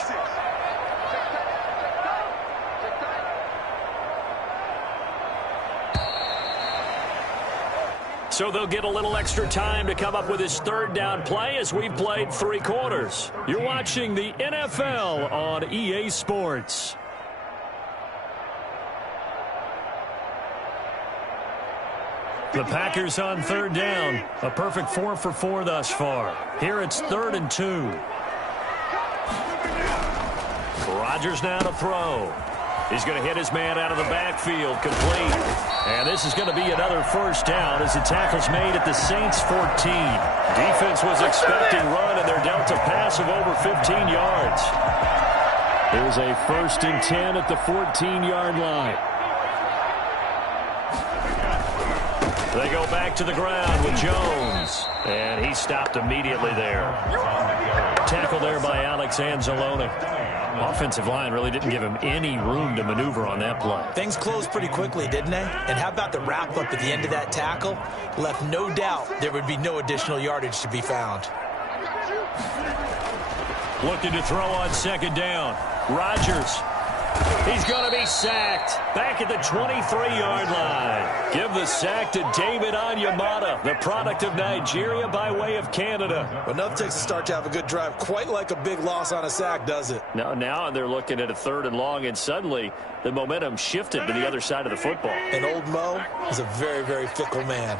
So they'll get a little extra time to come up with his 3rd down play as we've played 3 quarters. You're watching the NFL on EA Sports. The Packers on 3rd down. A perfect 4 for 4 thus far. Here it's 3rd and 2. Rodgers now to throw. He's going to hit his man out of the backfield, complete. And this is going to be another 1st down as the tackle's made at the Saints' 14. Defense was expecting run, and they're dealt a pass of over 15 yards. Here's a 1st and 10 at the 14-yard line. They go back to the ground with Jones. And he stopped immediately there. Tackle there by Alex Anzalone. Offensive line really didn't give him any room to maneuver on that play. Things closed pretty quickly, didn't they? And how about the wrap-up at the end of that tackle? Left no doubt there would be no additional yardage to be found. Looking to throw on 2nd down. Rodgers. He's going to be sacked. Back at the 23-yard line. Give the sack to David Onyemata, the product of Nigeria by way of Canada. Well, nothing takes a start to have a good drive quite like a big loss on a sack, does it? Now they're looking at a 3rd and long, and suddenly the momentum shifted to the other side of the football. And old Mo is a very, very fickle man.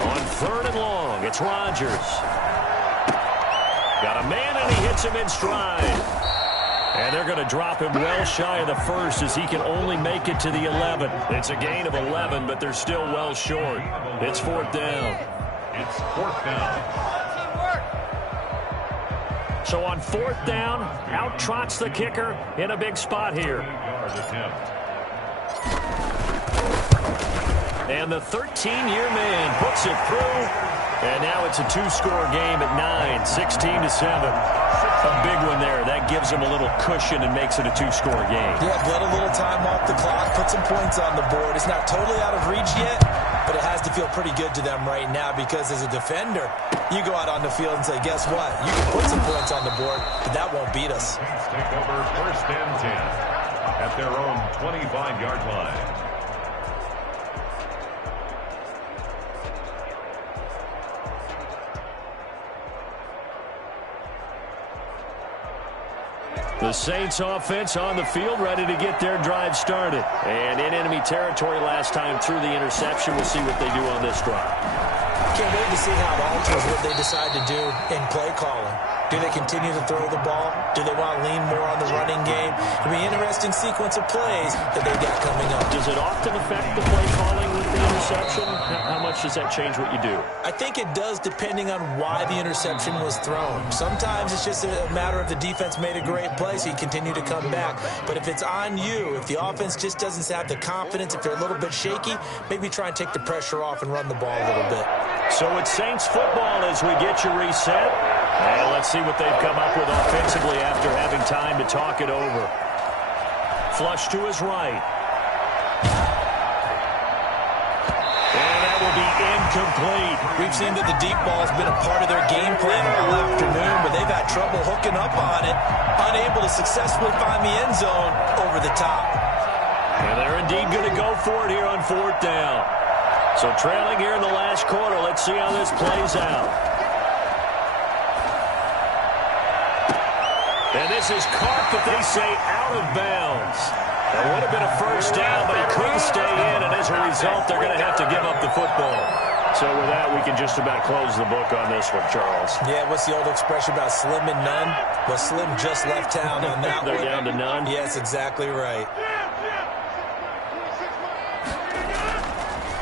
On 3rd and long, it's Rodgers. Got a man, and he hits him in stride. And they're going to drop him well shy of the 1st as he can only make it to the 11. It's a gain of 11, but they're still well short. It's 4th down. It's 4th down. So on 4th down, out trots the kicker in a big spot here. And the 13-year man puts it through. And now it's a 2-score game at 9, 16-7. A big one there. That gives them a little cushion and makes it a 2-score game. Yeah, bled a little time off the clock, put some points on the board. It's not totally out of reach yet, but it has to feel pretty good to them right now because as a defender, you go out on the field and say, guess what? You can put some points on the board, but that won't beat us. Take over 1st and 10 at their own 25-yard line. The Saints offense on the field, ready to get their drive started. And in enemy territory last time through the interception. We'll see what they do on this drive. Can't wait to see how it alters what they decide to do in play calling. Do they continue to throw the ball? Do they want to lean more on the running game? It'll be an interesting sequence of plays that they've got coming up. Does it often affect the play calling with the interception? How much does that change what you do? I think it does depending on why the interception was thrown. Sometimes it's just a matter of the defense made a great play, so you continue to come back. But if it's on you, if the offense just doesn't have the confidence, if they're a little bit shaky, maybe try and take the pressure off and run the ball a little bit. So it's Saints football as we get you reset. And let's see what they've come up with offensively after having time to talk it over. Flush to his right. And that will be incomplete. We've seen that the deep ball has been a part of their game plan all afternoon, but they've had trouble hooking up on it, unable to successfully find the end zone over the top. And they're indeed going to go for it here on 4th down. So trailing here in the last quarter, let's see how this plays out. And this is caught, but they say out of bounds. That would have been a 1st down, but he couldn't stay in, and as a result, they're going to have to give up the football. So with that, we can just about close the book on this one, Charles. Yeah, what's the old expression about slim and none? Well, Slim just left town on that one. They're down to none? Yes, exactly right.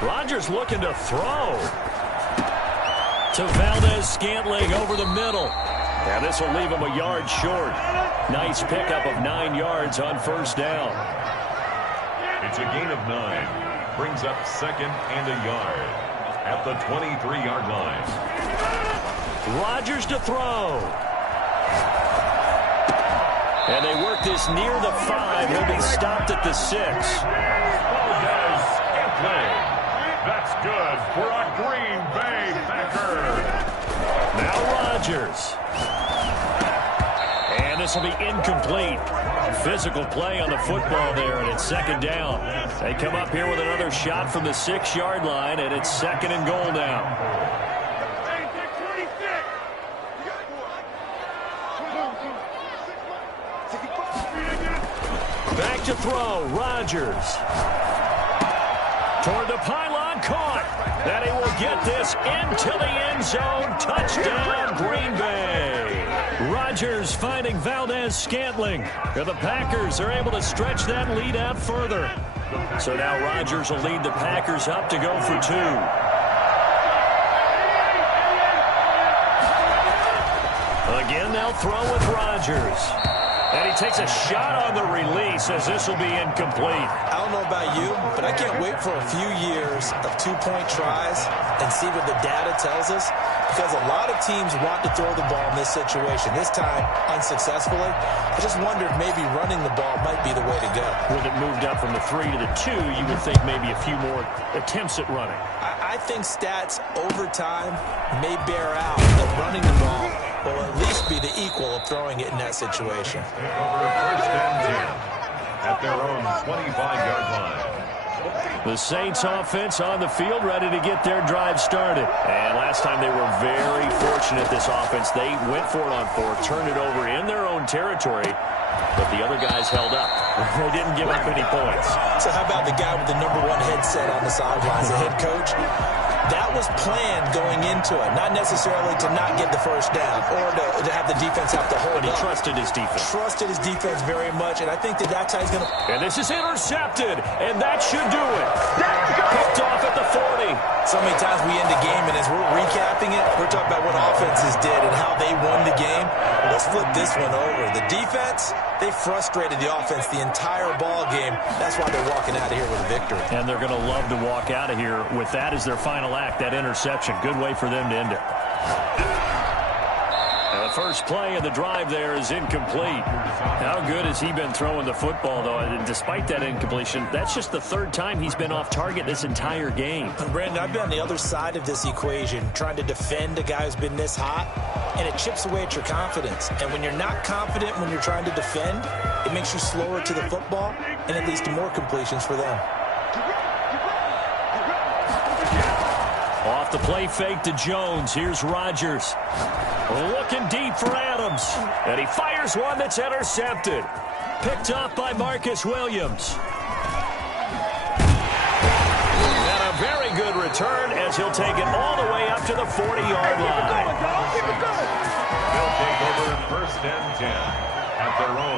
Rodgers looking to throw. To Valdez-Scantling over the middle. And this will leave him a yard short. Nice pickup of 9 yards on first down. It's a gain of 9. Brings up 2nd and a yard at the 23-yard line. Rodgers to throw. And they work this near the 5. He'll be stopped at the 6. Valdez-Scantling. That's good for a Green Bay Packer. Now Rodgers. And this will be incomplete. Physical play on the football there, and it's 2nd down. They come up here with another shot from the 6-yard line, and it's 2nd and goal now. Back to throw, Rodgers. Toward the pylon, caught. And he will get this into the end zone. Touchdown, Green Bay. Rodgers finding Valdez-Scantling. The Packers are able to stretch that lead out further. So now Rodgers will lead the Packers up to go for 2. Again, they'll throw with Rodgers. And he takes a shot on the release as this will be incomplete. I don't know about you, but I can't wait for a few years of 2-point tries and see what the data tells us, because a lot of teams want to throw the ball in this situation. This time, unsuccessfully. I just wonder if maybe running the ball might be the way to go. With it moved up from the 3 to the 2, you would think maybe a few more attempts at running. I think stats over time may bear out that running the ball will at least be the equal of throwing it in that situation. Over 1st and 10 at their own 25-yard line. The Saints offense on the field, ready to get their drive started. And last time they were very fortunate, this offense. They went for it on 4th, turned it over in their own territory, but the other guys held up. They didn't give up any points. So how about the guy with the #1 headset on the sidelines, the head coach? That was planned going into it, not necessarily to not get the first down or to have the defense have to hold But he up. trusted his defense. Trusted his defense very much, and I think that's how he's going to... And this is intercepted, and that should do it. Picked off at the 40. So many times we end the game, and as we're recapping it, we're talking about what offenses did and how they won the game. Let's flip this one over. The defense, they frustrated the offense the entire ball game. That's why they're walking out of here with a victory. And they're going to love to walk out of here with that as their final act, that interception. Good way for them to end it. And the first play of the drive there is incomplete. How good has he been throwing the football, though? And despite that incompletion, that's just the 3rd time he's been off target this entire game. And Brandon, I've been on the other side of this equation, trying to defend a guy who's been this hot, and it chips away at your confidence. And when you're not confident when you're trying to defend, it makes you slower to the football, and it leads to more completions for them. Off the play fake to Jones. Here's Rodgers. Looking deep for Adams. And he fires one that's intercepted. Picked off by Marcus Williams. And a very good return as he'll take it all the way up to the 40-yard line. They'll take over 1st and 10.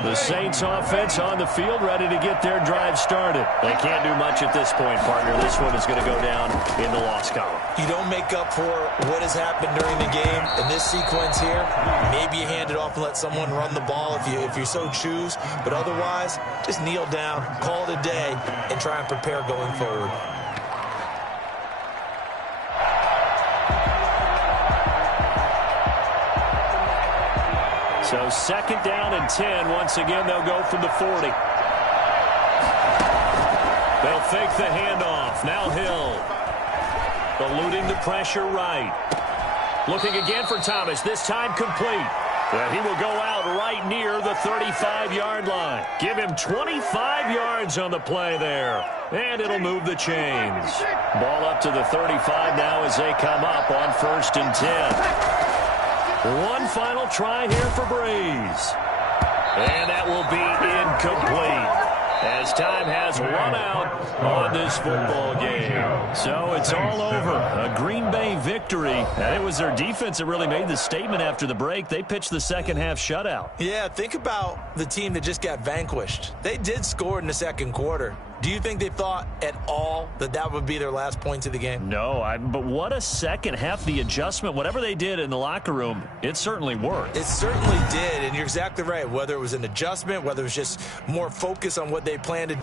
The Saints offense on the field, ready to get their drive started. They can't do much at this point, partner. This one is going to go down in the loss column. You don't make up for what has happened during the game in this sequence here. Maybe you hand it off and let someone run the ball if you so choose. But otherwise, just kneel down, call it a day, and try and prepare going forward. So 2nd down and 10. Once again, they'll go from the 40. They'll fake the handoff. Now Hill. Eluding the pressure right. Looking again for Thomas. This time complete. And he will go out right near the 35-yard line. Give him 25 yards on the play there. And it'll move the chains. Ball up to the 35 now as they come up on 1st and 10. One final try here for Breeze. And that will be incomplete as time has run out on this football game. So it's all over. A Green Bay victory. And it was their defense that really made the statement after the break. They pitched the second-half shutout. Yeah, think about the team that just got vanquished. They did score in the 2nd quarter, Do you think they thought at all that that would be their last points of the game? No, but what a second half. The adjustment, whatever they did in the locker room, it certainly worked. It certainly did, and you're exactly right. Whether it was an adjustment, whether it was just more focus on what they planned to